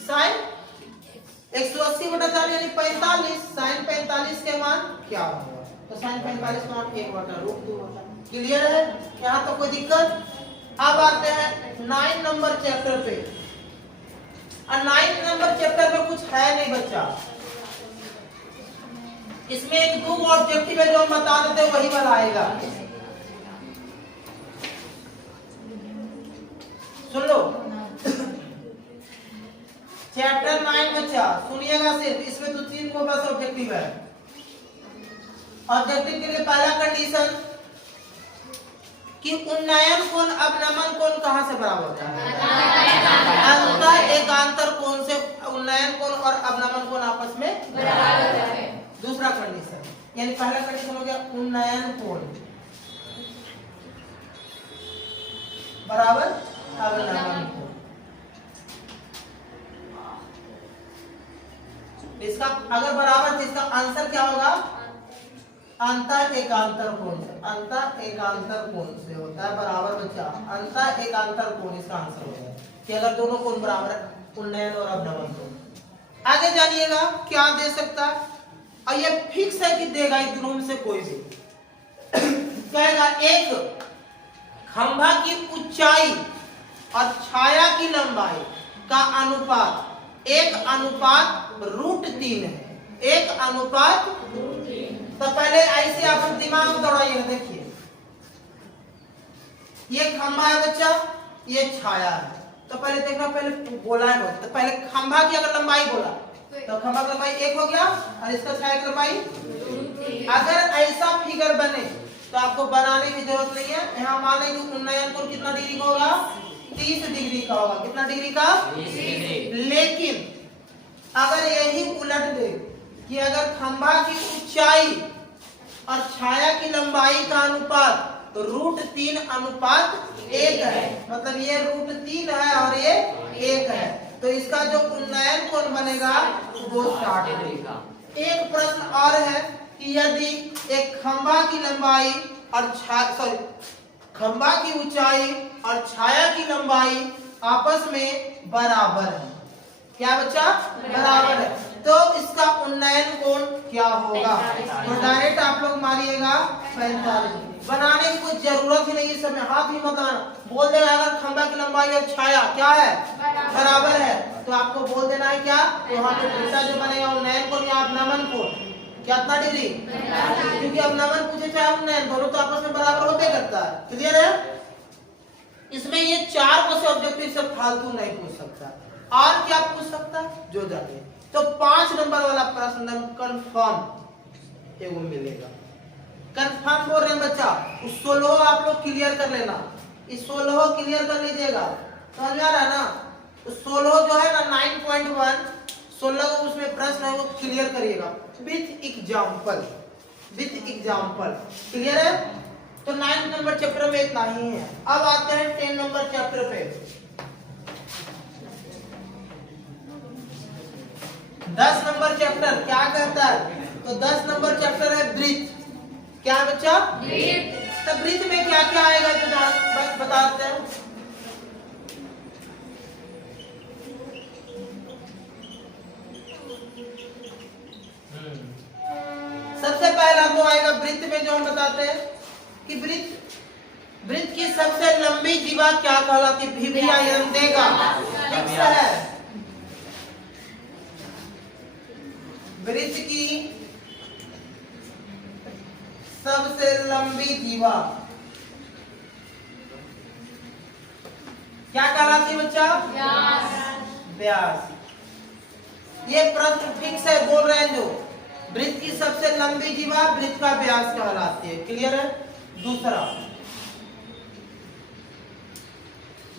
साइन 180 बटा 4 यानी 45। साइन 45 के मान क्या होगा? तो साइन 45 का मान 1 बटा रूट 2 होता है। क्लियर है? यहाँ तो कोई दिक्कत? अब आते हैं 9 नंबर चैप्टर पे। 9 नंबर चैप्टर में कुछ है नहीं बच्चा। इसमें एक दो ऑब्जेक्टिव है जो हम बता देते हैं वही बनाएगा। सुन लो चैप्टर 9 बच्चा सुनिएगा सिर्फ, इसमें तो 3 को बस ऑब्जेक्टिव है। ऑब्जेक्टिव के लिए पहला कंडीशन कि उन्नयन कोण अवनमन कोण कहां से बराबर होता है? अंतर एकांतर कोण से उन्नयन कोण और अवनमन कोण आपस में बराबर होता है। दूसरा कंडीशन यानी पहला कंडीशन हो गया उन्नयन कोण बराबर अवनमन कोण। इसका अगर बराबर तो इसका आंसर क्या होगा? अंतर एकांतर कोण से। अंतर एकांतर कोण से होता है बराबर बच्चा। अंतर एकांतर कोण इसका आंसर हो गया कि अगर दोनों कोण बराबर है उन्नयन और अवनमन कोण। आगे जानिएगा क्या दे सकता है और ये फिक्स है कि देगा इन दोनों में से कोई भी। कहेगा एक खंभा की ऊंचाई और छाया की लंबाई का अनुपात 1:√3 है। 1:√3। तो पहले ऐसे आप दिमाग में दौड़ाइएगा। देखिए ये खंभा है बच्चा, ये छाया है। तो पहले देखना, पहले बोला है तो पहले खंभा की अगर लंबाई बोला तो खंभा की लंबाई 1 हो गया और इसका छाया की लंबाई। अगर ऐसा फिगर बने तो आपको बनाने की जरूरत नहीं है। यहाँ माने कि उन्नयन कोण कितना डिग्री का होगा? 30 डिग्री का होगा। कितना डिग्री का? 30 डिग्री। लेकिन अगर यही उलट दे कि अगर खंभा की ऊंचाई और छाया की लंबाई का अनुपात तो √3:1 है, मतलब ये √3 है और ये 1 है, तो इसका जो उन्नयन कोण बनेगा वो 60 डिग्री का। एक प्रश्न और है कि यदि एक खंभा की लंबाई और खंभा की ऊंचाई और छाया की लंबाई आपस में बराबर है। क्या बच्चा? बराबर है, तो इसका उन्नयन कोण क्या होगा? तो डायरेक्ट आप लोग मारिएगा 45। बनाने की कोई जरूरत ही नहीं है, सब में हाथ ही मत आना। बोल देगा अगर खंभा की लंबाई और छाया क्या है? बराबर है, तो आपको बोल देना है क्या? तो वहां पे थीटा जो बनेगा उन्नयन कोण या अवनमन कोण कितना डिग्री? क्योंकि अवनमन पूछे चाहे उन्नयन, दोनों तो आपस में बराबर होते करता है। क्लियर है? इसमें ये 4 क्वेश्चन ऑब्जेक्टिव से फालतू नहीं पूछ सकता। और क्या पूछ सकता है जो जाने। तो 5 नंबर वाला प्रश्न कंफर्म एगो मिलेगा। कंफर्म बोल रहे हैं बच्चा। 16 आप लोग क्लियर कर लेना। इस 16 क्लियर कर लीजिएगा। समझ में आ रहा है ना? 16 जो है ना 9.1 16 उसमें प्रश्न है वो क्लियर करिएगा with example. With example clear है? तो 9 नंबर चैप्टर में इतना ही है। अब आते हैं 10 नंबर चैप्टर पे। 10 नंबर चैप्टर क्या कहता है? तो 10 नंबर चैप्टर है वृत्त। क्या है बच्चा? वृत्त। तो वृत्त में क्या क्या आएगा जो बताते हैं। सबसे पहला तो आएगा वृत्त में जो हम बताते हैं कि वृत्त की सबसे लंबी जीवा क्या कहलाती है? भिविया यंदेगा। फिक्स है। वृत्त की सबसे लंबी जीवा क्या कहलाती है बच्चा? व्यास। ये प्रश्न फिक्स है, बोल रहे हैं जो वृत्त की सबसे लंबी जीवा वृत्त का व्यास कहलाती है। क्लियर है? दूसरा,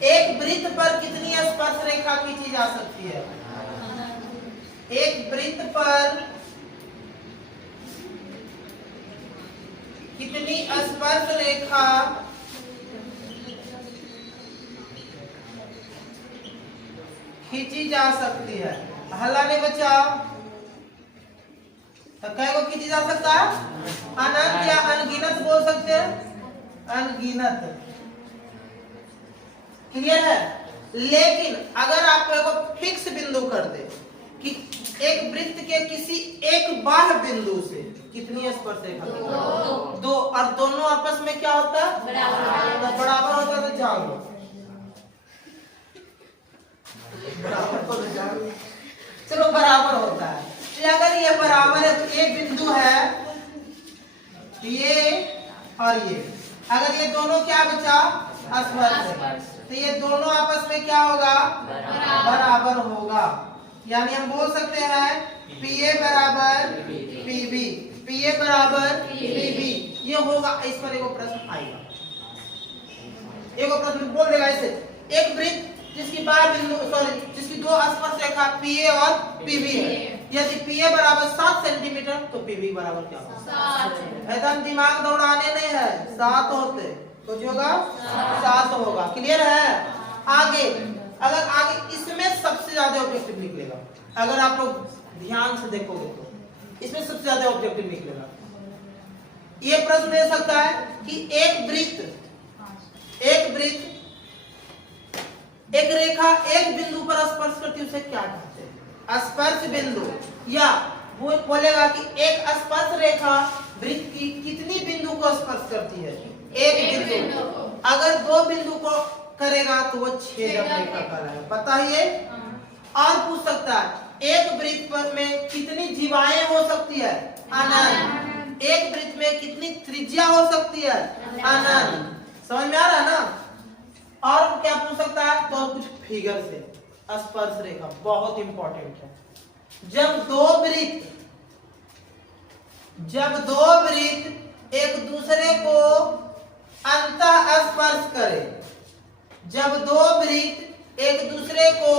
एक वृत्त पर कितनी स्पर्श रेखा खींची जा सकती है? एक वृत्त पर कितनी स्पर्श रेखा खींची जा सकती है। हल्ला नहीं बचा। तो कै को खींची जा सकता है? अनंत या अनगिनत बोल सकते हैं, अनगिनत। क्लियर है? लेकिन अगर आपको एक फिक्स बिंदु कर दे कि एक वृत्त के किसी एक बाह्य बिंदु से कितनी स्पर्श रेखा? दो। और दोनों आपस में क्या होता है? बराबर होता है। तो जान लो चलो बराबर होता है। तो अगर ये बराबर है तो एक बिंदु है ये और ये, अगर ये दोनों क्या बचा? स्पर्श। तो ये दोनों आपस में क्या होगा? बराबर होगा। यानी हम बोल सकते हैं PA बराबर PB, PA बराबर PB। ये होगा। इस पर एक प्रश्न आएगा, एक प्रश्न बोल देगा ऐसे, एक वृत्त जिसकी बाह्य बिंदु जिसकी दो स्पर्श रेखा PA और PB है, यदि PA बराबर 7 सेंटीमीटर तो PB बराबर क्या होगा? एकदम दिमाग दौड़ाने नहीं है, 7 होते तो जो होगा 7 होगा। क्लियर है? आगे अगर आगे इसमें सबसे ज्यादा ऑब्जेक्टिव निकलेगा, अगर आप लोग ध्यान से देखोगे तो इसमें सबसे ज्यादा ऑब्जेक्टिव निकलेगा। ये प्रश्न दे सकता है कि एक वृत्त एक रेखा एक बिंदु पर स्पर्श करती है, उसे क्या कहते हैं? स्पर्श बिंदु। या वो बोलेगा कि एक स्पर्श रेखा वृत्त की कितनी बिंदु को स्पर्श करती है? एक बिंदु। अगर दो बिंदु को करेगा तो वो छेदक रेखा कहलाएगा। पता ही है? और पूछ सकता है एक वृत्त पर में कितनी जीवाएं हो सकती है? अनंत। एक वृत्त में कितनी त्रिज्या हो सकती है? अनंत। समझ में आ रहा है ना? और क्या पूछ सकता है? तो कुछ फिगर से स्पर्श रेखा बहुत इंपॉर्टेंट है। जब दो वृत्त एक दूसरे को अंतः स्पर्श करे, जब दो वृत्त एक दूसरे को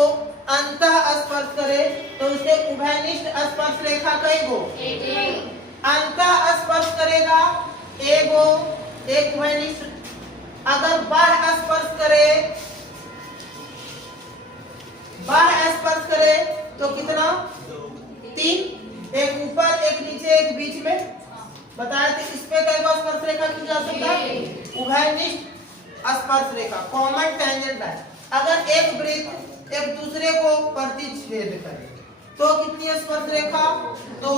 अंतः स्पर्श करे तो उसे उभयनिष्ठ स्पर्श रेखा कहेगो? अंतः स्पर्श करेगा एगो, एक उभयनिष्ठ। अगर बाह्य स्पर्श करे तो कितना? 3, एक ऊपर एक नीचे एक बीच में। बताया थे इस पे कई बार स्पर्श रेखा की जा सकता है? उभयनिष्ठ स्पर्श रेखा, कॉमन टेंजेंट है। अगर एक वृत्त एक दूसरे को प्रतिच्छेद करे तो कितनी स्पर्श रेखा? 2।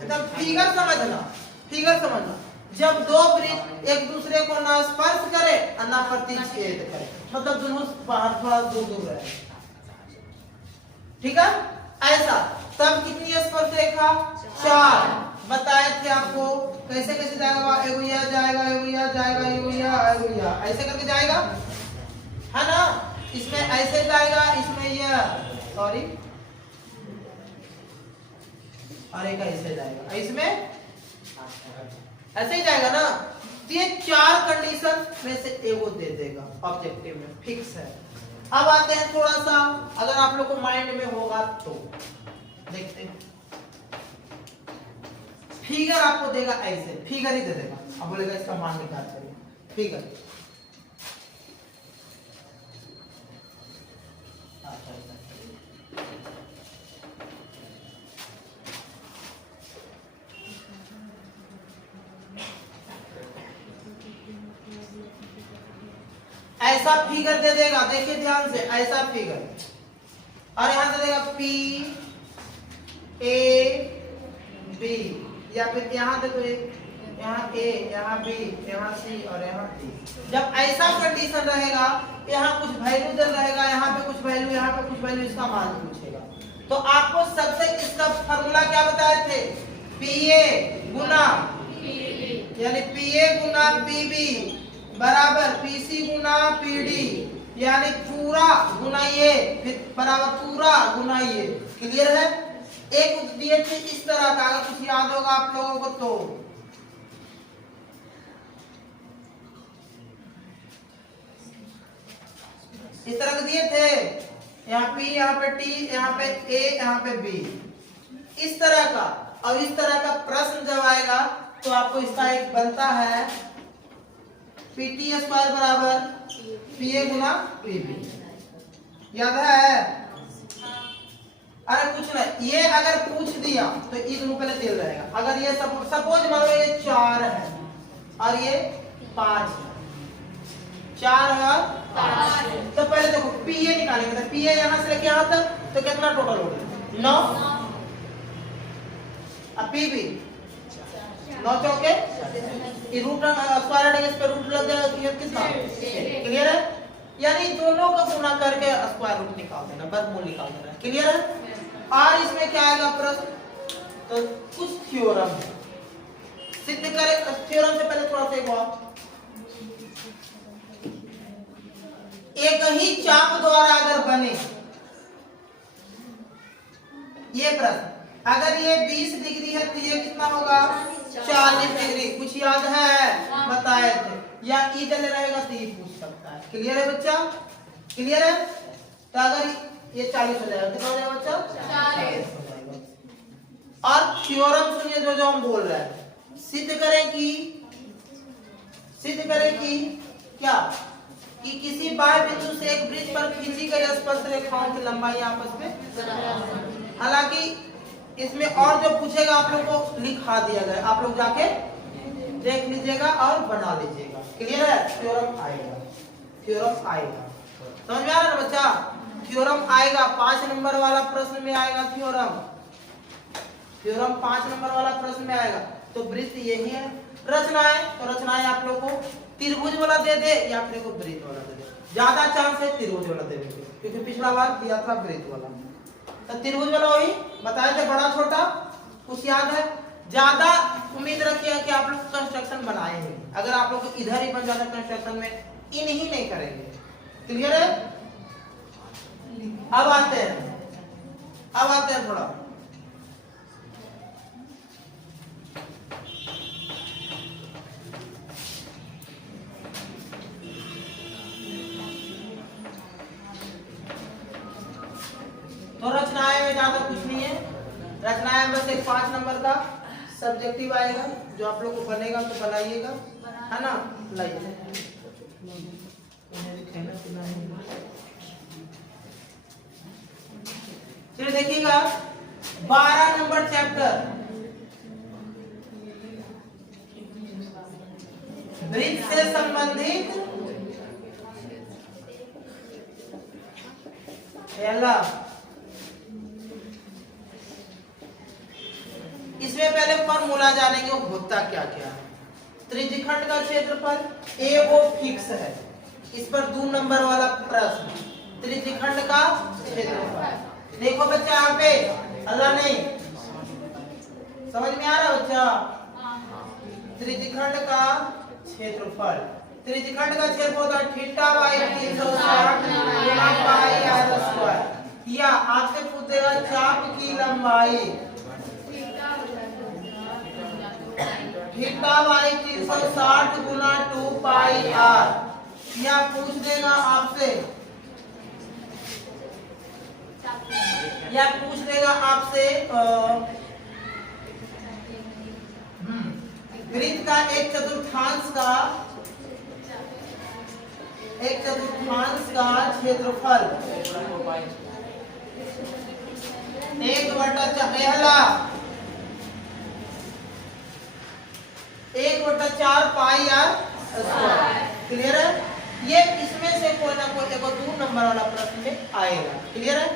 मतलब फिगर समझना, जब दो वृत्त एक दूसरे को ना स्पर्श करे और ना प्रतिच्छेद करे, मतलब दोनों बाहर थोड़ा दूर रहे, ठीक है? ऐसा तब कितनी स्पर्श रेखा? 4। बताए थे आपको कैसे जाएगा? एगो यह जाएगा, एगो यह जाएगा, एगो यह ऐसे करके जाएगा, है ना? इसमें ऐसे जाएगा, इसमें यह सॉरी और एक ऐसे जाएगा, इसमें ऐसे ही जाएगा ना? तो ये 4 कंडीशन में से एगो दे देगा ऑब्जेक्टिव में, फिक्स है। अब आते हैं थोड़ा सा, अगर आप लोग को माइंड में होगा तो देखते हैं। फिगर आपको देगा ऐसे, फिगर ही दे देगा, अब बोलेगा इसका मान निकाल करिए। फिगर ऐसा फिगर दे देगा, देखिए ध्यान से, ऐसा फिगर, और यहां दे देगा P A B, या फिर यहाँ देखो यहाँ A, यहाँ B, यहाँ C और यहाँ D। जब ऐसा कंडीशन रहेगा, यहाँ कुछ वैल्यू दे रहेगा, यहाँ पे कुछ वैल्यू, यहाँ पे कुछ वैल्यू, इसका मान पूछेगा। तो आपको सबसे इसका फॉर्मूला क्या बताए थे? PA गुना यानी PA गुना PB बराबर PC गुना PD, यानी पूरा गुना ये फिर बराबर पूरा गुना ये। क्लियर है? एक दिए थे इस तरह का, अगर कुछ याद होगा आप लोगों को तो इस तरह के दिए थे, यहाँ P, यहाँ पे T, यहाँ पे A, यहाँ पे B, इस तरह का। और इस तरह का प्रश्न जब आएगा तो आपको इसका एक बनता है PT² बराबर PA गुना PB, याद है? अरे कुछ नहीं, ये अगर पूछ दिया तो इस रूप में तेल रहेगा। अगर ये सपोज मान लो ये 4 है और ये 5 है, 4 है और 5, तो पहले देखो पीए निकालेंगे। तो पीए यहाँ से लेके यहाँ तक तो कितना टोटल हो गया? 9। अब पी भी 9 चौके रूट स्क्वायर इस पे रूट लग जाएगा तो ये कितना? क्लियर है? यानी दोनों को गुना करके स्क्वायर रूट निकाल देना, वर्गमूल निकाल देना। क्लियर है? और इसमें क्या आएगा प्रश्न? तो कुछ थ्योरम है, सिद्ध करें। थ्योरम से पहले थोड़ा सा एक बात, एक ही चाप द्वारा अगर बने ये प्रश्न, अगर ये 20 डिग्री है तो ये कितना होगा? 40 डिग्री। कुछ याद है? बताए थे। या इधर रहेगा तो ये पूछ सकता है। क्लियर है बच्चा? क्लियर है? तो अगर ये 40 हो जाएगा, कितना हो जाएगा बच्चा? 40 हो जाएगा। और थ्योरम सुनिए जो हम बोल रहे हैं, सिद्ध करें कि क्या कि किसी बाह्य बिंदु से एक वृत्त पर खींची गई स्पर्श रेखाओं की लंबाई आपस में, हालांकि इसमें और जो पूछेगा आप लोग को लिखा दिया गया, आप लोग जाके देख लीजिएगा और बना लीजिएगा। क्लियर है? थ्योरम आएगा, थ्योरम आएगा। समझ में आ रहा है बच्चा? थ्योरम आएगा 5 नंबर वाला प्रश्न में आएगा। थ्योरम 5 नंबर वाला प्रश्न में आएगा। तो वृत्त यही है। रचनाएं, तो रचनाएं आप लोग को त्रिभुज वाला दे दे या फिर को वृत्त वाला दे दे। ज्यादा चांस है त्रिभुज वाला देने के, क्योंकि पिछला बार दिया था वृत्त वाला। तो त्रिभुज वाला वही बताए थे, बड़ा छोटा कुछ याद है? ज्यादा उम्मीद रखिए कि आप लोग कंस्ट्रक्शन बनाए हैं। अगर आप लोग इधर ही बन जाता कंस्ट्रक्शन में, इन ही नहीं करेंगे। क्लियर है? अब आते हैं थोड़ा तो रचनाएं में ज्यादा कुछ नहीं है। रचनाएं में बस एक 5 नंबर का सब्जेक्टिव आएगा जो आप लोग को बनेगा तो बनाइएगा, है ना? लाइए चलिए देखिएगा 12 नंबर चैप्टर वृत्त से संबंधित पहला। इसमें पहले फॉर्मूला जानेंगे होता क्या क्या है। त्रिज्यखंड का क्षेत्रफल ए वो फिक्स है। इस पर 2 नंबर वाला प्रश्न, त्रिज्यखंड का क्षेत्रफल। देखो बच्चा यहाँ पे अल्लाह नहीं समझ में आ रहा बच्चा? त्रिज्यखंड का क्षेत्रफल, त्रिज्यखंड का क्षेत्रफल होता है थीटा बाई 360 गुना पाई आर स्क्वायर। या आपसे पूछेगा चाप की लंबाई थीटा बाई 360 गुना 2 पाई आर। या पूछ देगा आपसे, वृत्त का एक चतुर्थांश का क्षेत्रफल 1/4 पाई आर स्क्वायर। क्लियर है? ये इसमें से कोई ना कोई एक 2 नंबर वाला प्रश्न में आएगा। क्लियर है?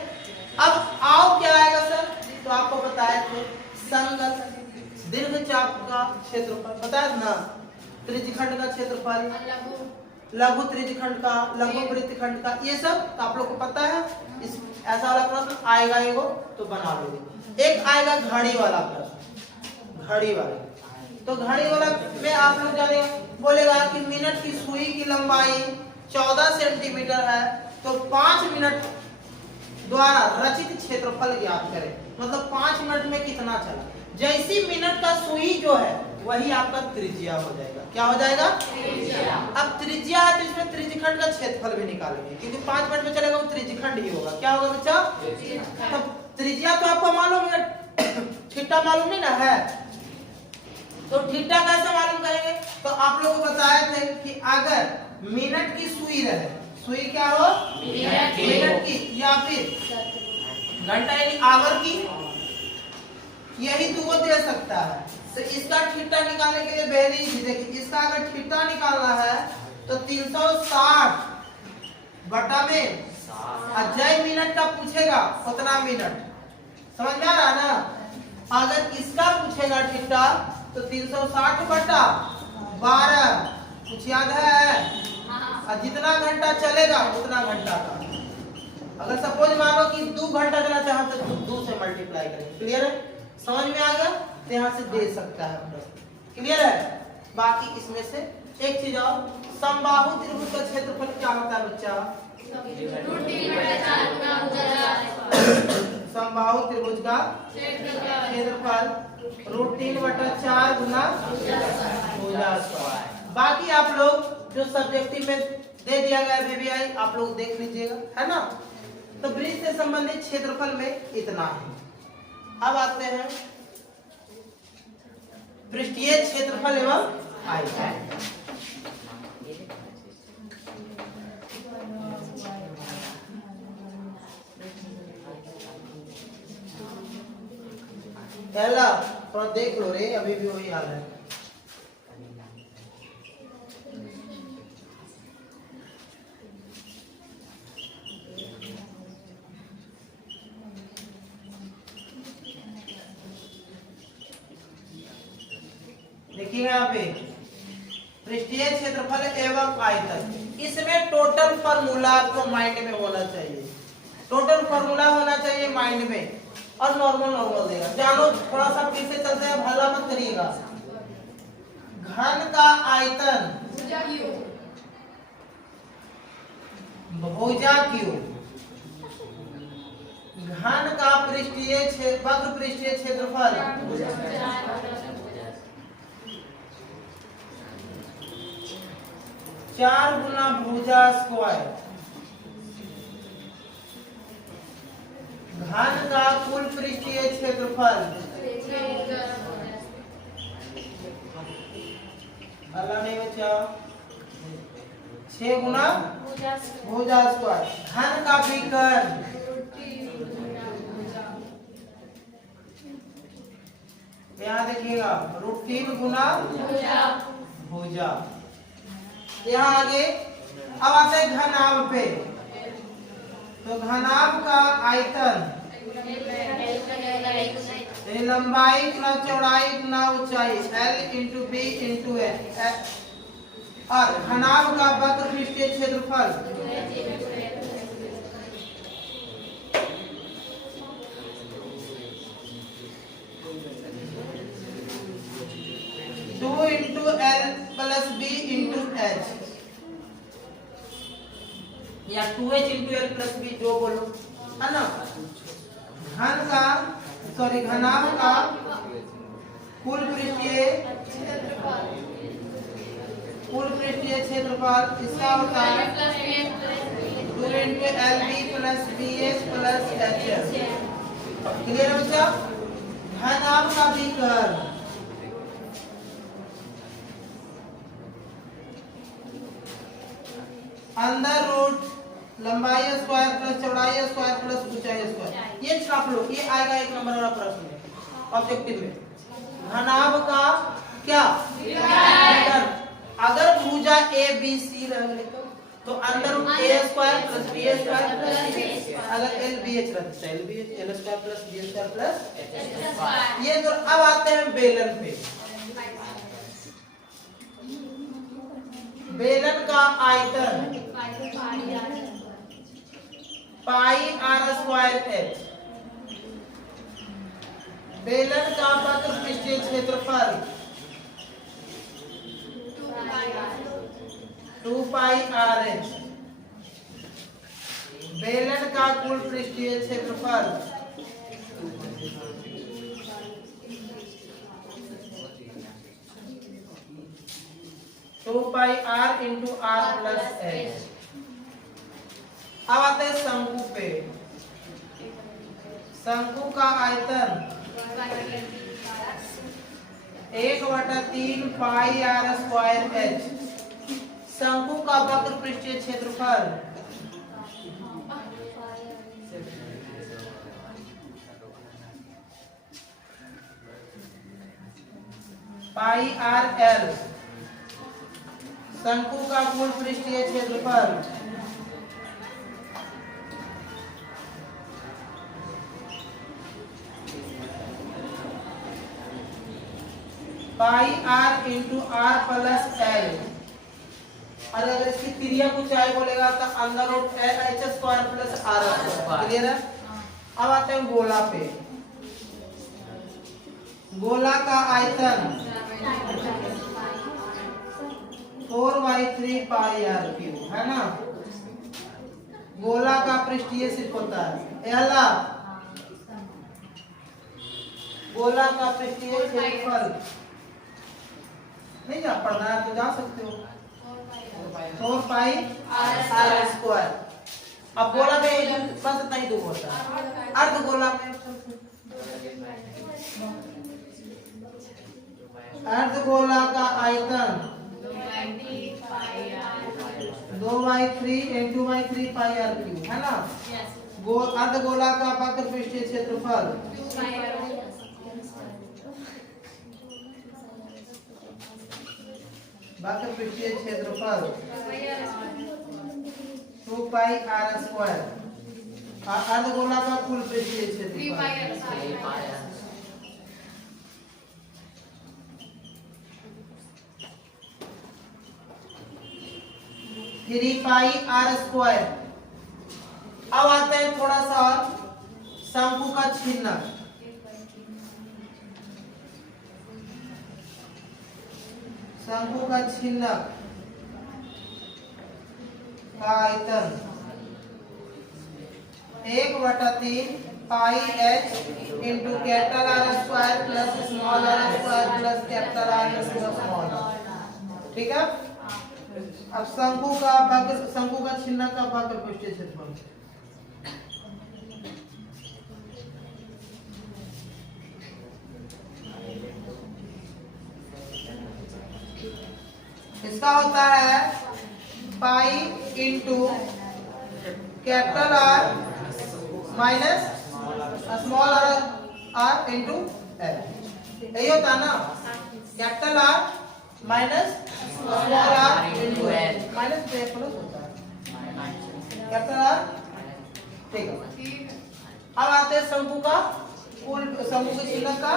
अब आओ क्या आएगा सर? तो आपको बताया थे संगत दीर्घ चाप का क्षेत्रफल, बताया ना? त्रिज्यखंड का क्षेत्रफल, लघु त्रिज्यखंड का, लघु वृत्तखंड का, ये सब तो आप लोग को पता है। इस ऐसा वाला प्रश्न आएगा एगो तो बना लोगे। एक आएगा घड़ी वाला प्रश्न, घड़ी वाला। तो घड़ी वाला में आप लोग जाने बोलेगा कि मिनट की सुई की लंबाई 14 सेंटीमीटर है, तो 5 मिनट द्वारा रचित क्षेत्रफल ज्ञात करें। मतलब 5 मिनट में कितना चला। जैसी मिनट का सुई जो है वही आपका त्रिज्या हो जाएगा। क्या हो जाएगा? त्रिज्या। अब त्रिज्या है तो इसमें त्रिज्यखंड का क्षेत्रफल भी निकालेंगे, क्योंकि 5 मिनट में चलेगा वो त्रिज्यखंड ही होगा। क्या होगा बच्चा? तब त्रिज्या तो आपको मालूम है, थीटा मालूम नहीं ना है, तो थीटा कैसे मालूम करेंगे? तो आप लोगों को बताए थे कि अगर मिनट की सुई रहे, सुई क्या हो? मिनट की, या फिर घंटा यानी आवर की, यही दुगो दे सकता है। तो इसका थीटा निकालने के लिए वेरी इजी। देखिए इसका अगर थीटा निकालना है तो 360 बटा में जय मिनट का पूछेगा उतना मिनट, समझ में आ रहा ना। अगर इसका पूछेगा थीटा तो 360 बटा 12, कुछ याद है? और जितना घंटा चलेगा उतना घंटा का। अगर सपोज मानो कि 2 घंटा चला चाहे तो 2 से मल्टीप्लाई करेंगे। क्लियर है? समझ में आ गया? तो यहाँ से दे सकता है प्रश्न। क्लियर है? बाकी इसमें से एक चीज और, समबाहु त्रिभुज का क्षेत्रफल क्या होता है बच्चा? समबाहु त्रिभुज का क्षेत्रफल √3/4 गुना भुजा स्क्वायर। बाकी आप लोग जो सब्जेक्टिव में दे दिया गया VBI आप लोग देख लीजिएगा, है ना। तो वृत्त से संबंधित क्षेत्रफल में इतना है। अब आते हैं पृष्ठीय क्षेत्रफल एवं आयतन। पहला थोड़ा देख लो रे, अभी भी वही हाल है। देखिए यहाँ पे पृष्ठीय क्षेत्रफल एवं आयतन, इसमें टोटल फार्मूला आपको माइंड में होना चाहिए। टोटल फार्मूला होना चाहिए माइंड में, और नॉर्मल देगा। जानो थोड़ा सा फिर से चलते हैं, भला मत करिएगा। घन का आयतन भुजा क्यू, घन का पृष्ठीय वक्र पृष्ठीय क्षेत्रफल 4 गुना भुजा स्क्वायर। घन का कुल पृष्ठीय क्षेत्रफल अल्लाह नहीं बचा 6 गुना भुजा स्क्वायर। घन का विकर्ण यहाँ देखिएगा √3 गुना भुजा। यहाँ आगे अब आते हैं घनाभ पे। तो घनाभ का आयतन लंबाई गुना चौड़ाई गुना ऊंचाई L × B × N, और घनाभ का वक्र पृष्ठीय क्षेत्रफल 2 × L + B × H, या 2H × L + B जो बोलो, है ना। घनाभ का कुल पृष्ठीय क्षेत्रफल इसका होता है 2 × LB + BH + HF। क्लियर है बच्चा? घनाभ का विकर्ण अंदर रूट लंबाई स्क्वायर प्लस चौड़ाई स्क्वायर प्लस ऊंचाई स्क्वायर। ये छाप लो, ये आएगा 1 नंबर वाला प्रश्न में ऑब्जेक्टिव में। घनाभ का क्या विकर्ण, अगर भुजा ABC रह तो अंदर रूट A² + B² प्लस अगर LBH रहता है LBH L² + B² plus H²। ये तो अब आते हैं बेलन पे। बेलन का आयतन πr²h। बेलन का वक्र पृष्ठीय क्षेत्रफल 2πrh। बेलन का कुल पृष्ठीय क्षेत्रफल 2πr × r + h। अब आते हैं शंकु पे। शंकु का आयतन 1/3 πr²h। शंकु का वक्र पृष्ठीय क्षेत्रफल पाई आर एल शंकु का कुल पृष्ठीय क्षेत्रफल pi r into r plus l. और अगर इसकी तिर्यक ऊंचाई बोलेगा तो अंदर root l h square plus r square. Clear है? अब आते हैं गोला पे। गोला का आयतन 4/3 पाई आर क्यूब है ना। गोला का पृष्ठीय क्षेत्र होता है एला। गोला का पृष्ठीय क्षेत्रफल नहीं जा पढ़ना है तो जा सकते हो 4 पाई आर स्क्वायर। अब गोला में बस इतना ही दूर होता है। अर्ध गोला में अर्ध गोला का आयतन 2/3 2/3 पाई आर क्यूब है ना। अर्ध गोला का वक्र पृष्ठीय क्षेत्रफल वक्र पृष्ठीय क्षेत्रफल 2 पाई आर स्क्वायर। अर्ध गोला का कुल पृष्ठीय क्षेत्रफल 3 पाई आर स्क्वायर। अब आते हैं थोड़ा सा शंकु का छिन्नक। शंकु का छिन्नक का आयतन 1/3 pi h into capital R square plus small r square plus capital R small. ठीक है? अब शंकु का छिन्नक का वक्र पृष्ठीय क्षेत्रफल इसका होता है pi into capital R minus small R into L. यही होता है ना। Capital R minus small R into L minus plus होता है कैपिटल आर। ठीक है? अब आते हैं शंकु का कुल शंकु के छिन्नक का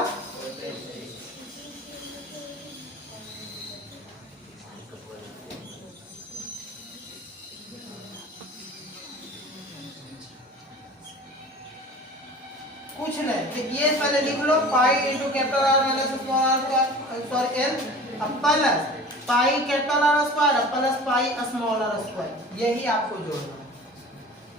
कुछ नहीं कि ये पहले लिख लो pi into capital R minus small r sorry l plus pi capital R square plus pi small r square. यही आपको जोड़ना है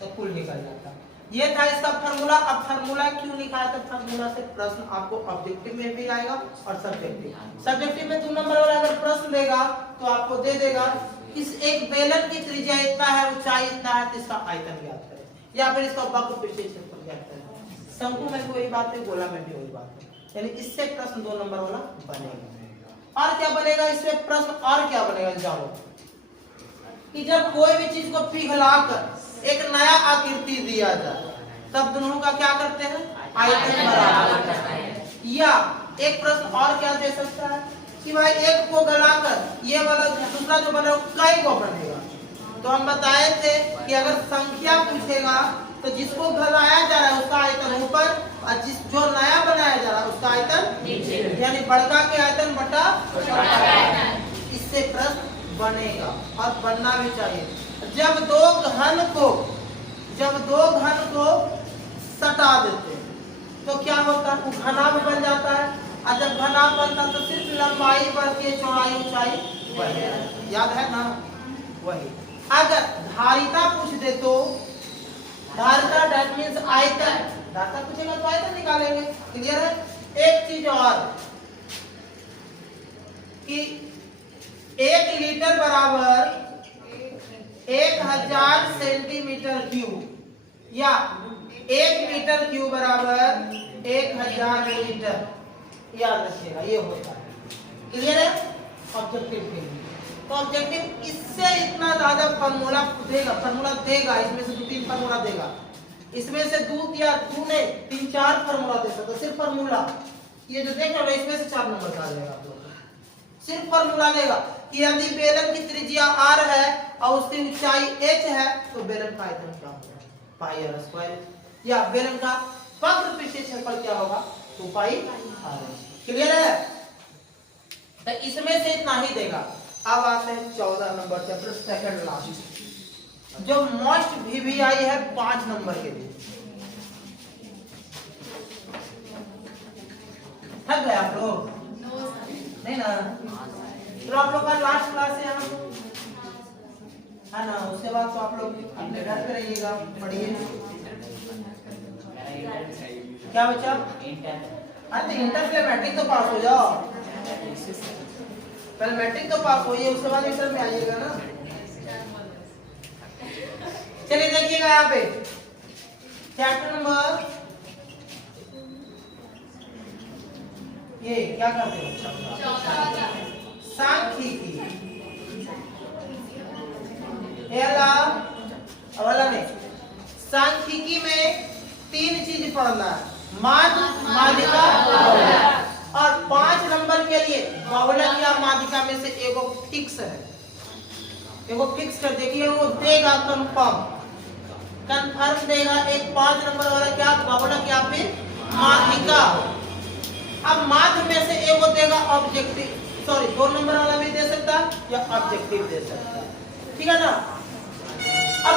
तो कुल निकल जाता है। ये था इसका फार्मूला। अब फार्मूला क्यों लिखा है? तो फार्मूला से प्रश्न आपको ऑब्जेक्टिव में भी आएगा और सब्जेक्टिव में 2 नंबर वाला अगर प्रश्न देगा तो आपको दे देगा इस एक बेलन की त्रिज्या इतना है, ऊंचाई इतना है, तो इसका आयतन ज्ञात करें या फिर इसका वक्र पृष्ठीय क्षेत्रफल ज्ञात करें। शंकु में भी वही बात है, गोला में भी वही बात है। यानी इससे प्रश्न 2 नंबर वाला बनेगा। और क्या बनेगा इससे प्रश्न? और क्या बनेगा जानो कि जब कोई भी चीज को पिघलाकर एक नया आकृति दिया जाए तब दोनों का क्या करते हैं? आयतन बराबर करते हैं। या एक प्रश्न और क्या दे सकता है कि भाई एक को गलाकर ये वाला दूसरा जो बनेगा कई को बनेगा। तो हम बताए थे कि अगर संख्या पूछेगा तो जिसको गलाया जा रहा है उसका आयतन ऊपर और जो नया बनाया जा रहा है उसका आयतन नीचे। यानी बड़का के आयतन बटा इससे प्रश्न बनेगा और बनना भी चाहिए। जब दो घन को सटा देते तो क्या होता है? घनाभ बन जाता है। और जब घनाभ बनता तो सिर्फ लंबाई बढ़ती है, चौड़ाई ऊंचाई बढ़ती है। याद है ना? वही अगर धारिता पूछ दे तो धारिता दैट मींस आयतन। धारिता पूछेगा तो आयतन निकालेंगे। क्लियर है? एक चीज और कि 1 लीटर बराबर 1000 सेंटीमीटर क्यूब या 1 मीटर क्यूब बराबर 1000 लीटर। याद रखिएगा ये होता है। क्लियर है? ऑब्जेक्टिव के लिए तो ऑब्जेक्टिव इससे इतना ज्यादा फार्मूला देगा। इसमें से 2-3 फार्मूला देगा। इसमें से 2 या 2 ने 3-4 फार्मूला दे सकता। सिर्फ फार्मूला ये जो देख रहे हो इसमें से 4 नंबर आ जाएगा आप लोग। सिर्फ फॉर्मूला देगा कि यदि बेलन की त्रिज्या r है और उसकी ऊंचाई h है तो बेलन का आयतन क्या होगा, पाई r स्क्वायर, या बेलन का वक्र पृष्ठीय क्षेत्रफल क्या होगा, 2 पाई r। क्लियर है? तो इसमें से इतना ही देगा। अब आते हैं 14 नंबर चैप्टर सेकंड लास्ट, जो मोस्ट VVI है 5 नंबर के लिए। थक गए आप लोग? नहीं ना? तो आप लोग का लास्ट क्लास है यहाँ है ना, उसके बाद तो आप लोग अपने घर पे रहिएगा, पढ़िए। क्या बच्चा? अरे इंटर से मैट्रिक तो पास हो जाओ, पहले मैट्रिक तो पास होइए, उसके बाद इंटर में आइएगा ना। चलिए देखिएगा यहाँ पे चैप्टर नंबर, ये क्या करते हैं, सांख्यिकी। वाला नहीं, सांख्यिकी में 3 चीज पढ़ना है, माध्य, माध्यिका, बहुलक। और 5 नंबर के लिए बहुलक या माध्यिका में से एगो फिक्स है, एगो फिक्स कर देखिए, वो देगा कंफर्म देगा। एक 5 नंबर वाला क्या, बहुलक या फिर माध्यिका। अब माध्य में से एगो देगा ऑब्जेक्टिव, सॉरी 2 नंबर वाला भी दे सकता या ऑब्जेक्टिव दे सकता, ठीक है ना। अब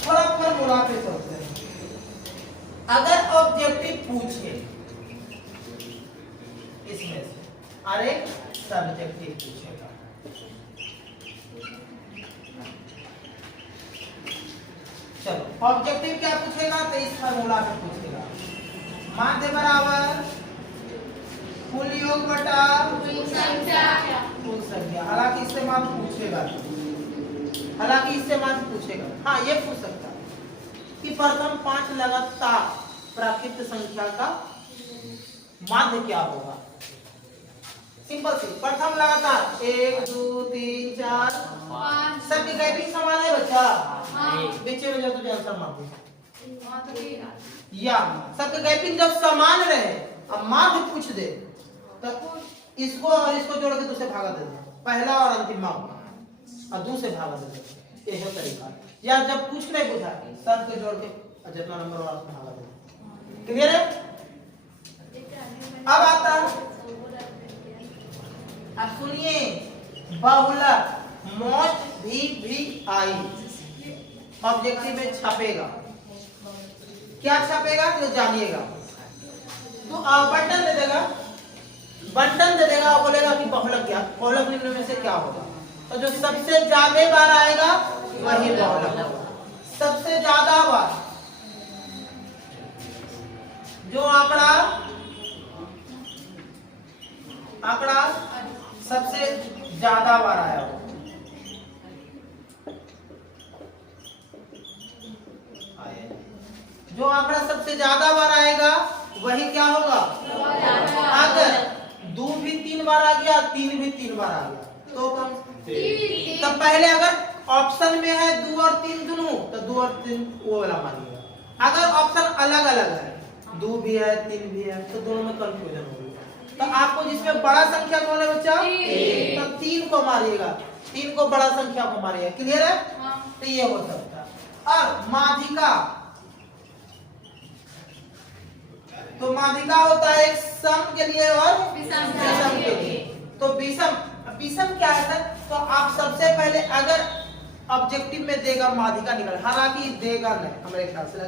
थोड़ा फॉर्मूला पे चलते हैं। अगर ऑब्जेक्टिव पूछे इसमें से, अरे सब्जेक्टिव पूछेगा, चलो ऑब्जेक्टिव क्या पूछेगा, तो इस फॉर्मूला पे पूछेगा, माध्य बराबर कुल योग बटा कुल संख्या। हालांकि इससे मान पूछेगा, हालांकि इससे मान पूछेगा, हाँ ये पूछ सकता है कि प्रथम 5 लगातार प्राकृत संख्या का माध्य क्या होगा। सिंपल सी, प्रथम लगातार 1 2 3 4 5, सबकी गैपिंग समान है बच्चा, बीच में जो तुझे आंसर मार दे, या सबकी गैपिंग जब समान रहे, अब माध्य पूछ दे तो इसको और इसको जोड़ के दूसरे भागा दे दे, पहला और अंतिम माप और दूसरे भागा दे दे, ये है तरीका। या जब कुछ नहीं बुझा सब को जोड़ के जितना नंबर वाला भागा दे। क्लियर है? अब आता है, अब सुनिए, बहुलक मोस्ट VVI ऑब्जेक्टिव में छपेगा, क्या छपेगा तो जानिएगा। तो बटन दे देगा, बटन दे देगा और बोलेगा कि बहुलक क्या, बहुलक निम्न में से क्या होगा, तो जो सबसे ज्यादा बार आएगा वही बहुलक होगा। सबसे ज्यादा बार जो आंकड़ा सबसे ज्यादा बार आया हो, जो आंकड़ा सबसे ज्यादा बार आएगा वही क्या होगा। अगर 2 भी 3 बार आ गया, 3 भी 3 बार आ गया तो तब पहले अगर ऑप्शन में है 2 और 3 दोनों, तो 2 और 3 वो वाला मानिएगा। अगर ऑप्शन अलग अलग है, 2 भी है 3 भी है, तो दोनों में कंफ्यूजन होगा। तो आपको जिसमें बड़ा संख्या कौन है बच्चा, तो 3 को मारिएगा, 3 को बड़ा संख्या को मारिएगा। क्लियर है? तो ये हो सकता है। और माध्यिका, तो माध्यिका होता है एक सम के लिए और विषम के लिए। तो विषम क्या है सर, तो आप सबसे पहले अगर ऑब्जेक्टिव में देगा माध्यिका निकल, हालांकि देगा नहीं हमारे ख्याल से,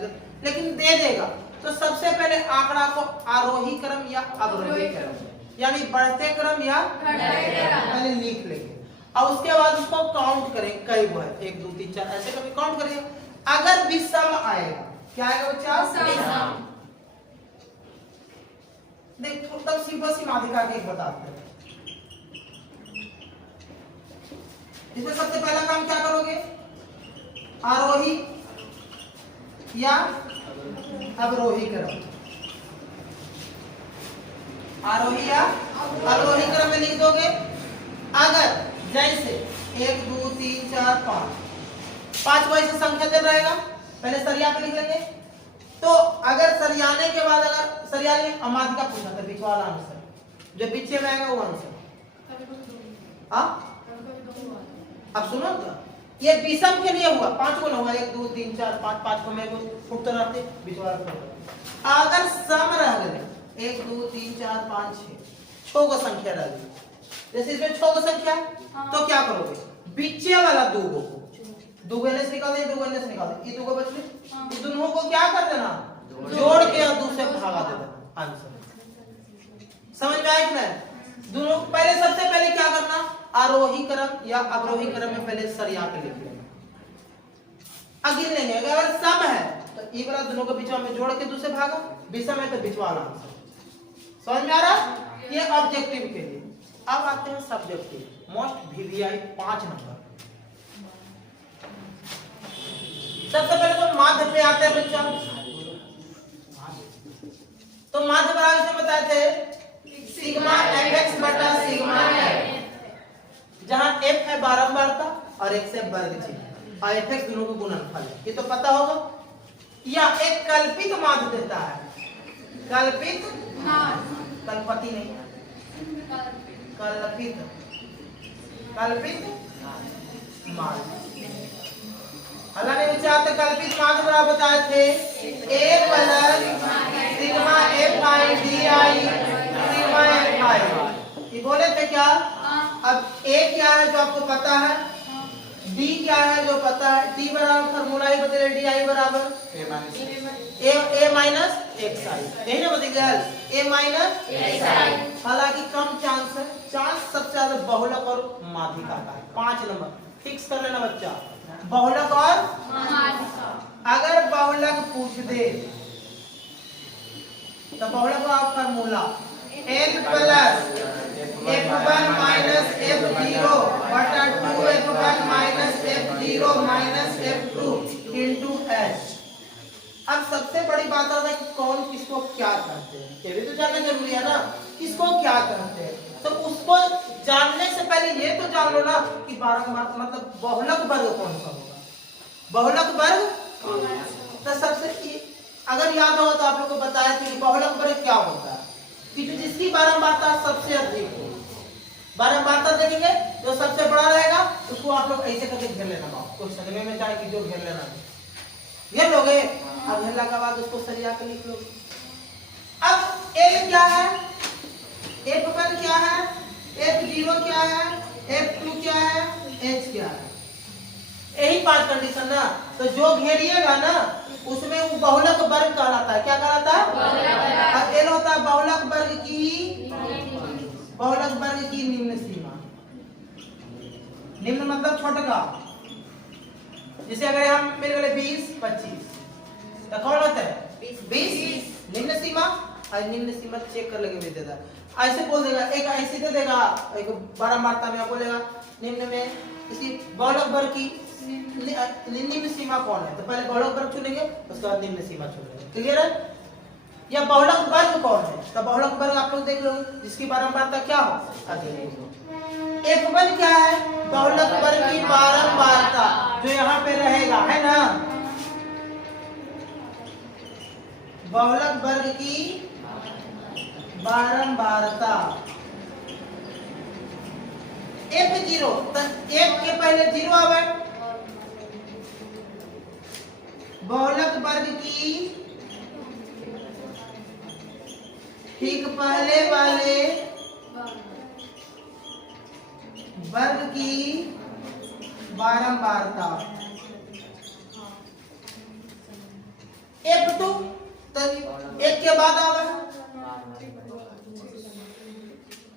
लेकिन दे देगा, तो सबसे पहले आंकड़ा को आरोही क्रम या अवरोही क्रम, यानी बढ़ते क्रम या पहले लिख लेंगे और उसके बाद उसको काउंट करें, कई बार 1 2 3 4 ऐसे कभी काउंट करिए। अगर विषम आएगा, क्या आएगा बच्चा, देख तब सिंपल सी माध्यिका के एक बताते हैं। इसमें सबसे पहला काम क्या करोगे, आरोही या अवरोही क्रम, आरोही या अवरोही क्रम में लिख दोगे। अगर जैसे 1 2 3 4 5 वैसे संख्या दे रहेगा, पहले सरिया पे लिख लेंगे। तो अगर सरियाने के बाद अगर सरियाने माध्यिका पूछा तो बीच वाला आंसर, जो पीछे में आएगा वो आंसर, अब सुनो तो, ये विषम के लिए हुआ, 5 को ना हुआ, 1 2 3 4 5, 5 को मैं फुटते रहते बिचवार को। अगर सम रह गए 1 2 3 4 5 6 को संख्या रह गई, जैसे इसमें 6 को संख्या तो क्या करोगे, बीचे वाला 2 को 2 गने से निकाल दे, 2 गने से निकाल दे, ये 2 को बच गए, ये दोनों को क्या कर देना, जोड़ के और 2 से भागा दे देना, आंसर। समझ में आया कि नहीं? दोनों पहले, सबसे पहले क्या करना, आरोही क्रम या अवरोही क्रम में पहले सरिया के लिख लेना, अगिन लेंगे। अगर सम है तो ये वाला दोनों को बीच में जोड़ के 2 से भागा, विषम है तो बीच वाला आंसर। समझ में आ रहा? ये ऑब्जेक्टिव के लिए। अब आते हैं सब्जेक्टिव, मोस्ट वीवीआई 5 नंबर। सबसे पहले तो माध्य पे आते हैं बच्चा। तो माध्य बराबर से बताए थे सिग्मा fx बटा सिग्मा f, जहां f है बारंबारता और x है वर्ग चिन्ह और fx दोनों को गुणनफल है, ये तो पता होगा। या एक कल्पित माध्य देता है, कल्पित कल्पति नहीं, कल्पित माध्य। अल्लाह ने विचारते कल्पित माध्य बराबर बताए थे a plus sigma f i d i sigma f i। ये बोले थे क्या? अब a क्या है जो आपको पता है, d क्या है जो पता है, d बराबर फार्मूला ही बदले di बराबर a माइनस xi, यही ना बदलेगा, a माइनस xi। हालांकि कम चांस है, चांस सबसे ज्यादा बहुलक और माध्यिका का है। 5 नंबर फिक्स कर लेना बच्चा, बहुलक और अगर बहुलक पूछ दे तो बहुलक का formula n plus f1 minus f0 बटा 2f1 minus f0 minus f2 into h। अब सबसे बड़ी बात है कि कौन किसको क्या कहते हैं, ये भी तो जानना जरूरी है ना, किसको क्या कहते हैं। तो उसको जानने से पहले ये तो जान लो ना कि बारंबार मतलब बहुलक वर्ग कौन सा होगा, बहुलक वर्ग। तो सबसे अगर याद हो तो आप लोगों को बताया था कि बहुलक वर्ग क्या होता है, कि जिसकी बारंबारता सबसे अधिक हो। बारंबारता देखेंगे जो सबसे बड़ा रहेगा उसको आप लोग ऐसे करके घेर लेना, कुछ समय में चाहे कि जो घेर लेना घेर लोगे। अब घेरने के बाद उसको सरिया के लिख लो। अब a क्या है, f1 क्या है, f0 क्या है, f2 क्या है, h क्या है, यही 5 कंडीशन ना। तो जो घेरिएगा ना उसमें वो बहुलक वर्ग कहलाता है। क्या कहलाता है? और l होता है बहुलक वर्ग की निम्न सीमा। निम्न मतलब छोटका, जैसे अगर हम मेरे गले 20 25 तो कौन होता है 20 निम्न सीमा। और निम्न सीमा चेक कर लेके भेज देता है, ऐसे बोल देगा, एक ऐसे दे देगा, एक बारंबारता में बोलेगा निम्न में इसकी बहुलक वर्ग की निम्न सीमा कौन है, तो पहले बहुलक वर्ग चुनेंगे उसके बाद निम्न सीमा चुनेंगे। क्लियर है? या बहुलक वर्ग कौन है, तो बहुलक वर्ग आप लोग देख लो जिसकी बारंबारता क्या हो अधिक। f1 क्या है, बहुलक वर्ग की बारंबारता जो यहाँ पे रहेगा, है ना, बहुलक वर्ग की बारंबारता। f0 तो f के पहले 0 आवे, बहुलक वर्ग की ठीक पहले वाले वर्ग की बारंबारता। f2 तो एक के बाद आवे,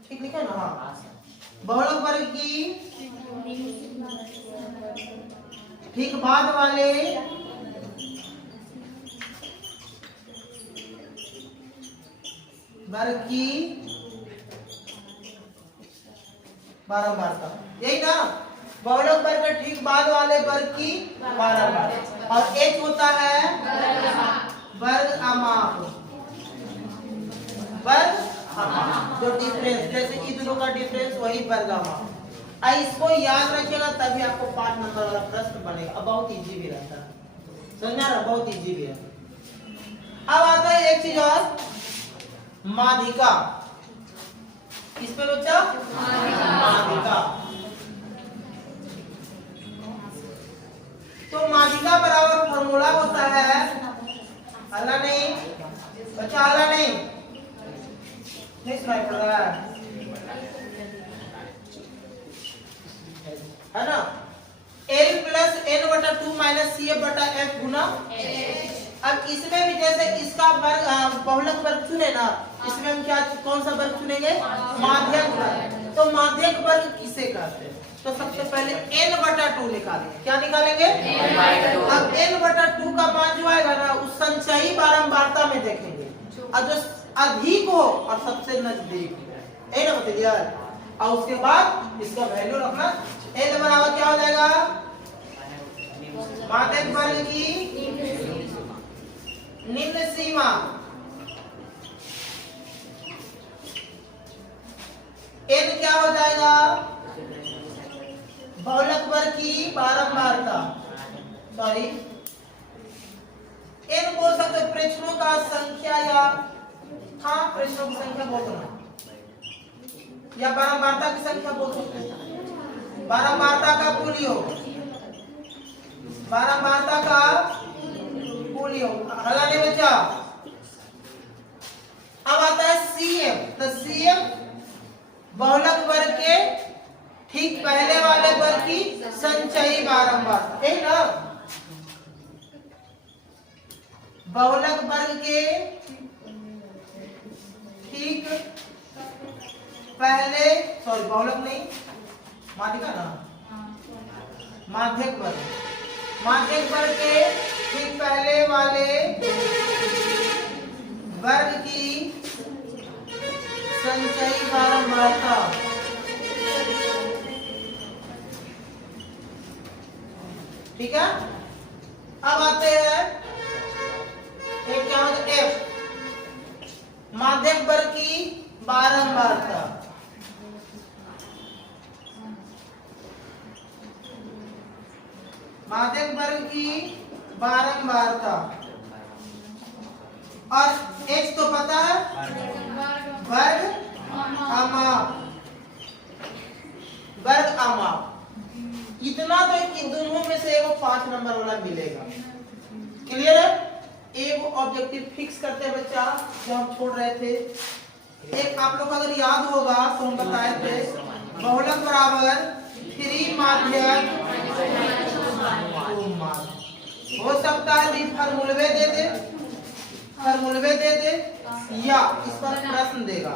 ठीक लिखा ना, हाँ, बहुलक वर्ग की ठीक बाद वाले वर्ग की बारंबारता, यही ना, बहुलक वर्ग के ठीक बाद वाले वर्ग की बारंबारता। और एक होता है वर्ग अमाप, वर्ग अमाप जो डिफरेंस, जैसे इन दोनों का डिफरेंस वही वर्ग अमाप। इसको याद रखिएगा तभी आपको 5 नंबर वाला प्रश्न बनेगा। अब बहुत इजी भी रहता है, समझा रहा, बहुत इजी भी है। अब आता है एक चीज और, माध्यिका। किस पे बच्चा? माध्यिका। सुनाई पड़ रहा है ना? L प्लस n बटा 2 माइनस CF बटा F गुना। अब इसमें भी जैसे इसका वर्ग बहुलक वर्ग चुने ना, इसमें हम क्या कौन सा वर्ग चुनेंगे? माध्यक वर्ग। तो माध्यक वर्ग किसे कहते हैं? तो सबसे पहले n बटा 2 निकालेंगे। क्या निकालेंगे? अब n बटा 2 का मान जो आएगा ना, उस संचयी बारंबारता में देखेंगे, और जो अधिक हो और सबसे नजदीक है ना, बता दिया। और उसके बाद इसका वैल्यू रखना। n बराबर क्या हो जाएगा? माध्यक वर्ग की निम्न सीमा n क्या हो जाएगा? बहुलक वर्ग की बारंबारता, सॉरी n बोल सकते प्रेक्षणों का संख्या, या हाँ प्रेक्षणों की संख्या बोल दो, या बारंबारता की संख्या बोल सकते हैं। बारंबारता का कुल योग, बारंबारता का कुल योग हलाने बचा। अब आता है CF। तो CF बहुलक वर्ग के ठीक पहले वाले वर्ग की संचयी बारंबारता, है ना? बहुलक वर्ग के ठीक पहले, सॉरी बहुलक नहीं, माध्यक ना, माध्यक वर्ग, माध्यक वर्ग के ठीक पहले वाले वर्ग की संचयी बारंबारता। ठीक है। अब आते हैं एक क्या होता है F, माध्यक वर्ग की बारंबारता। माध्यक वर्ग की बारंबारता, और H तो पता है, वर्ग अमाप, वर्ग अमाप। इतना तो इन दोनों में से एगो 5 नंबर वाला मिलेगा। क्लियर है? एक ऑब्जेक्टिव फिक्स करते हैं बच्चा, जो हम छोड़ रहे थे। एक आप लोग अगर याद होगा तो हम बताए थे, बहुलक बराबर 3 माध्यक हो सकता है भी फॉर्मूले दे दे, फॉर्मूले दे दे, या इस पर प्रश्न देगा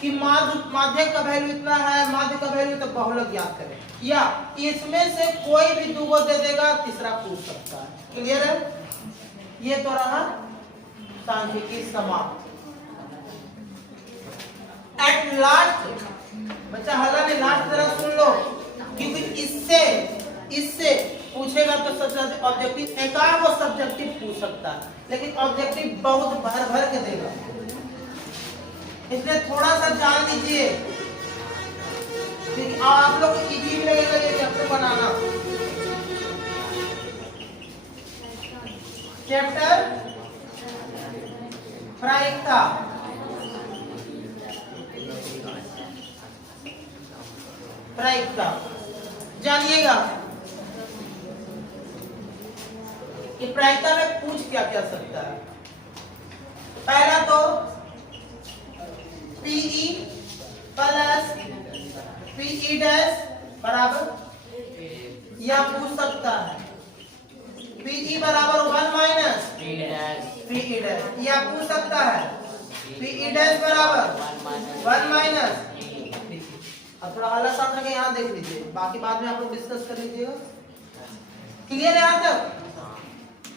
कि माध्यक का वैल्यू इतना है, माध्य का वैल्यू, तो बहुलक याद करें, या इसमें से कोई भी दो दे देगा, तीसरा पूछ सकता है। क्लियर है? ये तो रहा सांख्यिकी समाप्त। एट लास्ट बच्चा हला ने लास्ट तरह सुन लो, क्योंकि इससे पूछेगा तो सबसे ऑब्जेक्टिव, एक वो सब्जेक्टिव पूछ सकता है, लेकिन ऑब्जेक्टिव बहुत भर भर के देगा, इसलिए थोड़ा सा जान लीजिए। आप लोग को इजी लगेगा ये चैप्टर बनाना। चैप्टर प्रायिकता, प्रायिकता जानिएगा कि प्रायिकता में पूछ क्या क्या सकता है। पहला तो PE प्लस PE डैश बराबर, यह पूछ सकता है। PE बराबर 1 माइनस PE डैश, यह पूछ सकता है। PE डैश बराबर 1 माइनस। अब थोड़ा अलग साथ रखे, यहाँ देख लीजिए, बाकी बाद में आप लोग डिस्कस कर लीजिएगा। क्लियर है यहाँ तक?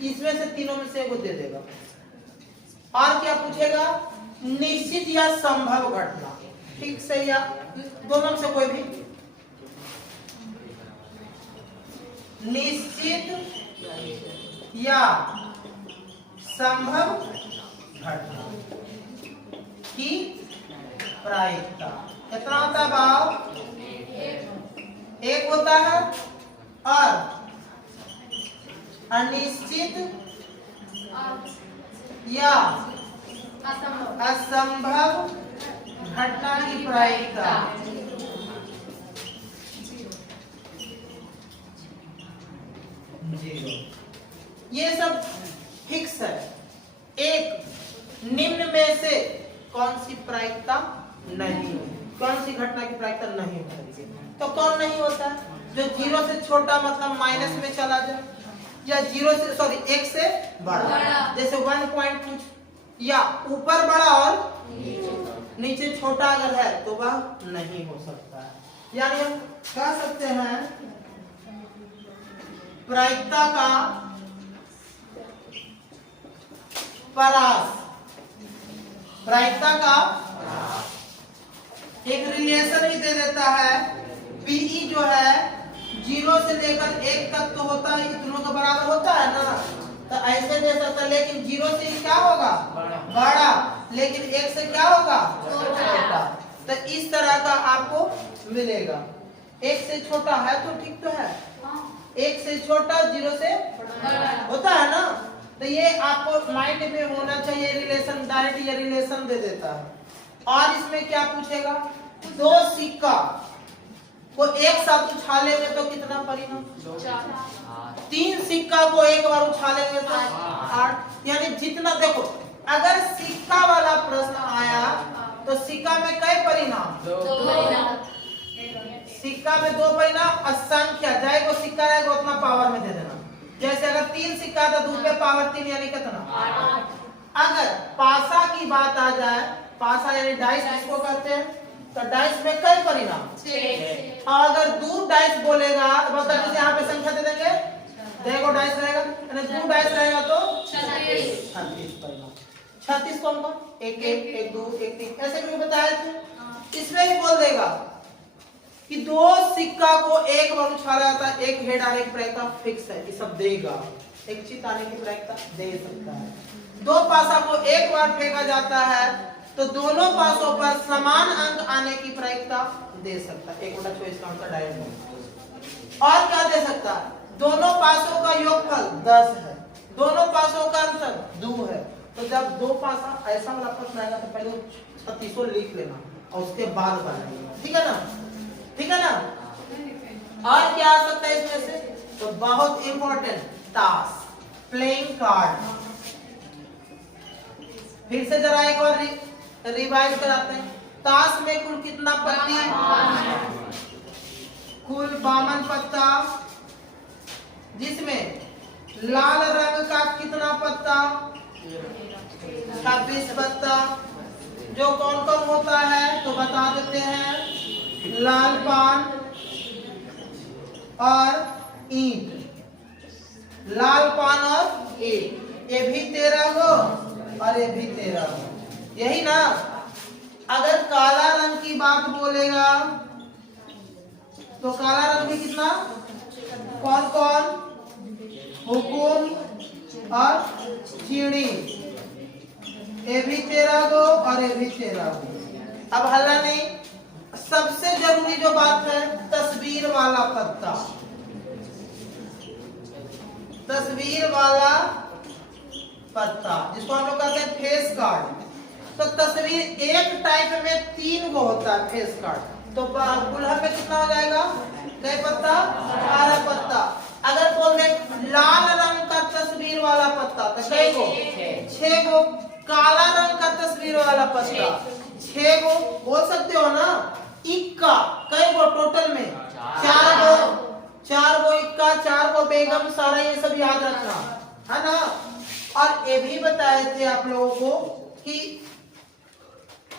इसमें से तीनों में से एक दे देगा। और क्या पूछेगा? निश्चित या संभव घटना, ठीक से या दोनों में से कोई भी। निश्चित या संभव घटना की प्रायिकता कितना होता है भाव? एक होता है। और अनिश्चित या असंभव घटना की प्रायिकता 0। ये सब फिक्स है। एक निम्न में से कौन सी प्रायिकता घटना की प्रायिकता नहीं हो सकती। तो कौन नहीं होता है? जो 0 से छोटा मतलब माइनस में चला जाए, या 0 से सॉरी 1 से बड़ा, जैसे 1 पॉइंट कुछ, या ऊपर बड़ा और नीचे छोटा अगर है तो वह नहीं हो सकता है। यानी हम कह सकते हैं प्रायिकता का परास, प्रायिकता का एक रिलेशन ही दे देता है। पीई जो है 0 से लेकर 1 तक तो होता है, इतनों का बराबर होता है ना, तो ऐसे दे सकता है। लेकिन 0 से क्या होगा? बड़ा, लेकिन 1 से क्या होगा? छोटा। तो इस तरह का आपको मिलेगा। 1 से छोटा है तो ठीक तो है, 1 से छोटा 0 से होता है ना, तो ये आपको माइंड में होना चाहिए रिलेशन, डायरेक्ट ये रिलेशन दे देता है। और इसमें क्या पूछेगा? 2 सिक्का को एक साथ उछालेंगे तो कितना परिणाम? 3 सिक्का को एक बार उछालेंगे तो 8। यानी जितना, देखो अगर सिक्का वाला प्रश्न आया तो सिक्का में कई परिणाम? 2 सिक्का में 2 परिणाम। असंख्या जाएगा सिक्का रहेगा उतना पावर में दे देना। जैसे अगर 3 सिक्का तो 2 पे पावर 3 यानी कितना? 8। अगर पासा की बात आ जाए, पासा यानी डाइस जिसको कहते हैं, तो डाइस में कई परिणाम? 6। और अगर 2 डाइस बोलेगा मतलब जैसे यहाँ पे संख्या दे देंगे, देखो डाइस रहेगा, यानी 2 डाइस रहेगा तो 36 परिणाम। 36 कौन कौन? 1 1 1 2 1 3 ऐसे करके बताया थे। इसमें ही बोल देगा कि 2 सिक्का को एक बार उछाला जाता है, एक हेड आने की प्रायिकता फिक्स है, ये सब देगा। एक चित आने की प्रायिकता दे सकता है। 2 पासा को एक बार फेंका जाता है तो दोनों पासों पर समान अंक आने की प्रायिकता दे सकता है। 1/24 का आंसर डायरेक्ट है। और क्या दे सकता है? दोनों पासों का योगफल 10 है, दोनों पासों का अंतर 2 है। तो जब 2 पासा ऐसा वाला प्रश्न आएगा तो पहले 36 लिख लेना और उसके बाद बनाएंगे, ठीक है ना? ठीक है ना? और क्या आ सकता है इसमें से? तो बहुत इंपॉर्टेंट, ताश, प्लेइंग कार्ड। फिर से जरा एक बार रिवाइज कराते हैं। ताश में कुल कितना पत्ती? कुल 52 पत्ता, जिसमें लाल रंग का कितना पत्ता? 26 पत्ता। जो कौन कौन होता है तो बता देते हैं, लाल पान और ईंट, लाल पान और ईंट, ये भी 13 हो और ये भी 13 हो, यही ना। अगर काला रंग की बात बोलेगा तो काला रंग भी कितना? कौन कौन? हुकुम और चीड़ी, ये भी 13 गो और ये भी 13 गो। अब हल्ला नहीं, सबसे जरूरी जो बात है तस्वीर वाला पत्ता, तस्वीर वाला पत्ता जिसको हम लोग कहते हैं फेस कार्ड। तो तस्वीर एक टाइप में 3 गो होता है फेस कार्ड, तो कुल्हड़ में कितना हो जाएगा? कई पत्ता? 12 पत्ता। अगर बोल दे लाल रंग का तस्वीर वाला पत्ता तो कई गो? 6 गो। काला रंग का तस्वीर वाला पत्ता 6 गो। बोल सकते हो ना? इक्का कई गो टोटल में? 4 गो। 4 गो इक्का, 4 गो बेगम, सारा ये सब याद रखना है ना। और ये भी बताए थे आप लोगों को कि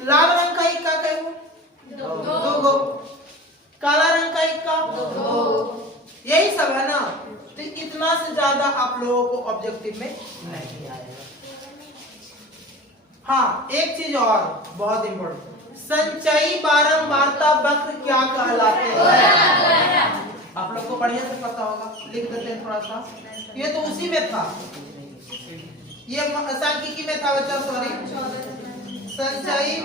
लाल रंग का इक्का कई गो? 2 गो। काला रंग का इक्का 2। यही सब है ना। तो इतना से ज्यादा आप लोगों को ऑब्जेक्टिव में नहीं आएगा। हाँ, एक चीज और बहुत इंपॉर्टेंट, संचयी बारंबारता वक्र क्या कहलाते हैं? आप लोग को बढ़िया से पता होगा, लिख देते हैं थोड़ा सा। ये तो उसी में था, ये सांख्यिकी में था बच्चा, सॉरी। संचयी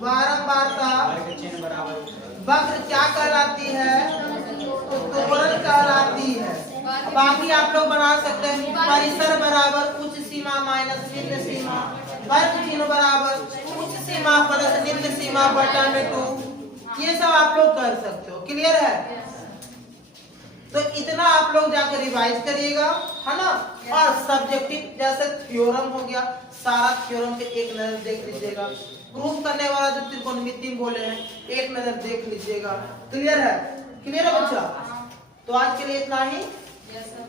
बारंबारता वक्र क्या कहलाती है? तो त्वरण कहलाती है। बाकी आप लोग बना सकते हैं, परिसर बराबर उच्च सीमा माइनस निम्न सीमा, वर्ग चिन्ह बराबर उच्च सीमा प्लस निम्न सीमा बटा में 2, ये सब आप लोग कर सकते हो। क्लियर है? तो इतना आप लोग जाकर रिवाइज करिएगा, है ना। और सब्जेक्टिव जैसे थ्योरम हो गया, सारा थ्योरम के एक नजर देख लीजिएगा। प्रूफ करने वाला जो त्रिकोणमिति बोले हैं, एक नजर देख लीजिएगा। क्लियर है? क्लियर है बच्चा? तो आज के लिए इतना ही। Yes sir.